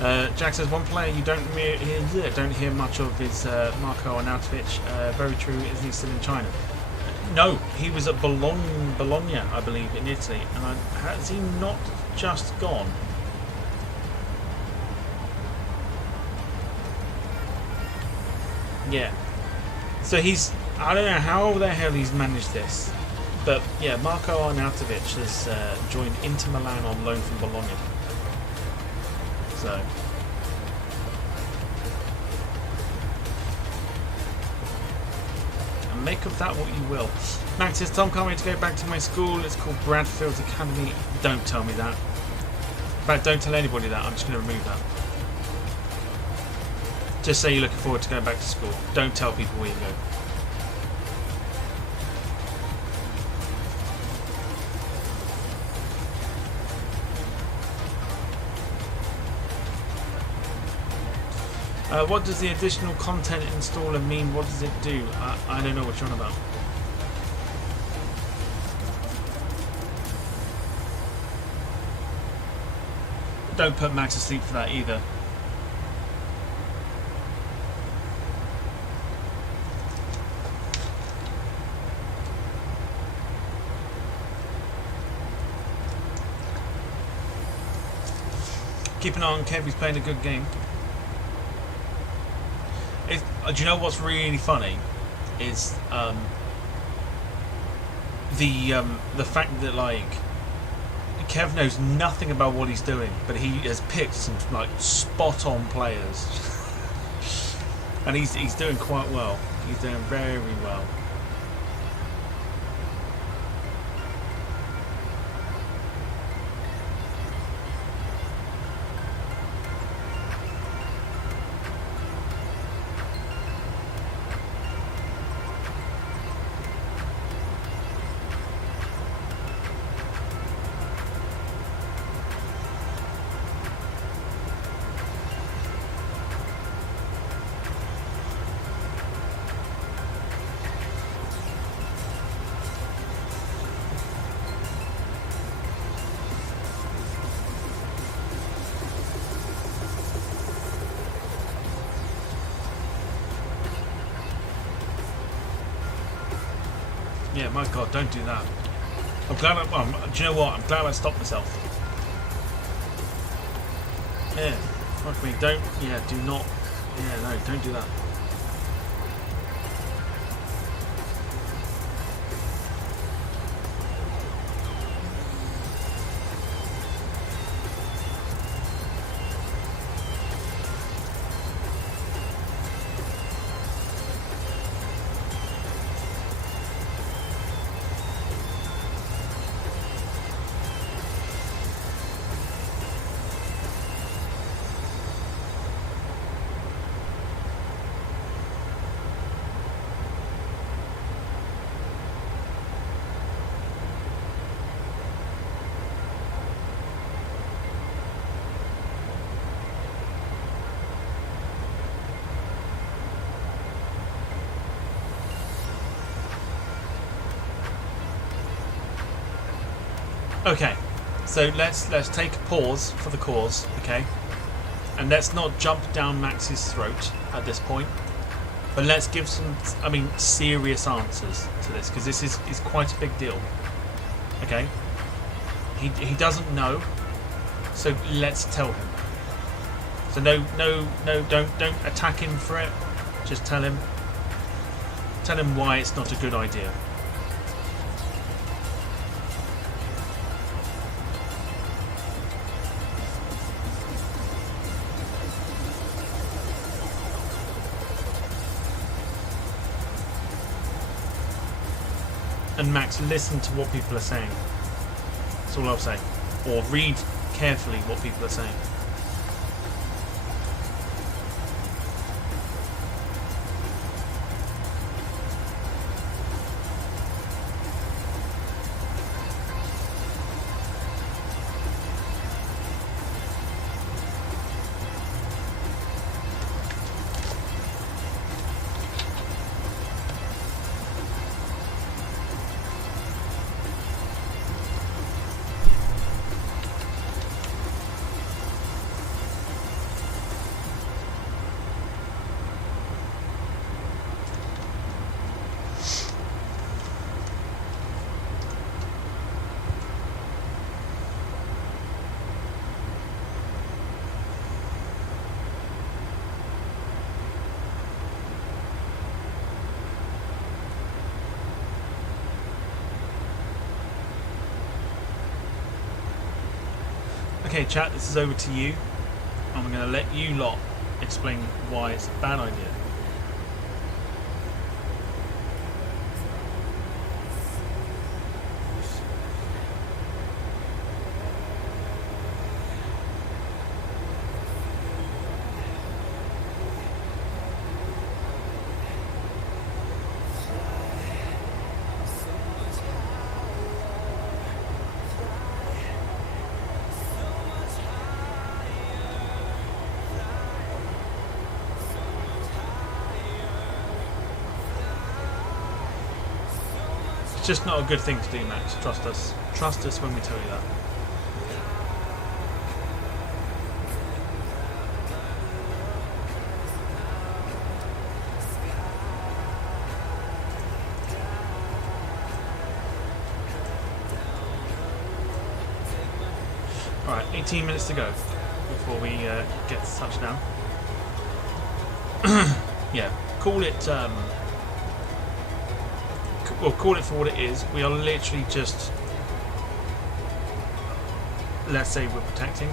Jack says one player you don't hear much of is Marko Arnautovic. Very true. Isn't he still in China? No, he was at Bologna, I believe, in Italy. And has he not just gone? Yeah. So he's... I don't know how the hell he's managed this. But yeah, Marko Arnautovic has joined Inter Milan on loan from Bologna. So... and make of that what you will. Max says, Tom, can't wait to go back to my school. It's called Bradfield Academy. Don't tell me that. In fact, don't tell anybody that. I'm just going to remove that. Just say you're looking forward to going back to school. Don't tell people where you go. What does the additional content installer mean? What does it do? I don't know what you're on about. Don't put Max to sleep for that either. Keep an eye on Kev, he's playing a good game. Do you know what's really funny? Is the fact that like Kev knows nothing about what he's doing, but he has picked some like spot on players, and he's doing quite well. He's doing very well. Yeah, my God, don't do that. I'm glad do you know what? I'm glad I stopped myself. Yeah, fuck me. Don't, yeah, do not. Yeah, no, don't do that. Okay, so let's take a pause for the cause, okay? And let's not jump down Max's throat at this point, but let's give some, serious answers to this, because this is quite a big deal, okay? He doesn't know, so let's tell him. So no, don't attack him for it. Just tell him why it's not a good idea. And Max, listen to what people are saying. That's all I'll say. Or read carefully what people are saying. Okay, chat, this is over to you. I'm going to let you lot explain why it's a bad idea. Just not a good thing to do, Max. Trust us. Trust us when we tell you that. Alright, 18 minutes to go before we get to touchdown. Yeah, call it... Well, call it for what it is. We are literally just, let's say we're protecting.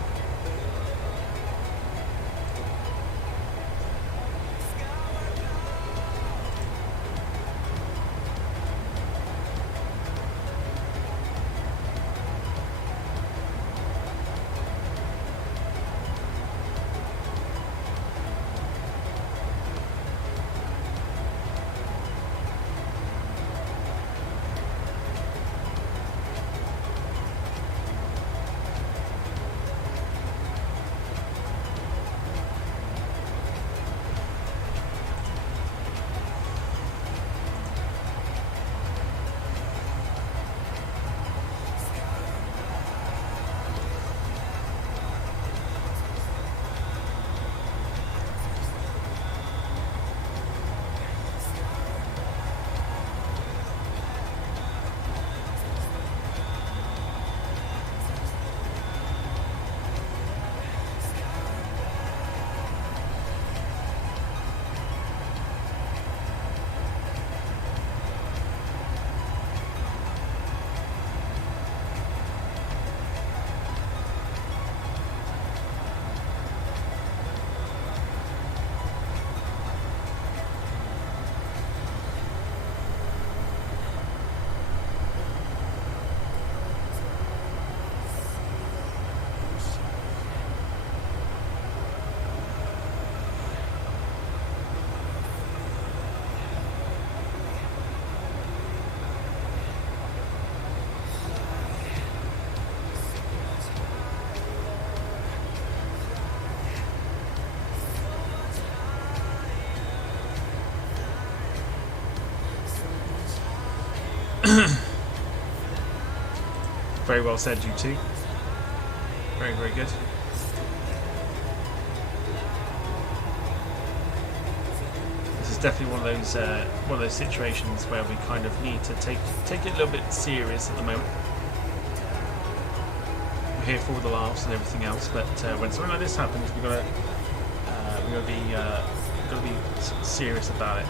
Very well said, you two. Very, very good. This is definitely one of those situations where we kind of need to take it a little bit serious at the moment. We're here for the laughs and everything else, but when something like this happens, we've got to be serious about it.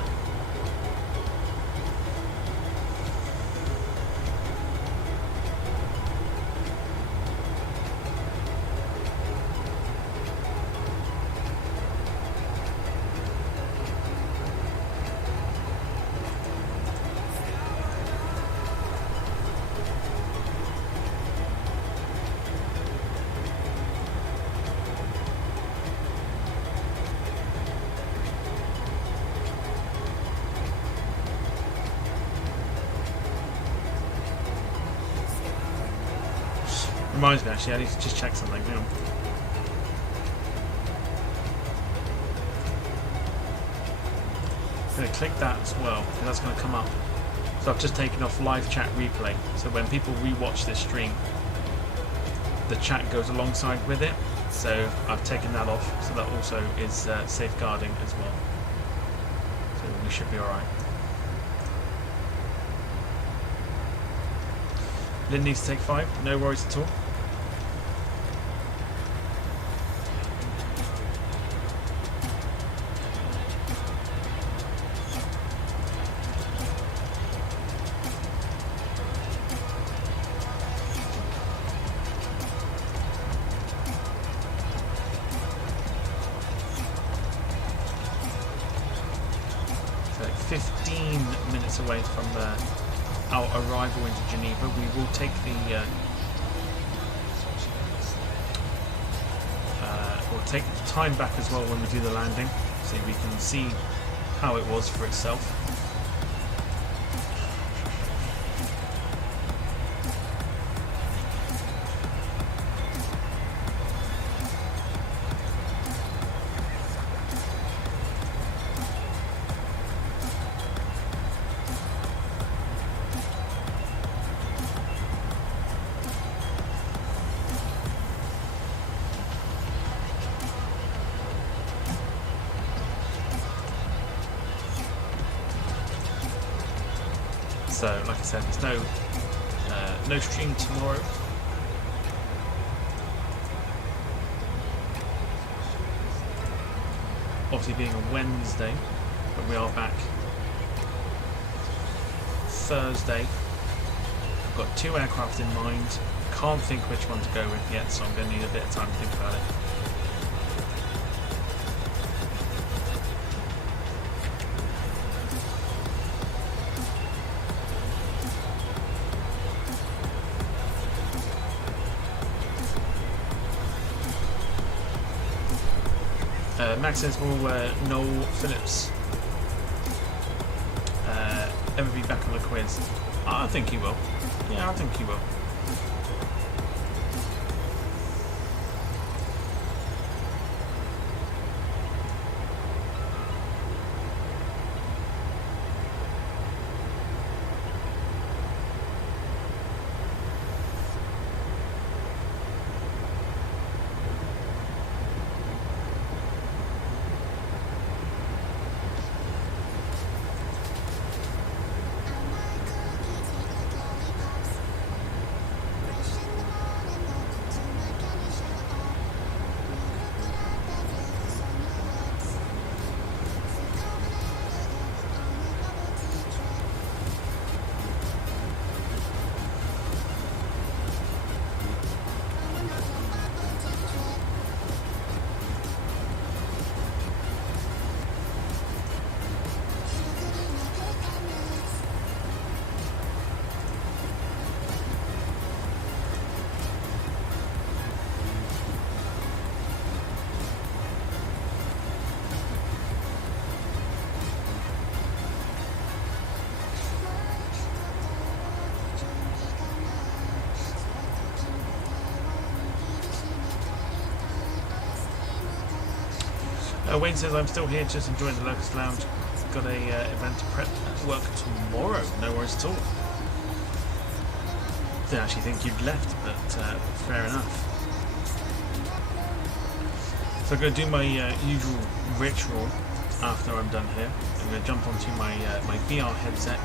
Reminds me, actually, I need to just check something. Hang on. I'm going to click that as well, because that's going to come up. So I've just taken off live chat replay, so when people rewatch this stream, the chat goes alongside with it. So I've taken that off, so that also is safeguarding as well. So we should be alright. Lynn needs to take 5, no worries at all. minutes away from our arrival into Geneva. We will take the we'll take the time back as well when we do the landing, so we can see how it was for itself. So, like I said, there's no stream tomorrow. Obviously being a Wednesday, but we are back Thursday. I've got 2 aircraft in mind. Can't think which one to go with yet, so I'm going to need a bit of time to think about it. Max says, will Noel Phillips ever be back on the quiz? I think he will. Yeah, I think he will. Wayne says, I'm still here, just enjoying the Locust Lounge. Got a event to prep at work tomorrow. No worries at all. Didn't actually think you'd left, but fair enough. So I'm going to do my usual ritual after I'm done here. I'm going to jump onto my my VR headset,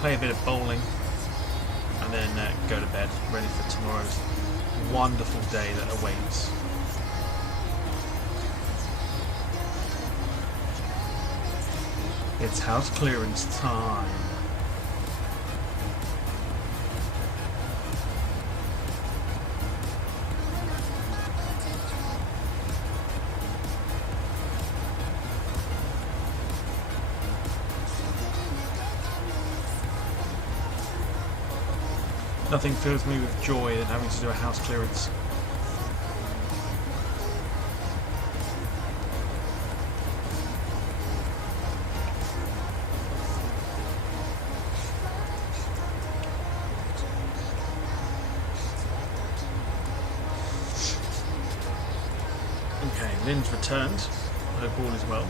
play a bit of bowling, and then go to bed, ready for tomorrow's wonderful day that awaits. It's house clearance time. Nothing fills me with joy than having to do a house clearance. Okay, Lynn's returned. I hope all is well.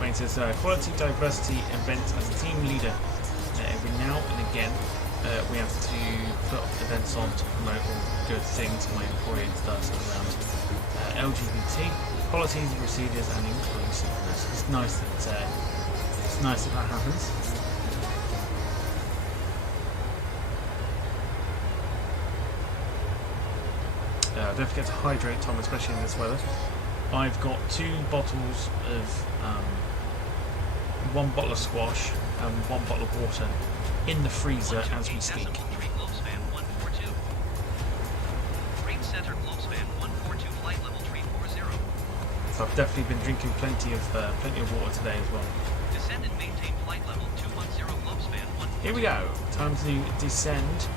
Wayne says, quality diversity events as a team leader. Every now and again, we have to put events on to promote all good things my employer does around LGBT policies, procedures, and inclusiveness. It's nice that that happens. Don't forget to hydrate, Tom, especially in this weather. I've got 2 bottles of 1 bottle of squash and 1 bottle of water in the freezer as we speak. Globespan 142. Green Center Globespan 142, flight level 340. So I've definitely been drinking plenty of water today as well. Descend and maintain flight level 210, Globespan 142. Here we go. Time to descend.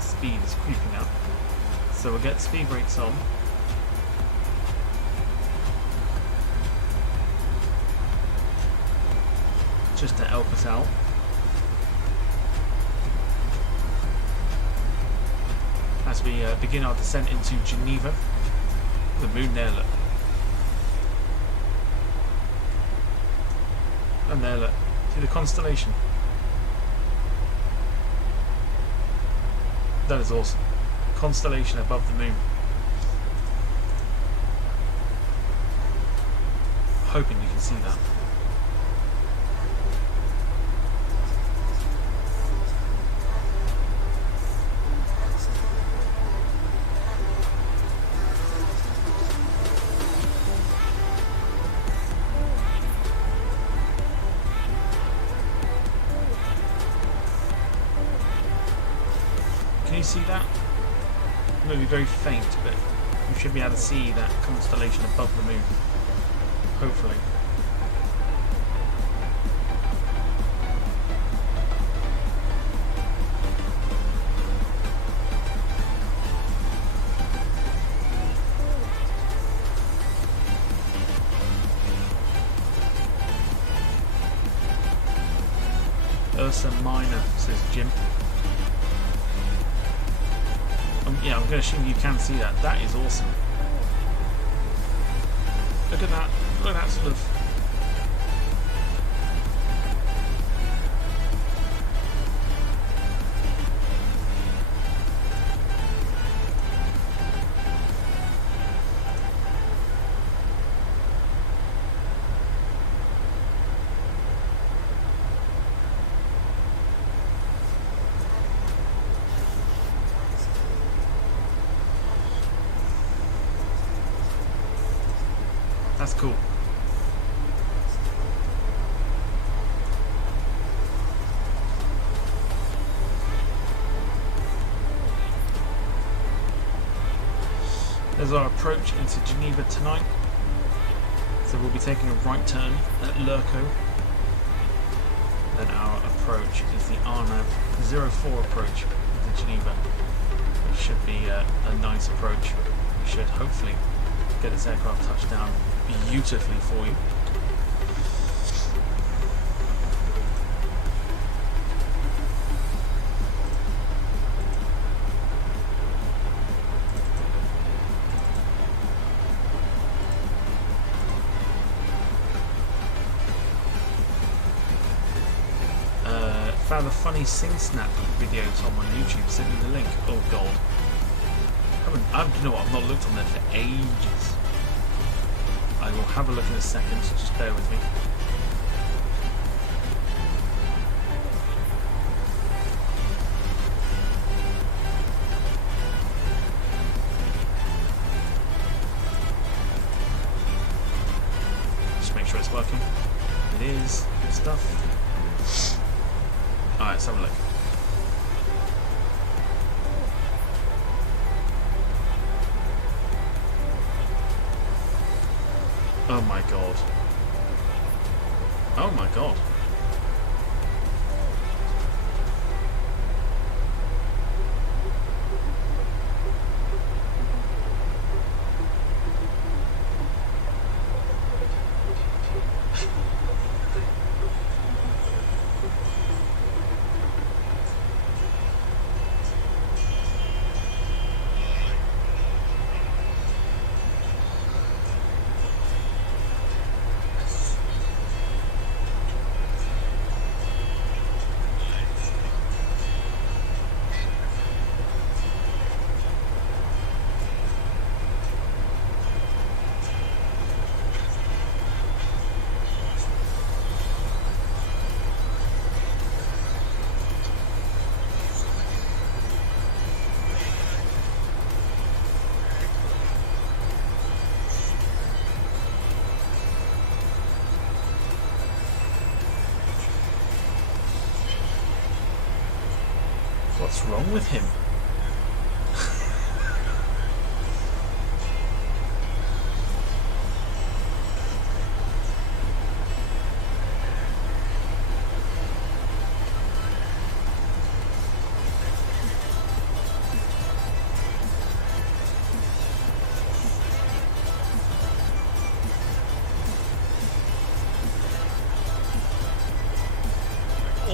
Speed is creeping up, so we'll get speed brakes on. Just to help us out. As we begin our descent into Geneva. The moon there, look. And there, look. See the constellation. That is awesome. Constellation above the moon. Hoping you can see that. Can you see that? It may be very faint, but you should be able to see that constellation above the moon. Hopefully. Ursa Minor, says Jim. Yeah, I'm going to assume you can see that. That is awesome. Look at that. Look at that sort of... That's cool. There's our approach into Geneva tonight. So we'll be taking a right turn at Lerco. Then our approach is the RNAV 04 approach into Geneva, which should be a nice approach. We should hopefully get this aircraft touched down beautifully for you. Found a funny Sing Snap video, Tom, on YouTube. Send me the link. Oh god. You know what, I've not looked on there for ages. I will have a look in a second, just bear with me. Just make sure it's working. It is. Good stuff. Alright, let's have a look. Oh my god. Oh my god. What's wrong with him?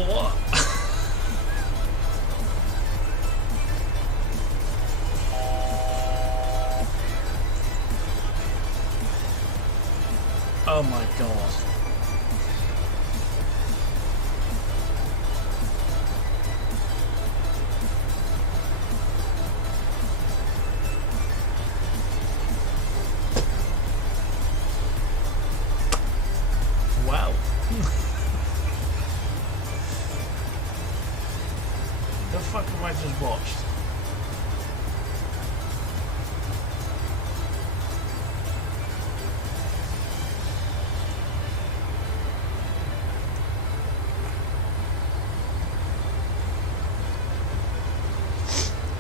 What? Oh my god. Wow. The fuck have I just watched?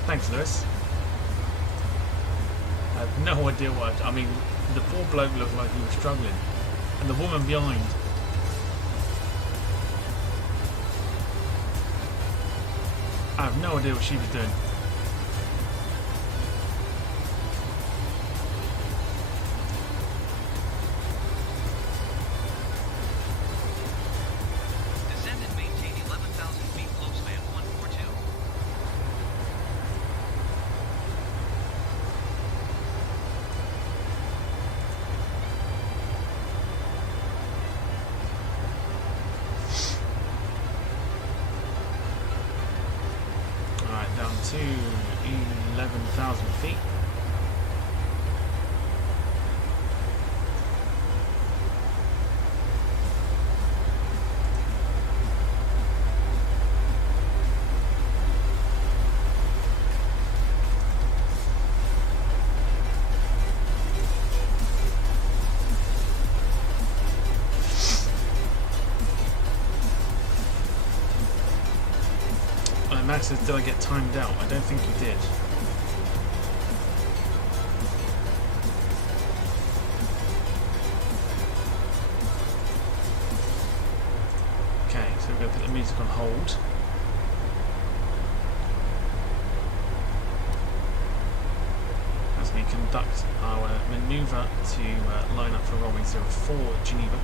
Thanks, Lewis. I have no idea what. I mean, the poor bloke looked like he was struggling, and the woman behind. I have no idea what she was doing. Descend and maintain 11,000 feet flow span 142. Alright, down to 11,000 feet. Max says, did I get timed out? I don't think you did. Okay, so we're going to put the music on hold. As we conduct our manoeuvre to line up for runway 04 Geneva.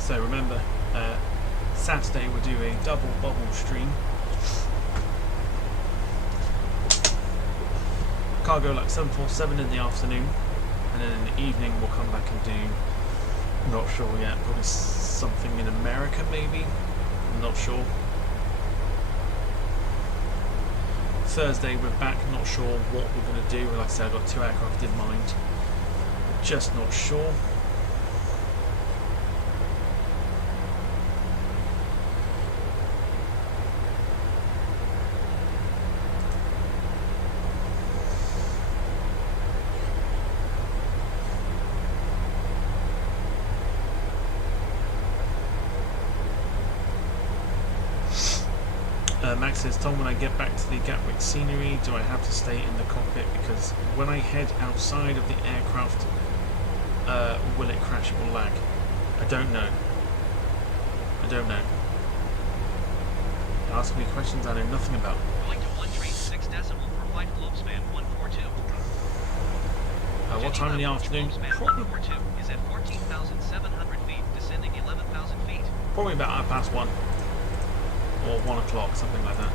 So remember, Saturday we'll do a double bubble stream. Cargo like 747 in the afternoon, and then in the evening we'll come back and do, not sure yet, probably something in America maybe, I'm not sure. Thursday we're back, not sure what we're going to do. Like I said, I've got 2 aircraft in mind, just not sure. Max says, Tom, when I get back to the Gatwick scenery, do I have to stay in the cockpit? Because when I head outside of the aircraft, will it crash or lag? I don't know. I don't know. You're asking me questions I know nothing about. Going to 136 decimal for Flyglobespan 142. What time in the afternoon? Globespan 142 is at 14,700 feet, descending 11,000 feet. Probably about 1:30 or 1 o'clock, something like that.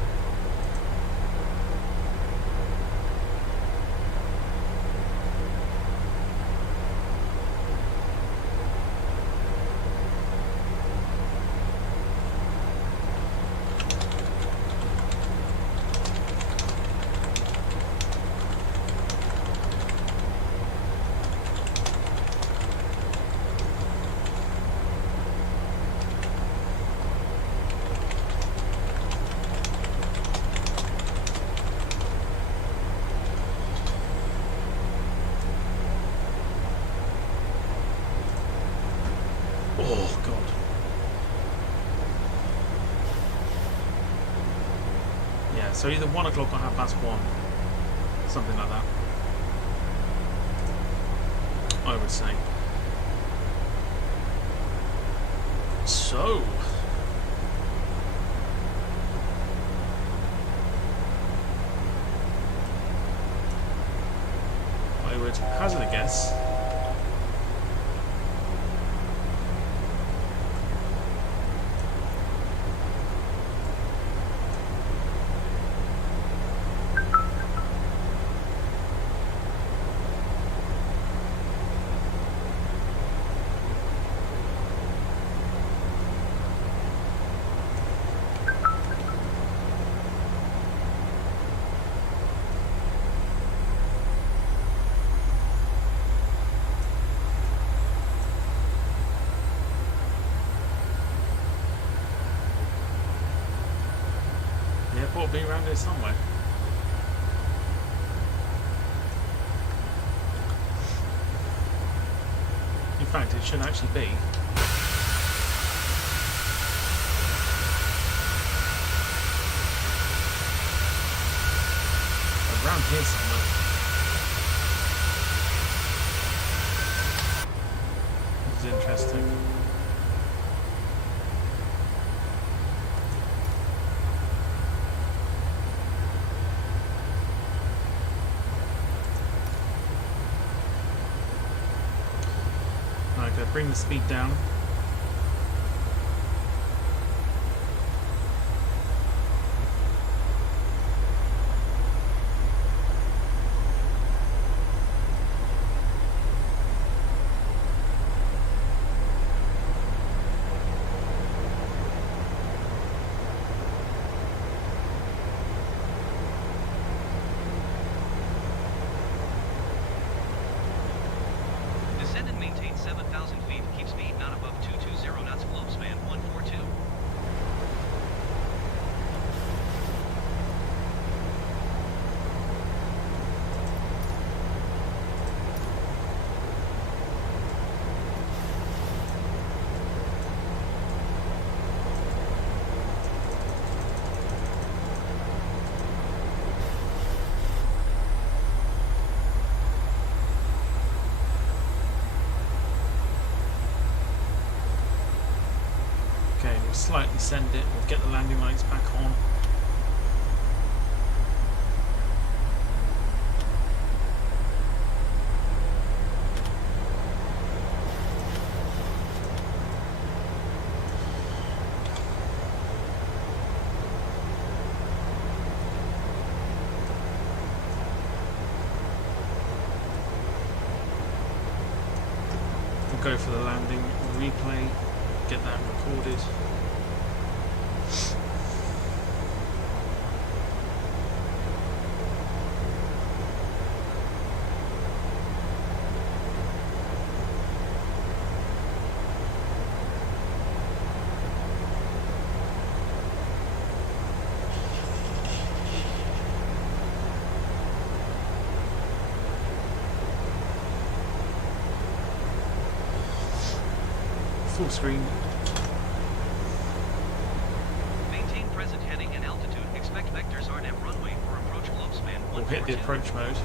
Oh, God. Yeah, so either 1 o'clock or 1:30. Something like that. I would say. So... I would hazard a guess. The airport will be around here somewhere. In fact, it should actually be. Around here somewhere. This is interesting. Okay, bring the speed down. Descend and maintain 7,000 feet. Keep speed not above 220 knots. Globespan 142. Okay, we'll slightly send it. We'll get the landing lights back on. We'll go for the landing replay. Get that recorded. Full screen. Maintain present heading and altitude. Expect vectors are at runway for approach. Globespan 142. We'll hit the approach mode.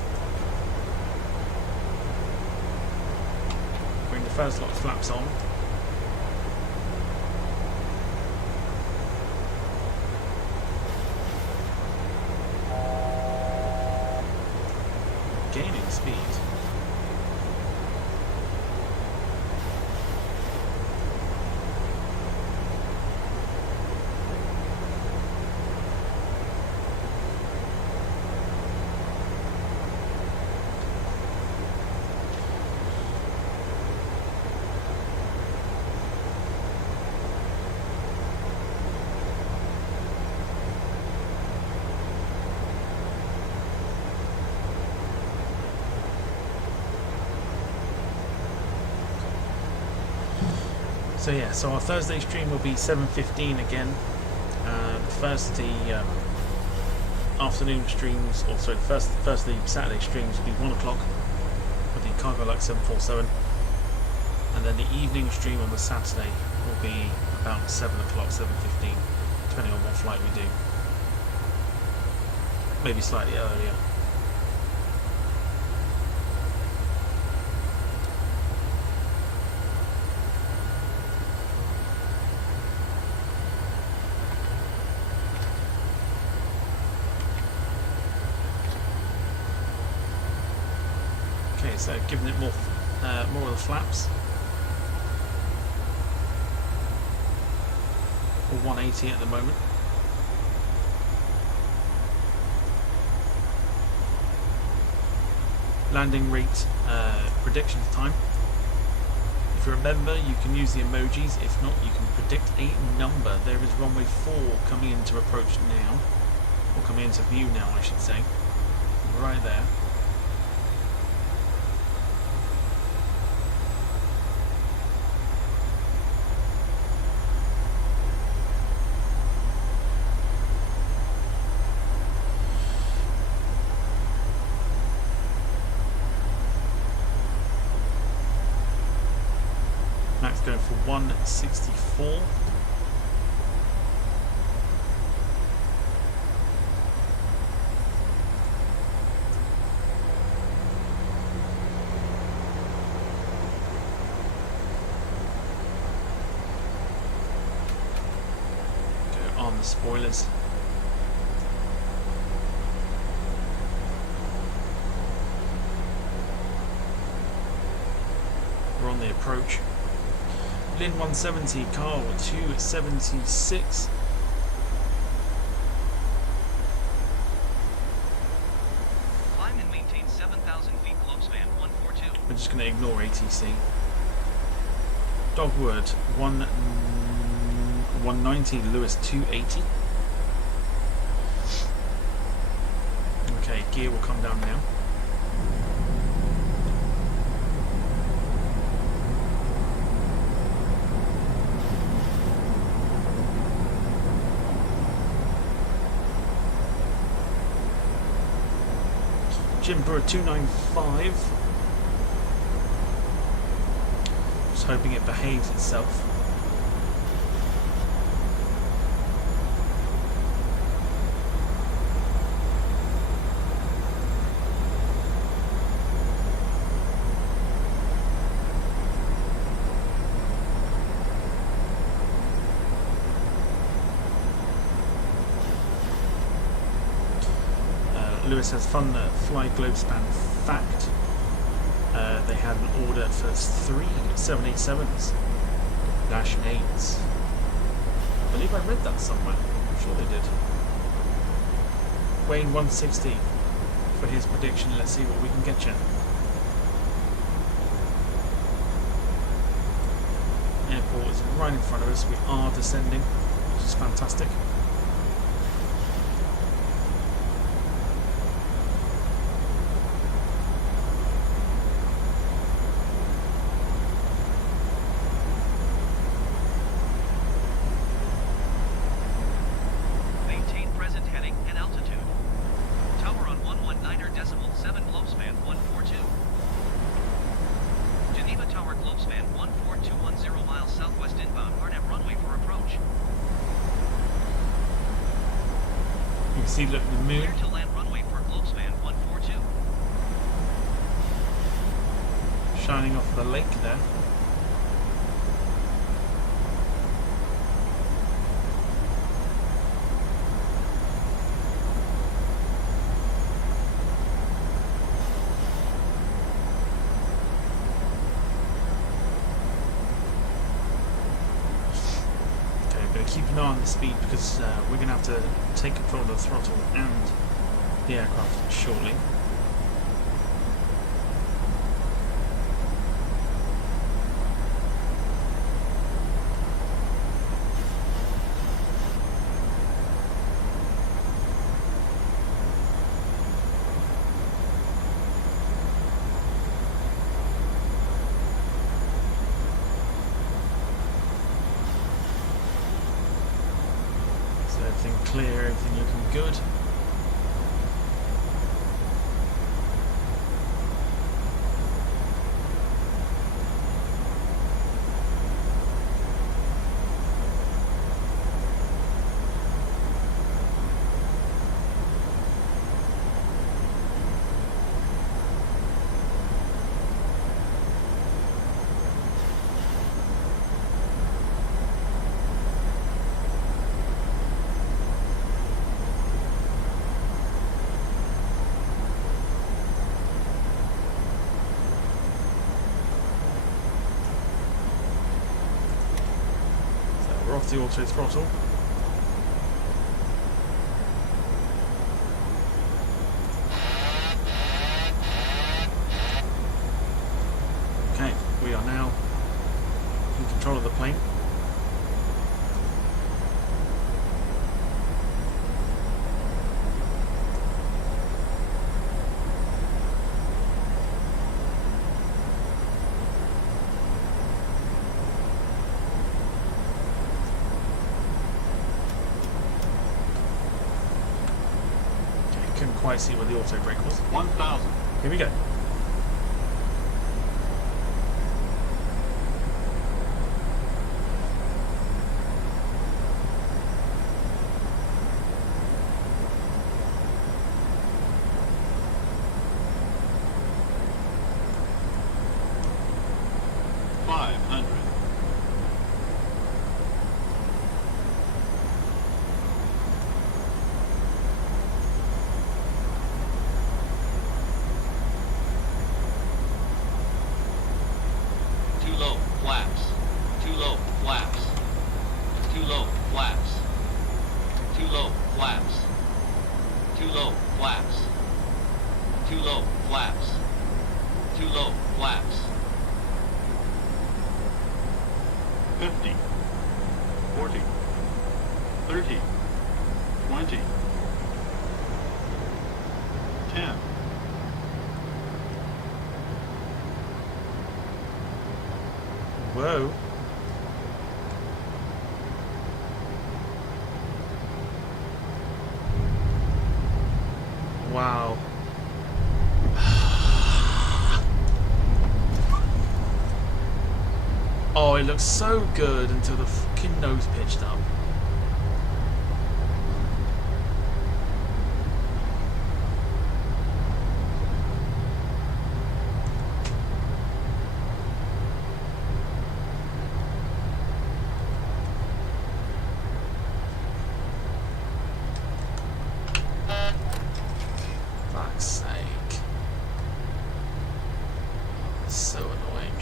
Bring the first lot of flaps on. Gaining speed. So yeah, so our Thursday stream will be 7:15 again. First the afternoon streams, or sorry, first the Saturday streams will be 1 o'clock with the Cargo Lux 747, and then the evening stream on the Saturday will be about 7 o'clock, 7:15, depending on what flight we do. Maybe slightly earlier. Okay, so giving it more of the flaps. Or 180 at the moment. Landing rate prediction time. If you remember, you can use the emojis. If not, you can predict a number. There is runway 4 coming into approach now, or coming into view now, I should say. Right there. Going for 164. Go on the spoilers. We're on the approach. Lynn 170, Carl 276. Climb and maintain 7,000 feet Globespan 142. We're just going to ignore ATC. Dogwood 190, Lewis 280. Okay, gear will come down now. Jimbra 295. Just hoping it behaves itself. Lewis has fun at Flyglobespan fact. They had an order for 3 787s -8s. I believe I read that somewhere. I'm sure they did. Wayne 160 for his prediction. Let's see what we can get you. Airport is right in front of us. We are descending, which is fantastic. See, look, the moon. Clear to land runway for Globespan 142. Shining off the lake there. Keep an eye on the speed because we're going to have to take control of the throttle and the aircraft shortly. clear, everything looking good. We're off the auto throttle. Okay, we are now in control of the plane. Couldn't quite see where the auto brake was. 1,000. Here we go. Whoa. Wow. Oh, it looks so good until the fucking nose pitched up. Fuck's sake. So annoying.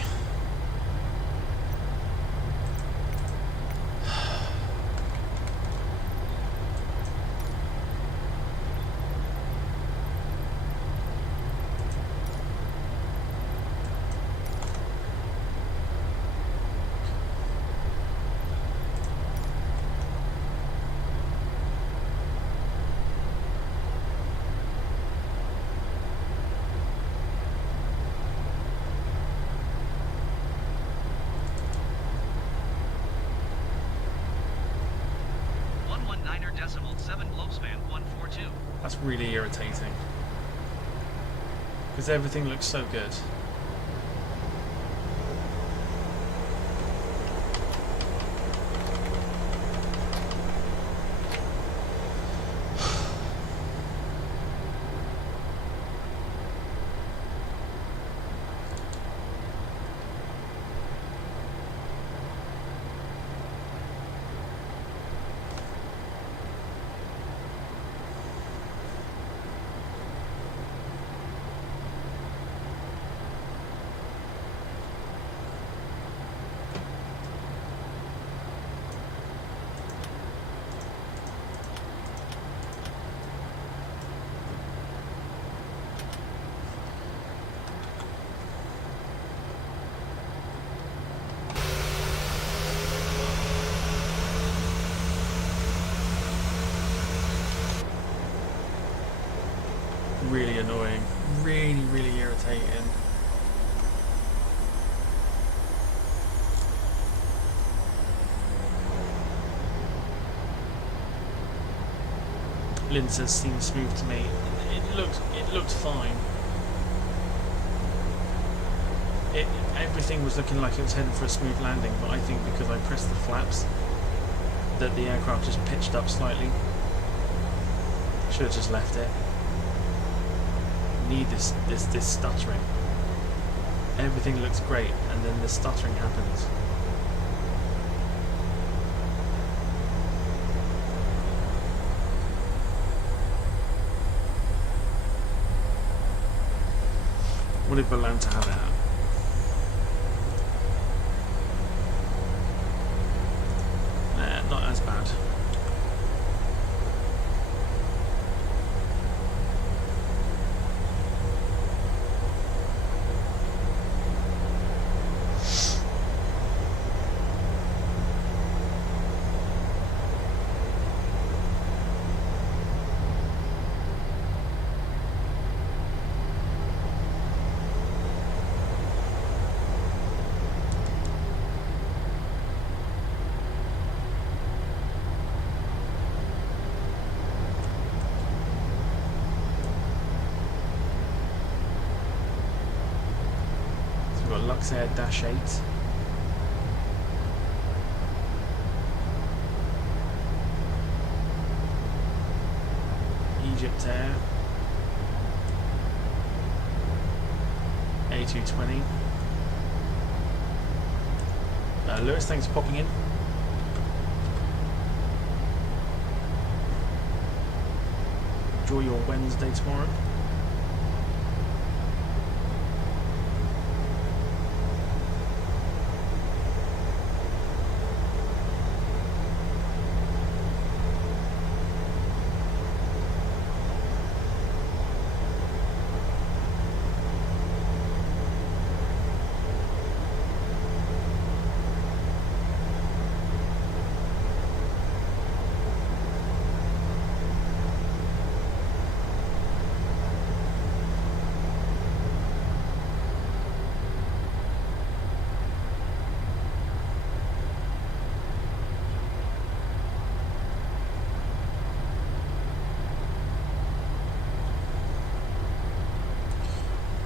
That's really irritating. Because everything looks so good. Really annoying. Really, really irritating. Lynn says seems smooth to me. It looked fine. Everything was looking like it was heading for a smooth landing, but I think because I pressed the flaps that the aircraft just pitched up slightly. Should have just left it. Need this stuttering. Everything looks great, and then the stuttering happens. What did Berlanta have it at? Nah, not as bad. Luxair Dash 8. Egypt Air. A220. Lewis, thanks for popping in. Enjoy your Wednesday tomorrow.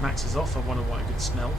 Max is off. I wonder what I could smell.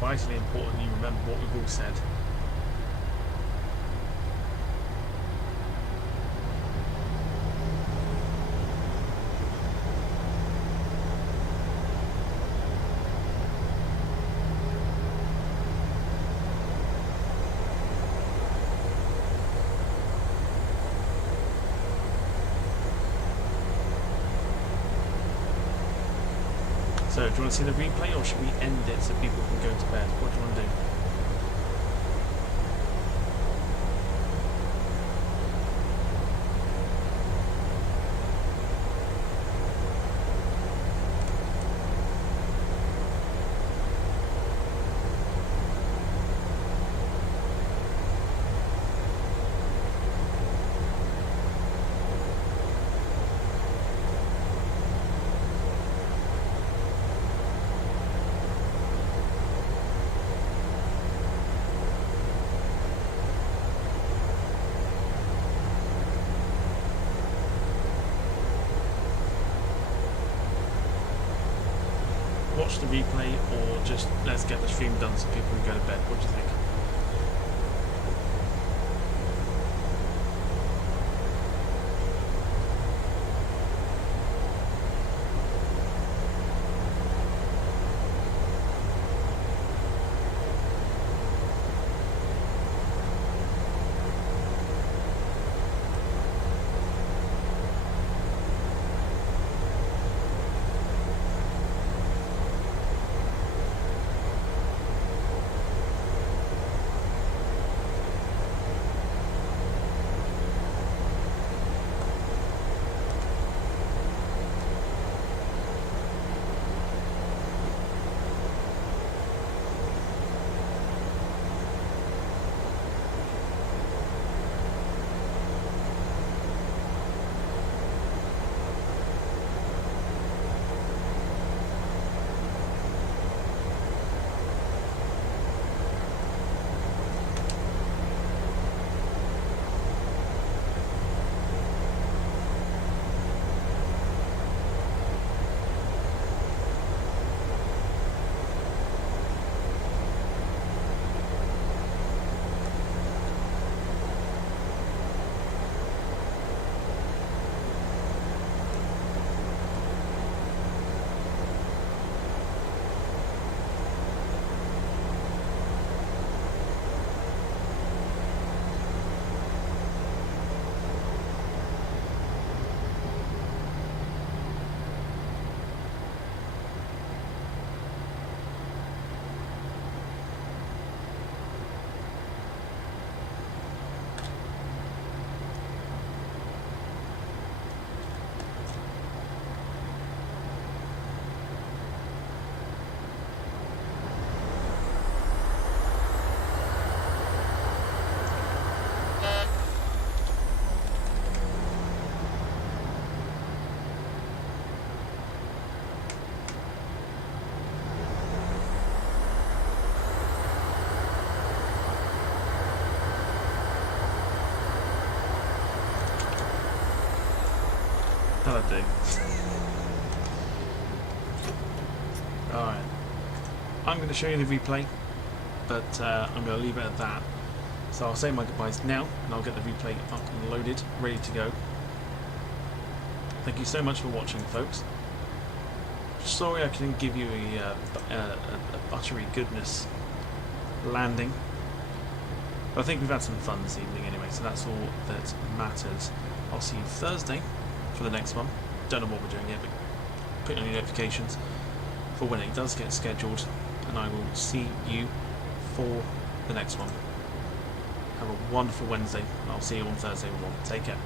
Vitally important you remember what we've all said. So, do you want to see the replay, or should we end it so people can go to bed? What do you want to do? Watch the replay, or just let's get the stream done so people can go to bed? What do you think? That'll do. Alright. I'm going to show you the replay, but I'm going to leave it at that. So I'll say my goodbyes now, and I'll get the replay up and loaded, ready to go. Thank you so much for watching, folks. Sorry I couldn't give you a buttery goodness landing. But I think we've had some fun this evening anyway, so that's all that matters. I'll see you Thursday for the next one. Don't know what we're doing yet, but put on your notifications for when it does get scheduled, and I will see you for the next one. Have a wonderful Wednesday, and I'll see you on Thursday with one. Take care.